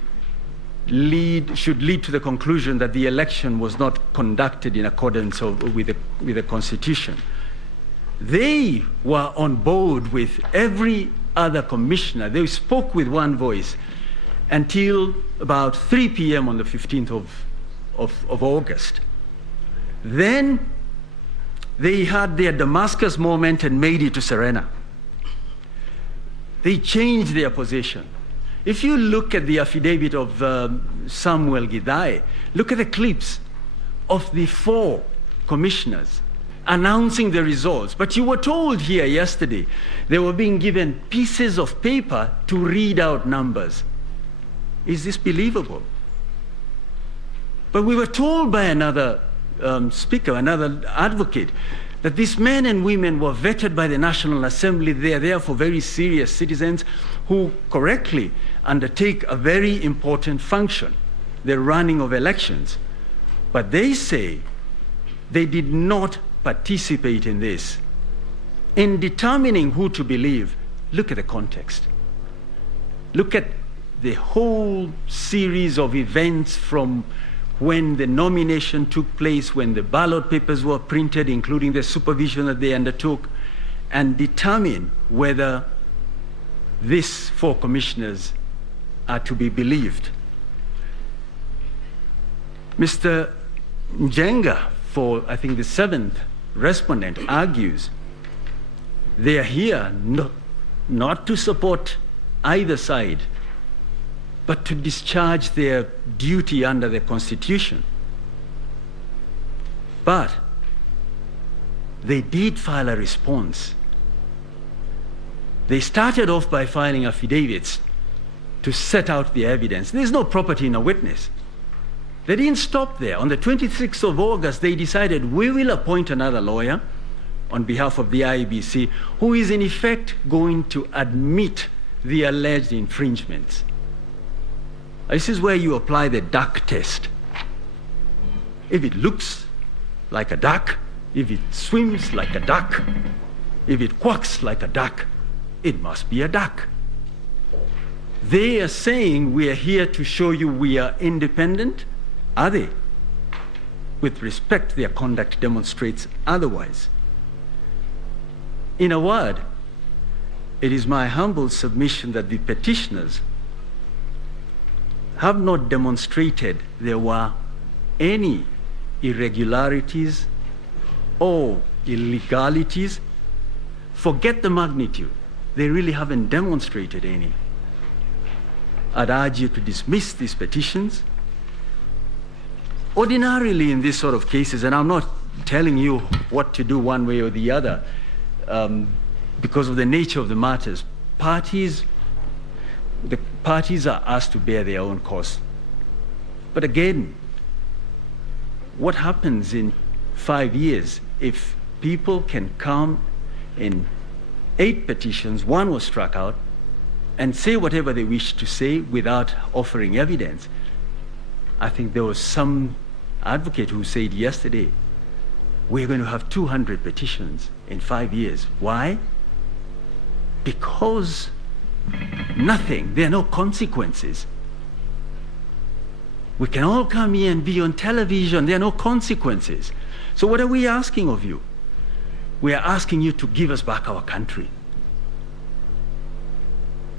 should lead to the conclusion that the election was not conducted in accordance with the Constitution. They were on board with every other commissioner. They spoke with one voice until about 3 p.m. on the 15th of August. Then they had their Damascus moment and made it to Serena. They changed their position. If you look at the affidavit of Samuel Gidai, look at the clips of the 4 commissioners announcing the results. But you were told here yesterday they were being given pieces of paper to read out numbers. Is this believable? But we were told by another speaker, another advocate, that these men and women were vetted by the National Assembly. They are therefore very serious citizens who correctly undertake a very important function, the running of elections. But they say they did not participate in this. In determining who to believe, look at the context. Look at the whole series of events from when the nomination took place, when the ballot papers were printed, including the supervision that they undertook, and determine whether these 4 commissioners are to be believed. Mr. Njenga, for I think the 7th respondent, argues they are here not to support either side, but to discharge their duty under the Constitution. But they did file a response. They started off by filing affidavits to set out the evidence. There's no property in a witness. They didn't stop there. On the 26th of August, they decided, we will appoint another lawyer on behalf of the IEBC who is in effect going to admit the alleged infringements. This is where you apply the duck test. If it looks like a duck, if it swims like a duck, if it quacks like a duck, it must be a duck. They are saying we are here to show you we are independent. Are they? With respect, their conduct demonstrates otherwise. In a word, it is my humble submission that the petitioners have not demonstrated there were any irregularities or illegalities. Forget the magnitude. They really haven't demonstrated any. I'd urge you to dismiss these petitions. Ordinarily in these sort of cases, and I'm not telling you what to do one way or the other, because of the nature of the matters, the parties are asked to bear their own costs. But again, what happens in 5 years if people can come in 8 petitions, 1 was struck out, and say whatever they wish to say without offering evidence? I think there was some advocate who said yesterday, we're going to have 200 petitions in 5 years. Why? Because nothing, there are no consequences. We can all come here and be on television, there are no consequences. So what are we asking of you? We are asking you to give us back our country.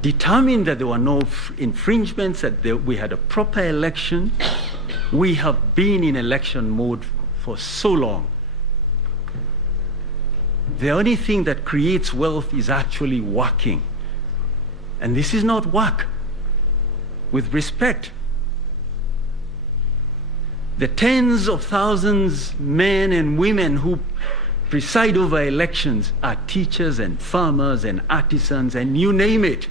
Determine that there were no infringements, that we had a proper election. We have been in election mode for so long. The only thing that creates wealth is actually working. And this is not work. With respect, the tens of thousands, men and women who preside over elections are teachers and farmers and artisans and you name it.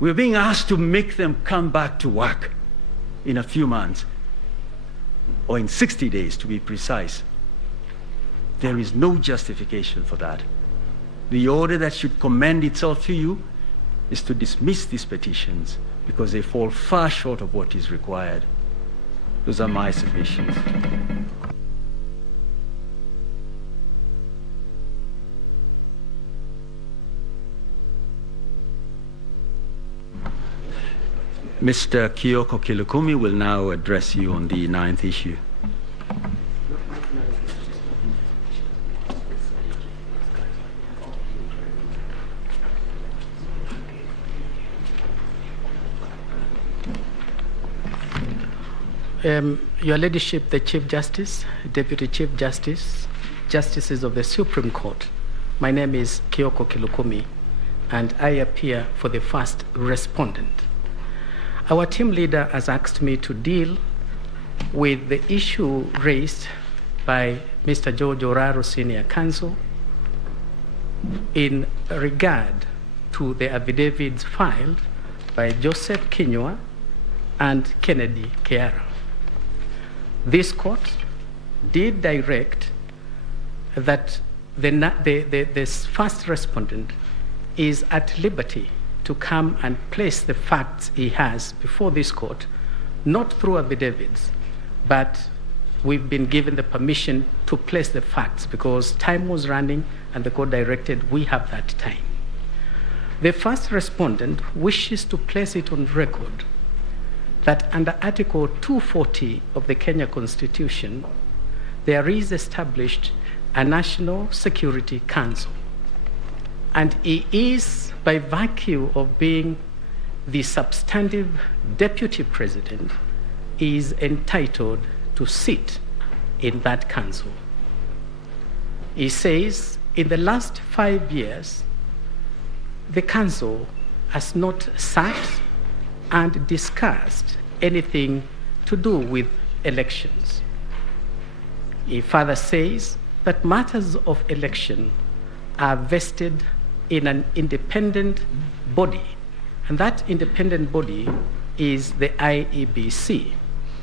We're being asked to make them come back to work in a few months, or in 60 days to be precise. There is no justification for that. The order that should commend itself to you is to dismiss these petitions because they fall far short of what is required. Those are my submissions. Mr. Kioko Kilukumi will now address you on the 9th issue. Your Ladyship, the Chief Justice, Deputy Chief Justice, Justices of the Supreme Court, my name is Kioko Kilukumi, and I appear for the first respondent. Our team leader has asked me to deal with the issue raised by Mr. George Oraro, Senior Counsel, in regard to the affidavits filed by Joseph Kinyua and Kennedy Keara. This court did direct that the first respondent is at liberty to come and place the facts he has before this court, not through affidavits, but we've been given the permission to place the facts because time was running and the court directed we have that time. The first respondent wishes to place it on record that under Article 240 of the Kenya Constitution, there is established a National Security Council. And he is, by virtue of being the substantive deputy president, is entitled to sit in that council. He says, in the last 5 years, the council has not sat and discussed anything to do with elections. He further says that matters of election are vested in an independent body, and that independent body is the IEBC.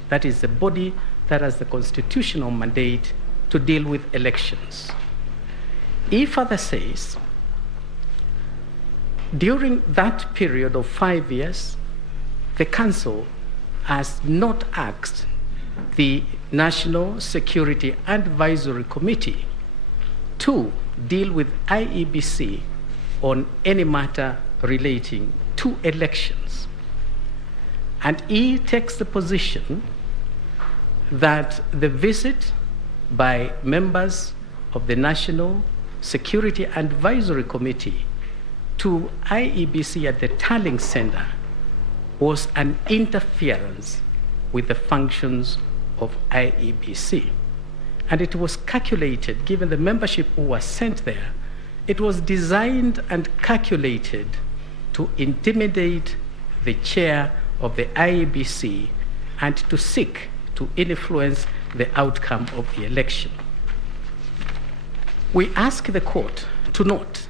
That is the body that has the constitutional mandate to deal with elections. He further says, during that period of 5 years, the Council has not asked the National Security Advisory Committee to deal with IEBC on any matter relating to elections. And he takes the position that the visit by members of the National Security Advisory Committee to IEBC at the Tallying Center was an interference with the functions of IEBC. And it was calculated, given the membership who was sent there, it was designed and calculated to intimidate the chair of the IEBC and to seek to influence the outcome of the election. We ask the court to note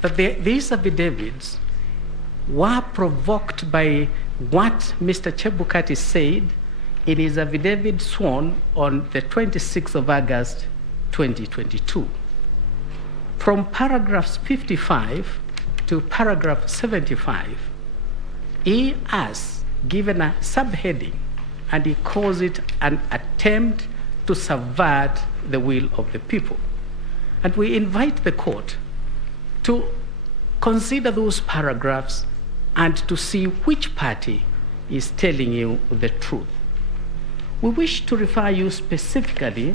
that these affidavits were provoked by what Mr. Chebukati said in his affidavit sworn on the 26th of August, 2022. From paragraphs 55 to paragraph 75, he has given a subheading, and he calls it an attempt to subvert the will of the people. And we invite the court to consider those paragraphs and to see which party is telling you the truth. We wish to refer you specifically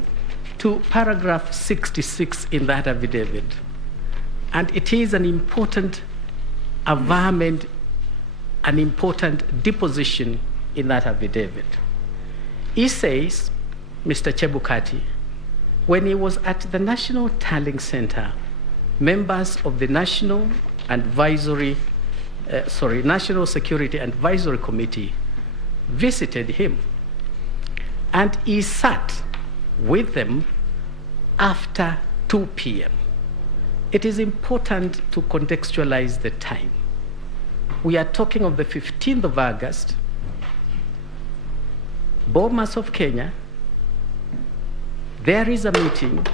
to paragraph 66 in that affidavit. And it is an important averment, an important deposition in that affidavit. He says, Mr. Chebukati, when he was at the National Tallying Center, members of the National Security Advisory Committee visited him, and he sat with them after 2 p.m. It is important to contextualize the time. We are talking of the 15th of August. Bomas of Kenya, there is a meeting,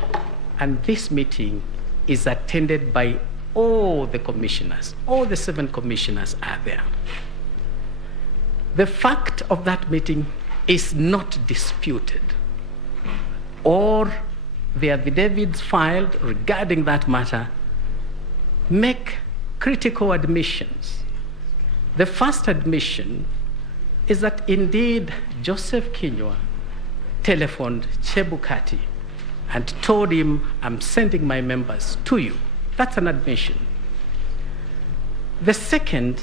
and this meeting is attended by all the commissioners. All the 7 commissioners are there. The fact of that meeting is not disputed, or the affidavits filed regarding that matter make critical admissions. The first admission is that indeed Joseph Kinyua telephoned Chebukati and told him, I'm sending my members to you. That's an admission. The second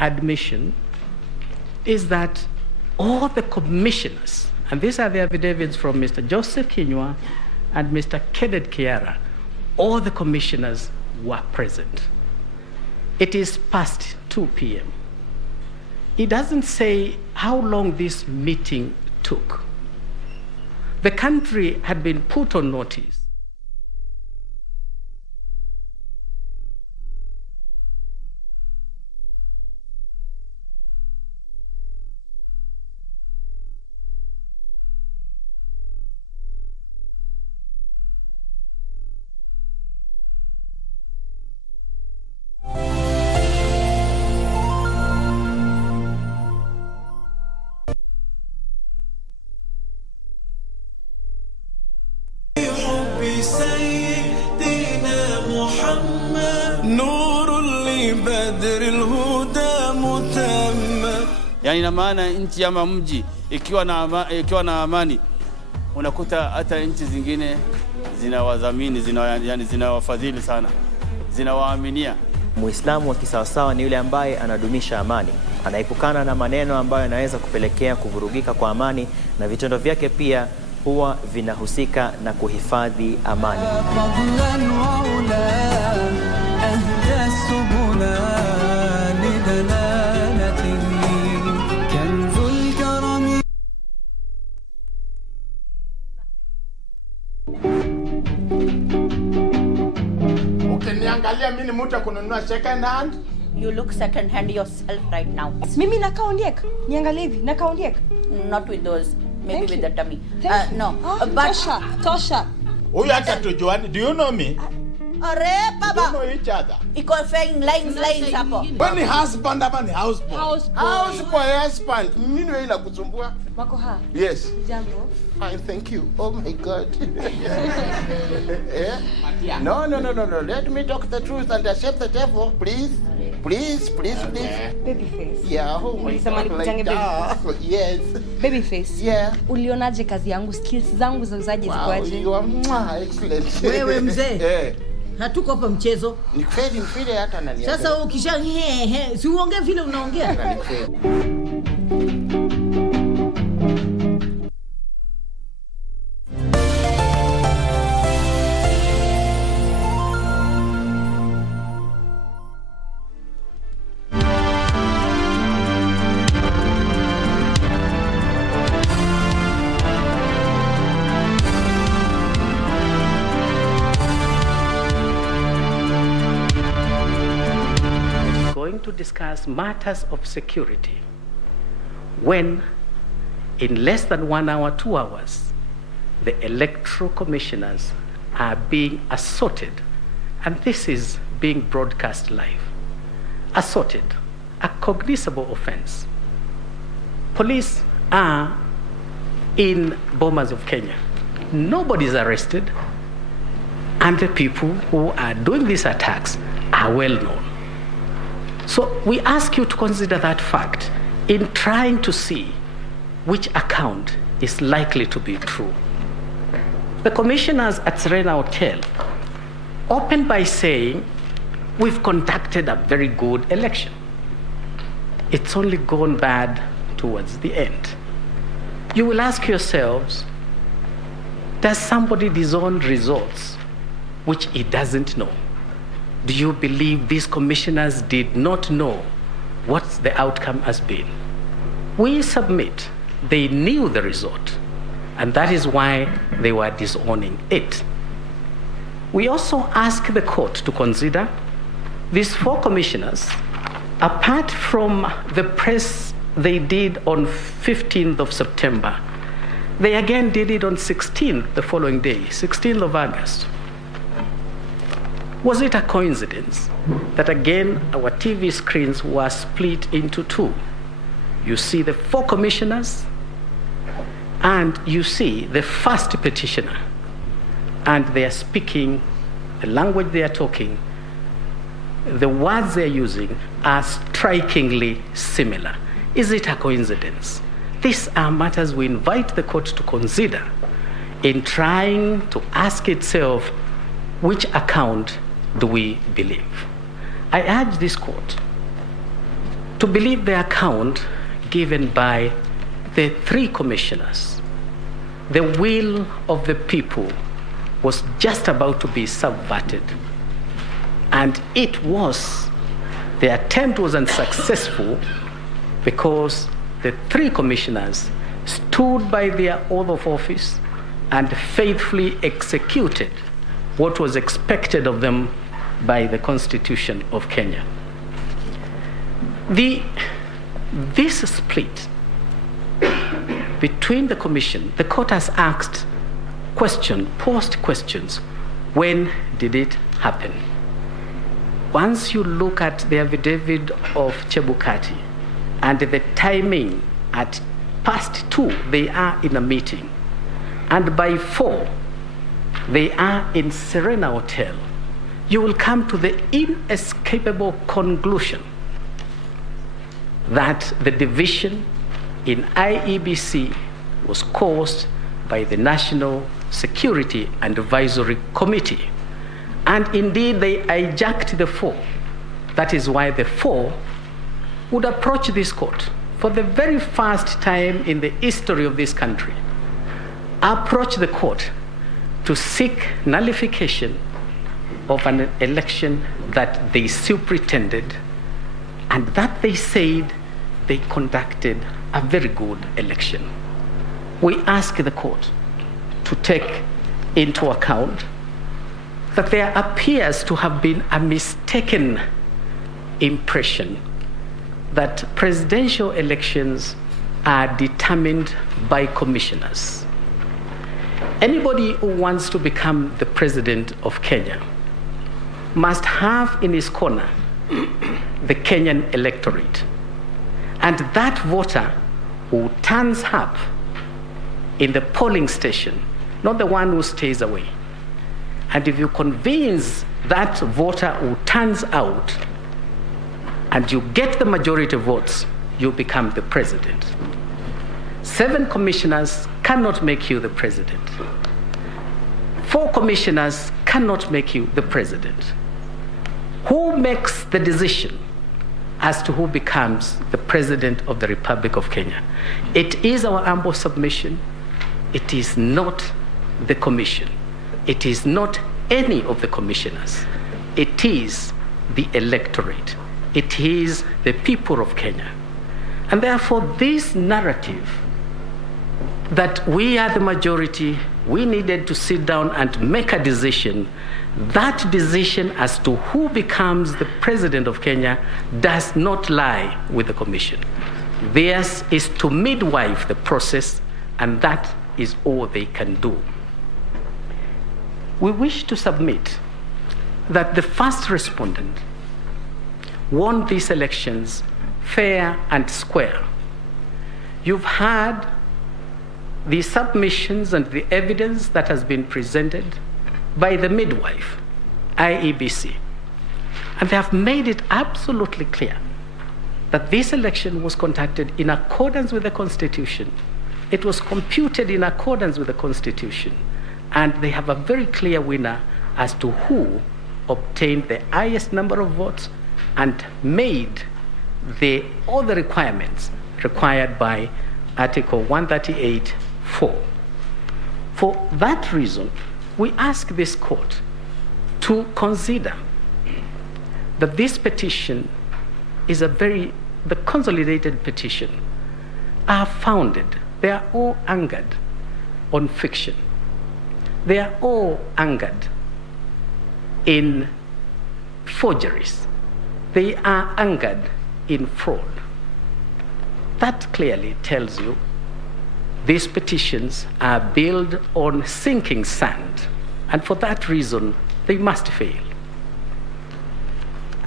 admission is that all the commissioners, and these are the affidavits from Mr. Joseph Kinyua and Mr. Kenneth Kiara, all the commissioners were present. It is past 2 p.m. It doesn't say how long this meeting took. The country had been put on notice. Yani ina maana nchi ama mji ikiwa na amani, unakuta hata nchi zingine zinawadhamini, zinawafadhili sana, zinawaaminia. Muislamu wa kisawasawa ni yule ambaye anadumisha amani, anaepukana na maneno ambayo yanaweza kupelekea kuvurugika kwa amani, na vitendo vyake pia huwa vinahusika na kuhifadhi amani. Ukiniangalia mimi ni mtu akununua second hand. You look second hand yourself right now. Mimi nakaondieka. Niangalie hivi, nakaondieka. Not with those. Maybe with the tummy. No. But Tosha. Huyu hata tujuani. Do you know me? Are baba. We don't know each other. Iko flying lines hapo. When husband ama ni houseboy? House kwa husband. Nini wewe inakusumbua? Wako ha? Yes. Jambo. Fine, thank you. Oh my God. Yeah? No. Let me talk the truth and accept the devil, please. Please. Babyface. Yeah. Oh my God. Like that. Yes. Babyface. Yeah. Ulionaje kazi yangu? Skills zangu za uzaji zikoaje? You are excellent. Wewe mzee. Hatuko hapa mchezo. Ni kweli hata nani. Sasa ukisha si uongee vile unaongea. To discuss matters of security when in less than 1 hour, 2 hours, the electoral commissioners are being assaulted, and this is being broadcast live. Assaulted, a cognizable offense. Police are in Bomas of Kenya. Nobody's arrested, and the people who are doing these attacks are well known. So we ask you to consider that fact in trying to see which account is likely to be true. The commissioners at Serena Hotel opened by saying, we've conducted a very good election. It's only gone bad towards the end. You will ask yourselves, does somebody disown results which he doesn't know? Do you believe these commissioners did not know what the outcome has been? We submit they knew the result, and that is why they were disowning it. We also ask the court to consider these 4 commissioners, apart from the press they did on 15th of September, they again did it on 16th, the following day, 16th of August. Was it a coincidence that again our TV screens were split into 2? You see the 4 commissioners, and you see the first petitioner, and they are speaking the language they are talking. The words they are using are strikingly similar. Is it a coincidence? These are matters we invite the court to consider in trying to ask itself, which account do we believe? I urge this court to believe the account given by the 3 commissioners. The will of the people was just about to be subverted, and the attempt was unsuccessful because the 3 commissioners stood by their oath of office and faithfully executed what was expected of them by the Constitution of Kenya. This split between the commission, the court has posed questions. When did it happen? Once you look at the affidavit of Chebukati and the timing, at past 2, they are in a meeting, and by 4, they are in Serena Hotel, you will come to the inescapable conclusion that the division in IEBC was caused by the National Security and Advisory Committee. And indeed, they hijacked the four. That is why the four would approach this court for the very first time in the history of this country, approach the court to seek nullification of an election that they superintended and that they said they conducted a very good election. We ask the court to take into account that there appears to have been a mistaken impression that presidential elections are determined by commissioners. Anybody who wants to become the president of Kenya must have in his corner the Kenyan electorate. And that voter who turns up in the polling station, not the one who stays away. And if you convince that voter who turns out and you get the majority of votes, you become the president. 7 commissioners cannot make you the president. 4 commissioners cannot make you the president. Who makes the decision as to who becomes the president of the Republic of Kenya? It is our humble submission. It is not the commission. It is not any of the commissioners. It is the electorate. It is the people of Kenya. And therefore, this narrative that we are the majority, we needed to sit down and make a decision, that decision as to who becomes the president of Kenya does not lie with the commission. Theirs is to midwife the process, and that is all they can do. We wish to submit that the first respondent won these elections fair and square. You've had the submissions and the evidence that has been presented by the midwife, IEBC. And they have made it absolutely clear that this election was conducted in accordance with the Constitution. It was computed in accordance with the Constitution. And they have a very clear winner as to who obtained the highest number of votes and made all the requirements required by Article 138(4). For that reason, we ask this court to consider that this petition is the consolidated petition are founded, they are all anchored on fiction. They are all anchored in forgeries. They are anchored in fraud. That clearly tells you these petitions are built on sinking sand, and for that reason, they must fail.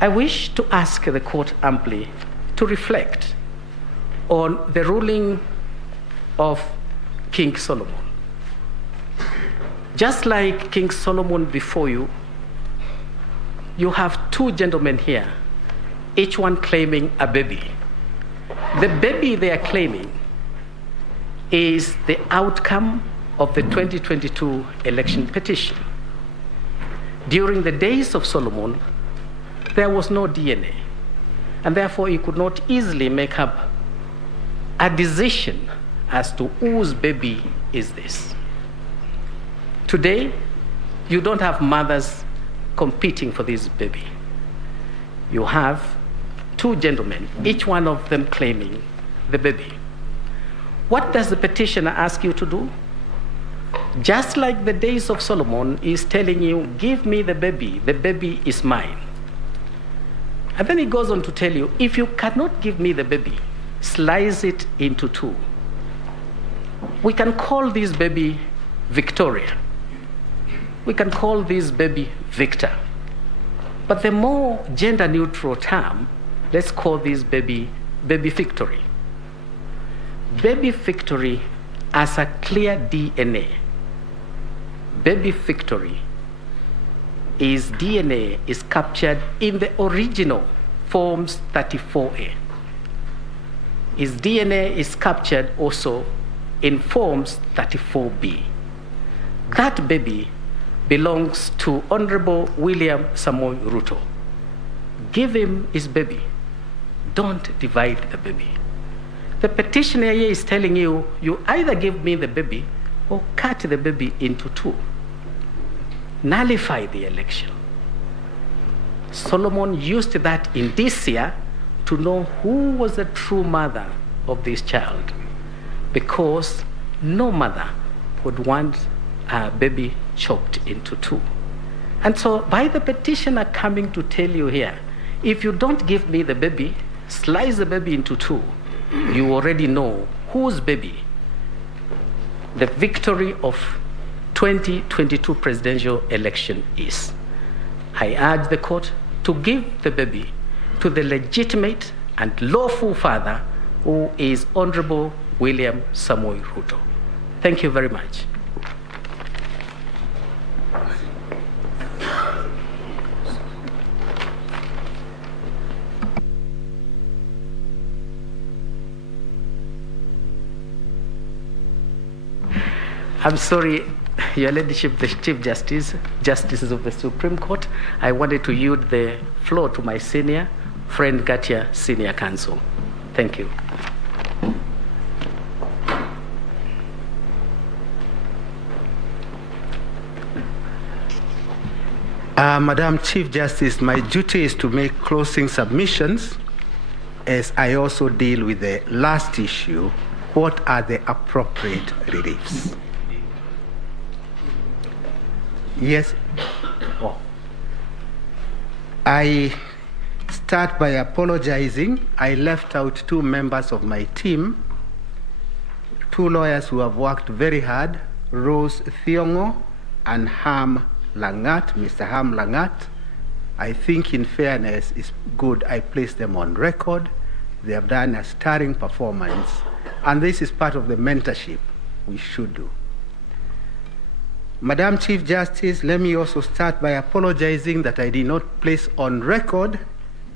I wish to ask the court amply to reflect on the ruling of King Solomon. Just like King Solomon before you, you have 2 gentlemen here, each one claiming a baby. The baby they are claiming is the outcome of the 2022 election petition. During the days of Solomon, there was no DNA, and therefore he could not easily make up a decision as to whose baby is this. Today, you don't have mothers competing for this baby. You have 2 gentlemen, each one of them claiming the baby. What does the petitioner ask you to do? Just like the days of Solomon, is telling you, give me the baby is mine. And then he goes on to tell you, if you cannot give me the baby, slice it into 2. We can call this baby Victoria. We can call this baby Victor. But the more gender neutral term, let's call this baby Victory. Baby Victory has a clear DNA. Baby Victory DNA is captured in the original Forms 34A. his DNA is captured also in Forms 34B. That baby belongs to Honorable William Samoei Ruto. Give him his baby. Don't divide the baby. The petitioner here is telling you, you either give me the baby or cut the baby into two. Nullify the election. Solomon used that in this year to know who was the true mother of this child, because no mother would want a baby chopped into two. And so by the petitioner coming to tell you here, if you don't give me the baby, slice the baby into two, you already know whose baby the victory of 2022 presidential election is. I urge the court to give the baby to the legitimate and lawful father, who is Honorable William Samoei Ruto. Thank you very much. I'm sorry, Your Ladyship, the Chief Justice, Justices of the Supreme Court, I wanted to yield the floor to my senior friend, Gatia, Senior Counsel. Thank you. Madam Chief Justice, my duty is to make closing submissions, as I also deal with the last issue. What are the appropriate reliefs? Yes. Oh. I start by apologizing. I left out two members of my team, two lawyers who have worked very hard, Rose Thiongo and Ham Langat, Mr. Ham Langat. I think in fairness, it's good I place them on record. They have done a sterling performance, and this is part of the mentorship we should do. Madam Chief Justice, let me also start by apologizing that I did not place on record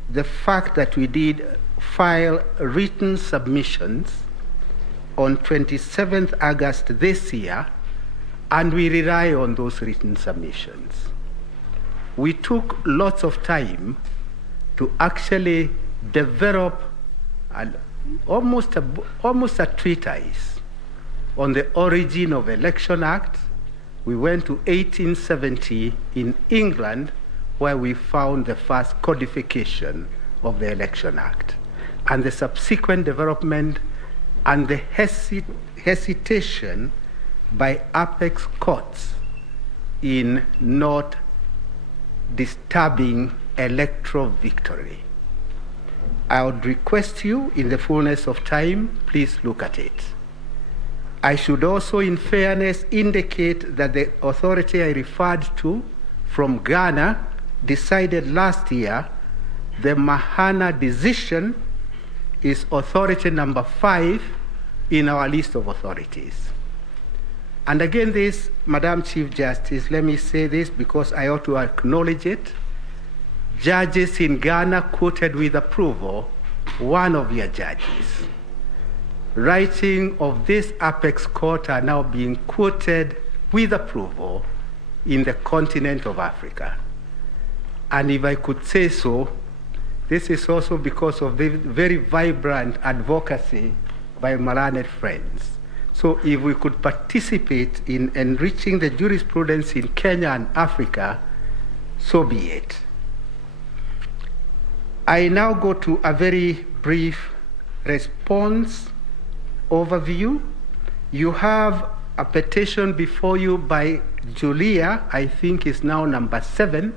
the fact that we did file written submissions on 27th August this year, and we rely on those written submissions. We took lots of time to actually develop almost a treatise on the origin of Election Act. We went to 1870 in England, where we found the first codification of the Election Act, and the subsequent development and the hesitation by apex courts in not disturbing electoral victory. I would request you, in the fullness of time, please look at it. I should also, in fairness, indicate that the authority I referred to from Ghana decided last year the Mahana decision is authority number 5 in our list of authorities. And again, this, Madam Chief Justice, let me say this because I ought to acknowledge it. Judges in Ghana quoted with approval one of your judges. Writing of this apex court are now being quoted with approval in the continent of Africa. And if I could say so, this is also because of the very vibrant advocacy by my learned friends. So if we could participate in enriching the jurisprudence in Kenya and Africa, so be it. I now go to a very brief response overview. You have a petition before you by Julia, I think is now number 7,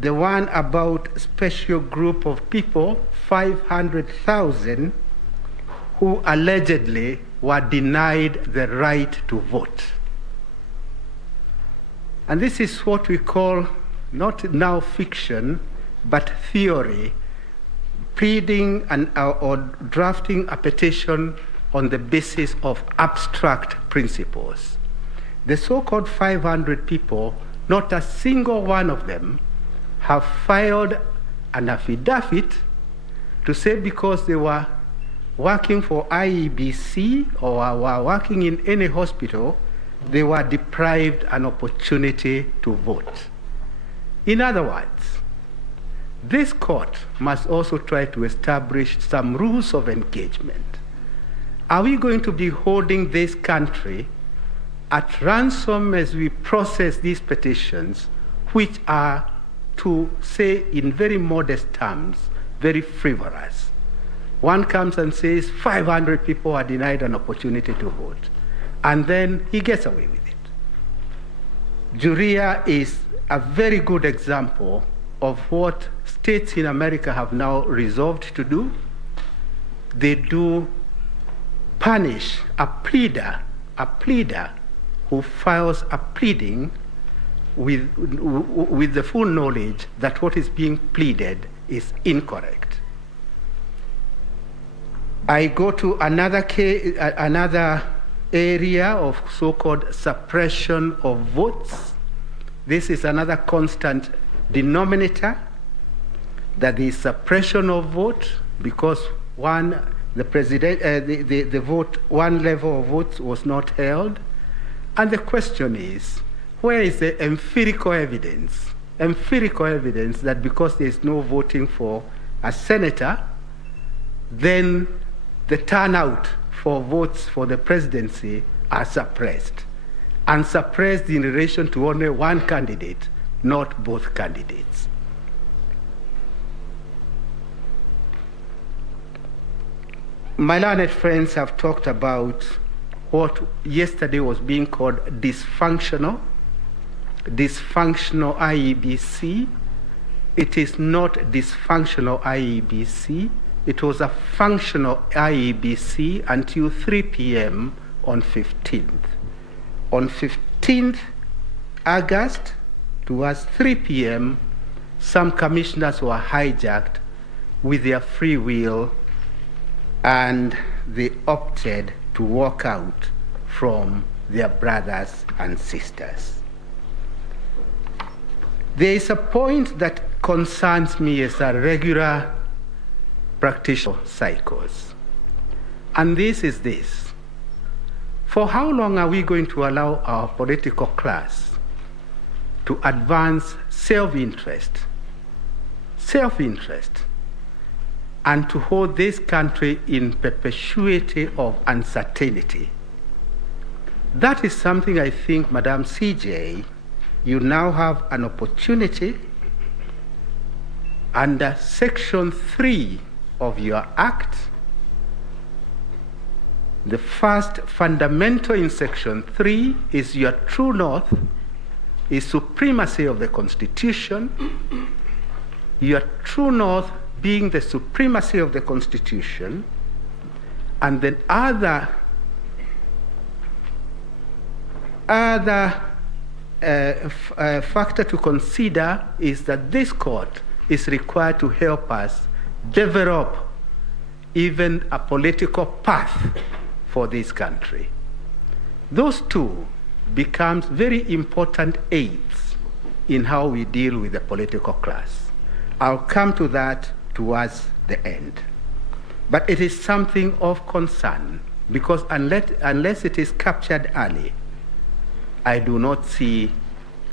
the one about special group of people, 500,000, who allegedly were denied the right to vote. And this is what we call not now fiction, but theory, pleading or drafting a petition on the basis of abstract principles. The so-called 500 people, not a single one of them have filed an affidavit to say because they were working for IEBC or were working in any hospital, they were deprived an opportunity to vote. In other words, this court must also try to establish some rules of engagement. Are we going to be holding this country at ransom as we process these petitions, which are, to say in very modest terms, very frivolous? One comes and says 500 people are denied an opportunity to vote, and then he gets away with it. Juria is a very good example of what states in America have now resolved to do. They do punish a pleader who files a pleading with the full knowledge that what is being pleaded is incorrect. I go to another area of so-called suppression of votes. This is another constant denominator, that the suppression of vote, because one level of votes was not held. And the question is, where is the empirical evidence? Empirical evidence that because there is no voting for a senator, then the turnout for votes for the presidency are suppressed, and suppressed in relation to only one candidate, not both candidates. My learned friends have talked about what yesterday was being called dysfunctional IEBC. It is not dysfunctional IEBC. It was a functional IEBC until 3 p.m. on 15th. On 15th August, towards 3 p.m., some commissioners were hijacked with their free will, and they opted to walk out from their brothers and sisters. There is a point that concerns me as a regular practitioner of cycles, and this is this. For how long are we going to allow our political class to advance self-interest, and to hold this country in perpetuity of uncertainty? That is something I think, Madam CJ, you now have an opportunity under Section 3 of your Act. The first fundamental in Section 3 is your true north, is supremacy of the Constitution. Your true north being the supremacy of the Constitution, and then other factor to consider is that this court is required to help us develop even a political path for this country. Those two becomes very important aids in how we deal with the political class. I'll come to that towards the end. But it is something of concern, because unless it is captured early, I do not see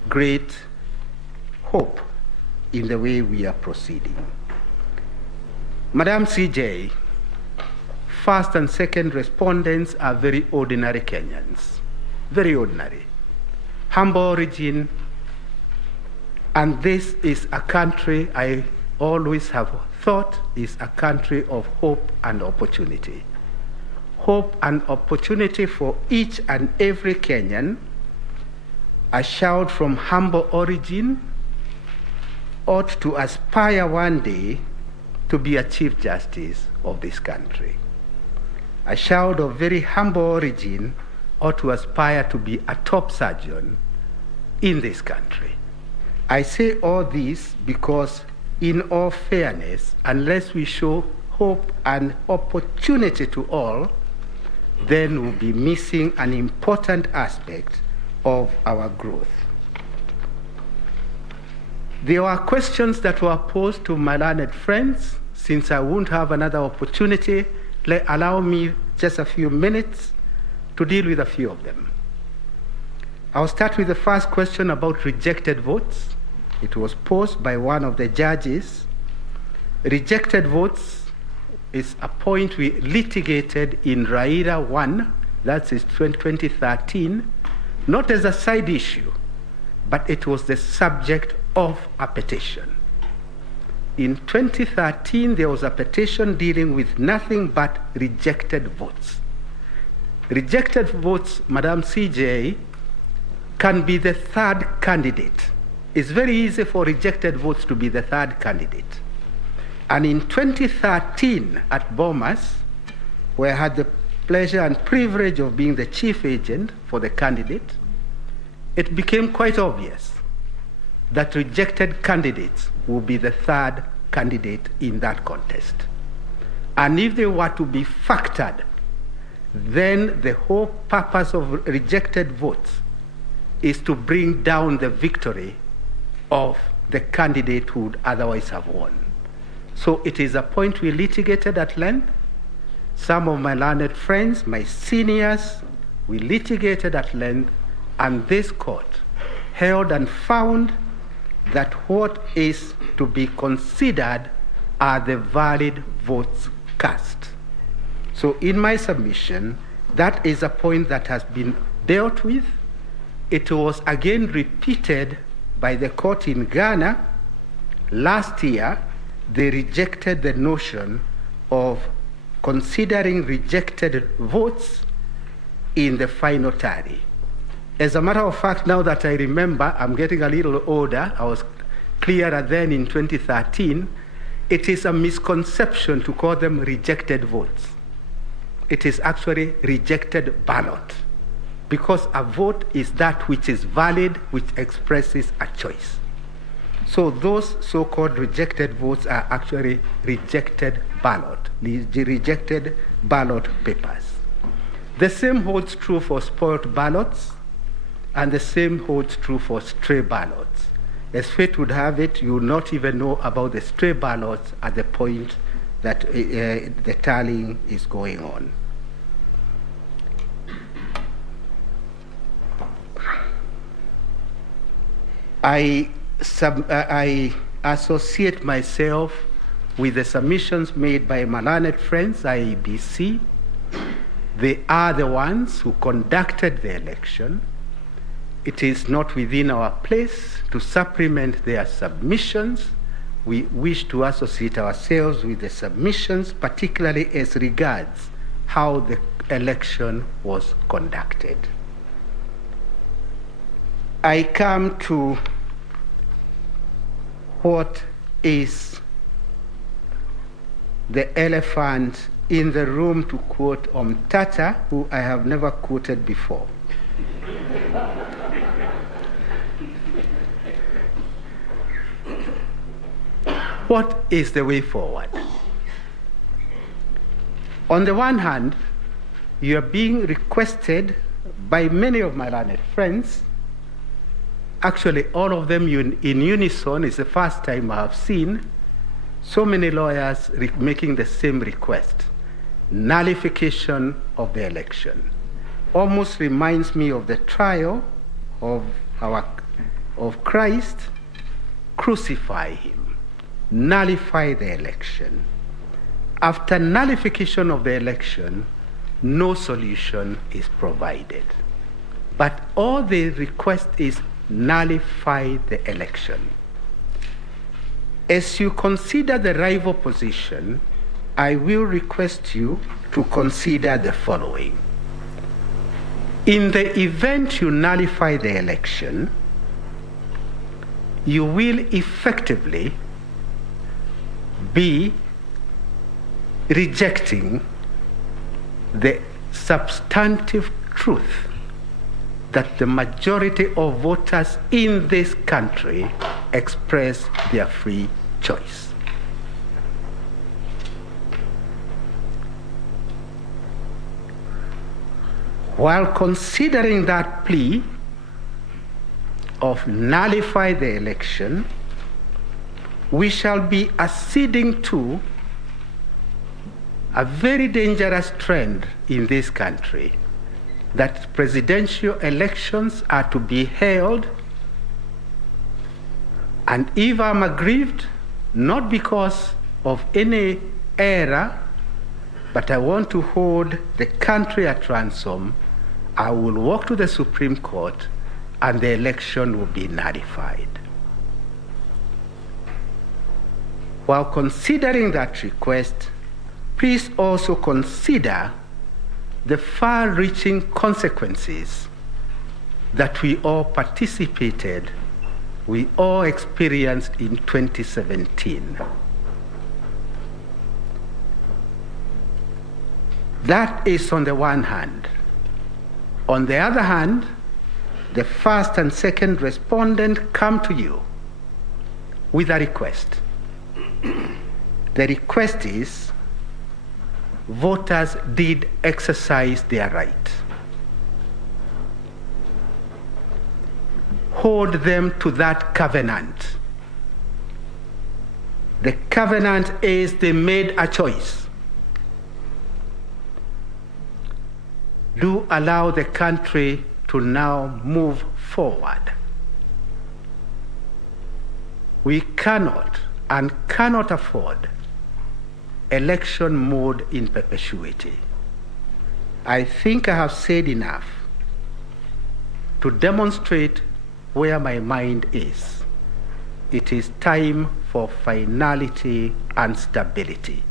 great hope in the way we are proceeding. Madam CJ, first and second respondents are very ordinary Kenyans, very ordinary, humble origin, and this is a country I always have thought is a country of hope and opportunity. Hope and opportunity for each and every Kenyan. A child from humble origin ought to aspire one day to be a Chief Justice of this country. A child of very humble origin ought to aspire to be a top surgeon in this country. I say all this because, in all fairness, unless we show hope and opportunity to all, then we'll be missing an important aspect of our growth. There were questions that were posed to my learned friends. Since I won't have another opportunity, allow me just a few minutes to deal with a few of them. I'll start with the first question about rejected votes. It was posed by one of the judges. Rejected votes is a point we litigated in Raila 1, that is 2013, not as a side issue, but it was the subject of a petition. In 2013, there was a petition dealing with nothing but rejected votes. Rejected votes, Madam CJ, can be the third candidate. It's very easy for rejected votes to be the third candidate. And in 2013 at Bomas, where I had the pleasure and privilege of being the chief agent for the candidate, it became quite obvious that rejected candidates will be the third candidate in that contest. And if they were to be factored, then the whole purpose of rejected votes is to bring down the victory of the candidate who would otherwise have won. So it is a point we litigated at length. Some of my learned friends, my seniors, we litigated at length, and this court held and found that what is to be considered are the valid votes cast. So in my submission, that is a point that has been dealt with. It was again repeated by the court in Ghana. Last year, they rejected the notion of considering rejected votes in the final tally. As a matter of fact, now that I remember, I'm getting a little older, I was clearer then in 2013, it is a misconception to call them rejected votes. It is actually rejected ballot, because a vote is that which is valid, which expresses a choice. So those so-called rejected votes are actually rejected ballot papers. The same holds true for spoiled ballots, and the same holds true for stray ballots. As fate would have it, you will not even know about the stray ballots at the point that the tallying is going on. I associate myself with the submissions made by my learned friends, IEBC. They are the ones who conducted the election. It is not within our place to supplement their submissions. We wish to associate ourselves with the submissions, particularly as regards how the election was conducted. I come to what is the elephant in the room, to quote Omtata, who I have never quoted before. What is the way forward? On the one hand, you are being requested by many of my learned friends, actually all of them in unison. It's the first time I have seen so many lawyers making the same request: nullification of the election. Almost reminds me of the trial of Christ. Crucify him, nullify the election. After nullification of the election, no solution is provided. But all they request is nullify the election. As you consider the rival position, I will request you to consider the following. In the event you nullify the election, you will effectively be rejecting the substantive truth that the majority of voters in this country express their free choice. While considering that plea of nullify the election, we shall be acceding to a very dangerous trend in this country that presidential elections are to be held, and if I'm aggrieved, not because of any error, but I want to hold the country at ransom, I will walk to the Supreme Court and the election will be nullified. While considering that request, please also consider the far-reaching consequences that we all participated, we all experienced in 2017. That is on the one hand. On the other hand, the first and second respondent come to you with a request. The request is, voters did exercise their right. Hold them to that covenant. The covenant is they made a choice. Do allow the country to now move forward. We cannot and cannot afford election mode in perpetuity. I think I have said enough to demonstrate where my mind is. It is time for finality and stability.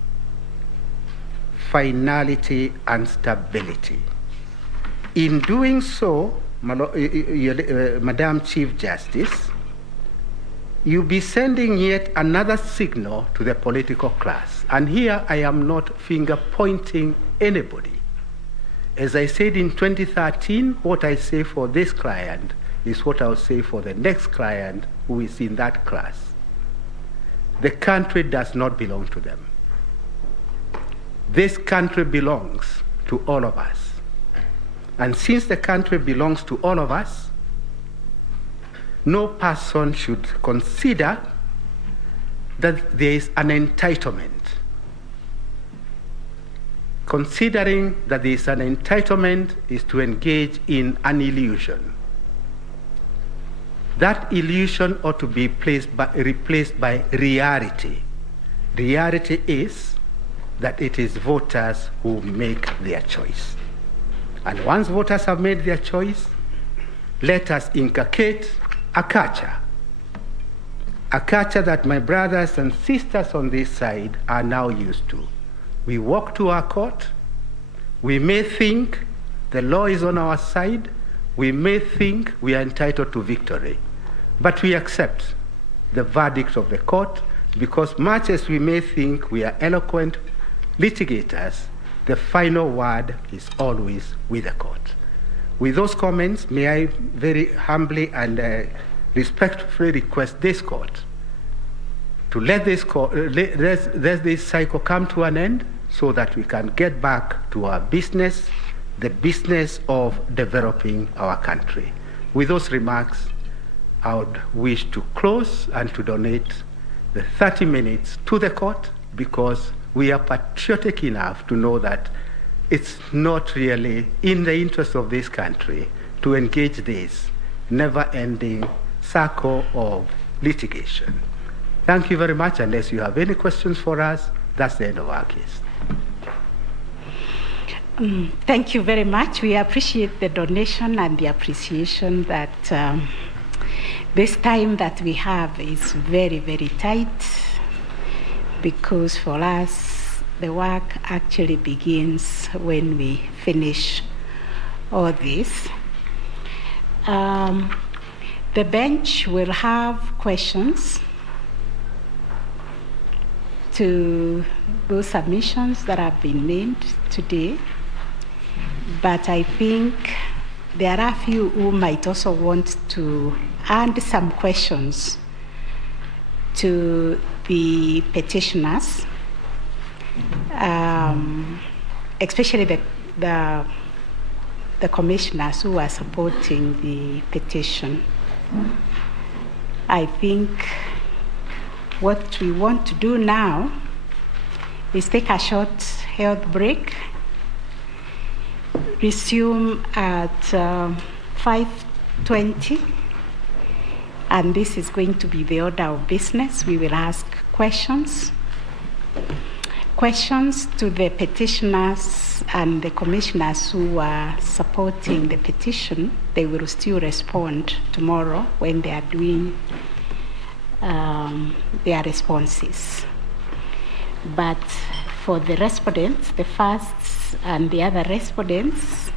Finality and stability. In doing so, Madam Chief Justice, you'll be sending yet another signal to the political class. And here I am not finger-pointing anybody. As I said in 2013, what I say for this client is what I'll say for the next client who is in that class. The country does not belong to them. This country belongs to all of us. And since the country belongs to all of us, no person should consider that there is an entitlement. Considering that there is an entitlement is to engage in an illusion. That illusion ought to be replaced by reality. Reality is that it is voters who make their choice. And once voters have made their choice, let us inculcate a culture that my brothers and sisters on this side are now used to. We walk to our court, we may think the law is on our side, we may think we are entitled to victory, but we accept the verdict of the court because much as we may think we are eloquent litigators, the final word is always with the court. With those comments, may I very humbly and respectfully request this court to let this cycle come to an end so that we can get back to our business, the business of developing our country. With those remarks, I would wish to close and to donate the 30 minutes to the court because we are patriotic enough to know that it's not really in the interest of this country to engage this never-ending circle of litigation. Thank you very much. Unless you have any questions for us, that's the end of our case. Thank you very much. We appreciate the donation and the appreciation that this time that we have is very, very tight, because for us, the work actually begins when we finish all this. The bench will have questions to those submissions that have been made today, but I think there are a few who might also want to add some questions to the petitioners, especially the commissioners who are supporting the petition. I think what we want to do now is take a short health break. Resume at 5:20, and this is going to be the order of business. We will ask questions to the petitioners and the commissioners who are supporting the petition. They will still respond tomorrow when they are doing their responses. But for the respondents, the firsts and the other respondents,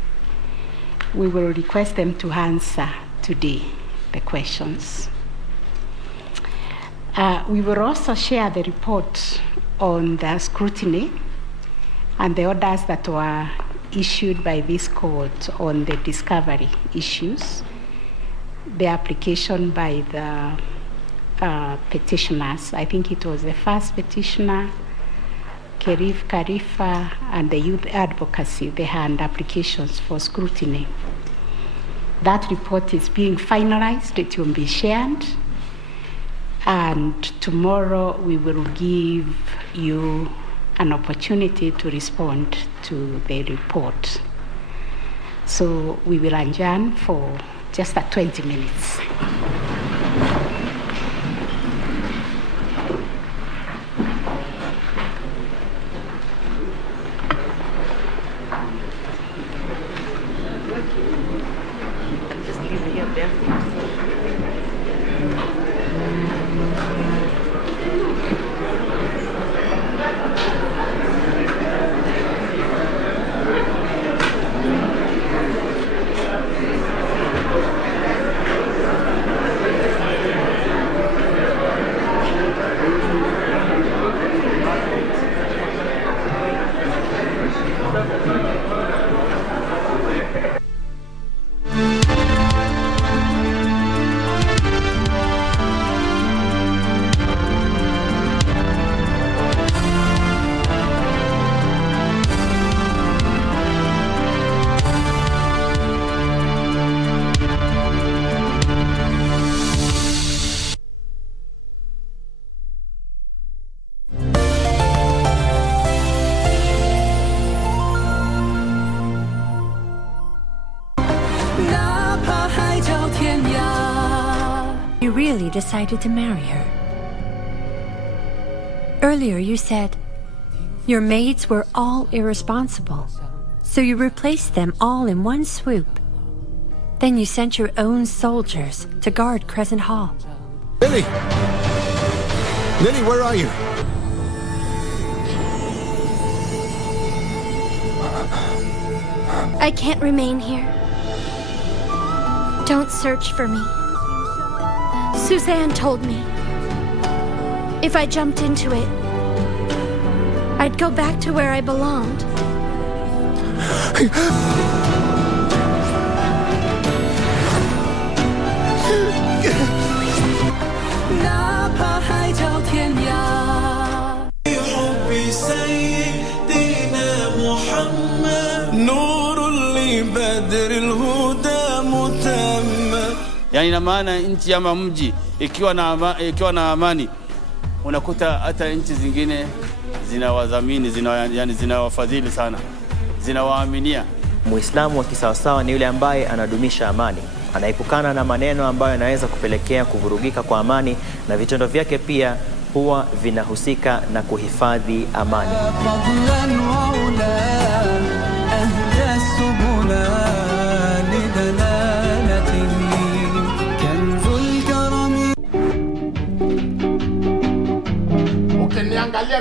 we will request them to answer today the questions. We will also share the report on the scrutiny and the orders that were issued by this court on the discovery issues, the application by the petitioners. I think it was the first petitioner, Kerif Karifa, and the youth advocacy. They had applications for scrutiny. That report is being finalized. It will be shared. And tomorrow we will give you an opportunity to respond to the report. So we will adjourn for just 20 minutes. Decided to marry her. Earlier you said your maids were all irresponsible, so you replaced them all in one swoop. Then you sent your own soldiers to guard Crescent Hall. Lily! Lily, where are you? I can't remain here. Don't search for me. Suzanne told me if I jumped into it, I'd go back to where I belonged. Yani ina maana nchi ama mji ikiwa na amani, unakuta hata nchi zingine zinawadhamini, zinawafadhili sana, zinawaaminia. Muislamu wa kisawasawa ni yule ambaye anadumisha amani, anaepukana na maneno ambayo yanaweza kupelekea kuvurugika kwa amani, na vitendo vyake pia huwa vinahusika na kuhifadhi amani.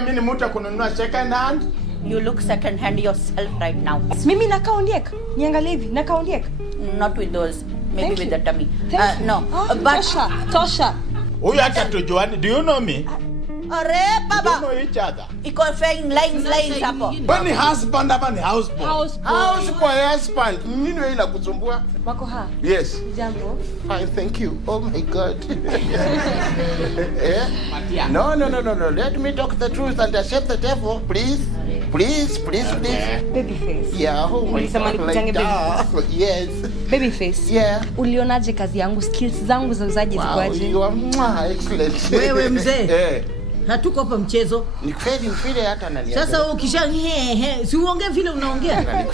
Mimi mtu kununua second hand. You look second hand yourself right now. Mimi nakaondieka. Niangalie hivi, nakaondieka. Not with those. Maybe with the tummy. No. But Tosha. Huyu hata tujuani. Do you know me? Are baba. We know each other. Iko flying lines hapo. When husband ama ni houseboy? House kwa husband. Nini wewe inakusumbua? Wako ha? Yes. Jambo. Fine, thank you. Oh my God. No. Let me talk the truth and accept the devil, please. Please. Babyface. Yeah. Oh my God. Like yes. Babyface. Yeah. Ulionaje kazi yangu, skills zangu za uzaji zikoaje? You are excellent. Wewe mzee. Hatuko hapa mchezo. Ni kweli mfile hata ananiambia. Sasa ukisha si uongee vile unaongea.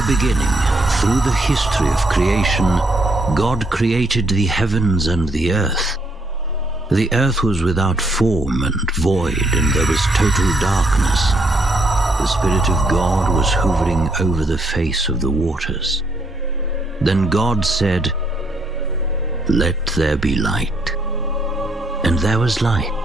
the beginning, through the history of creation, God created the heavens and the earth. The earth was without form and void, and there was total darkness. The Spirit of God was hovering over the face of the waters. Then God said, "Let there be light." And there was light.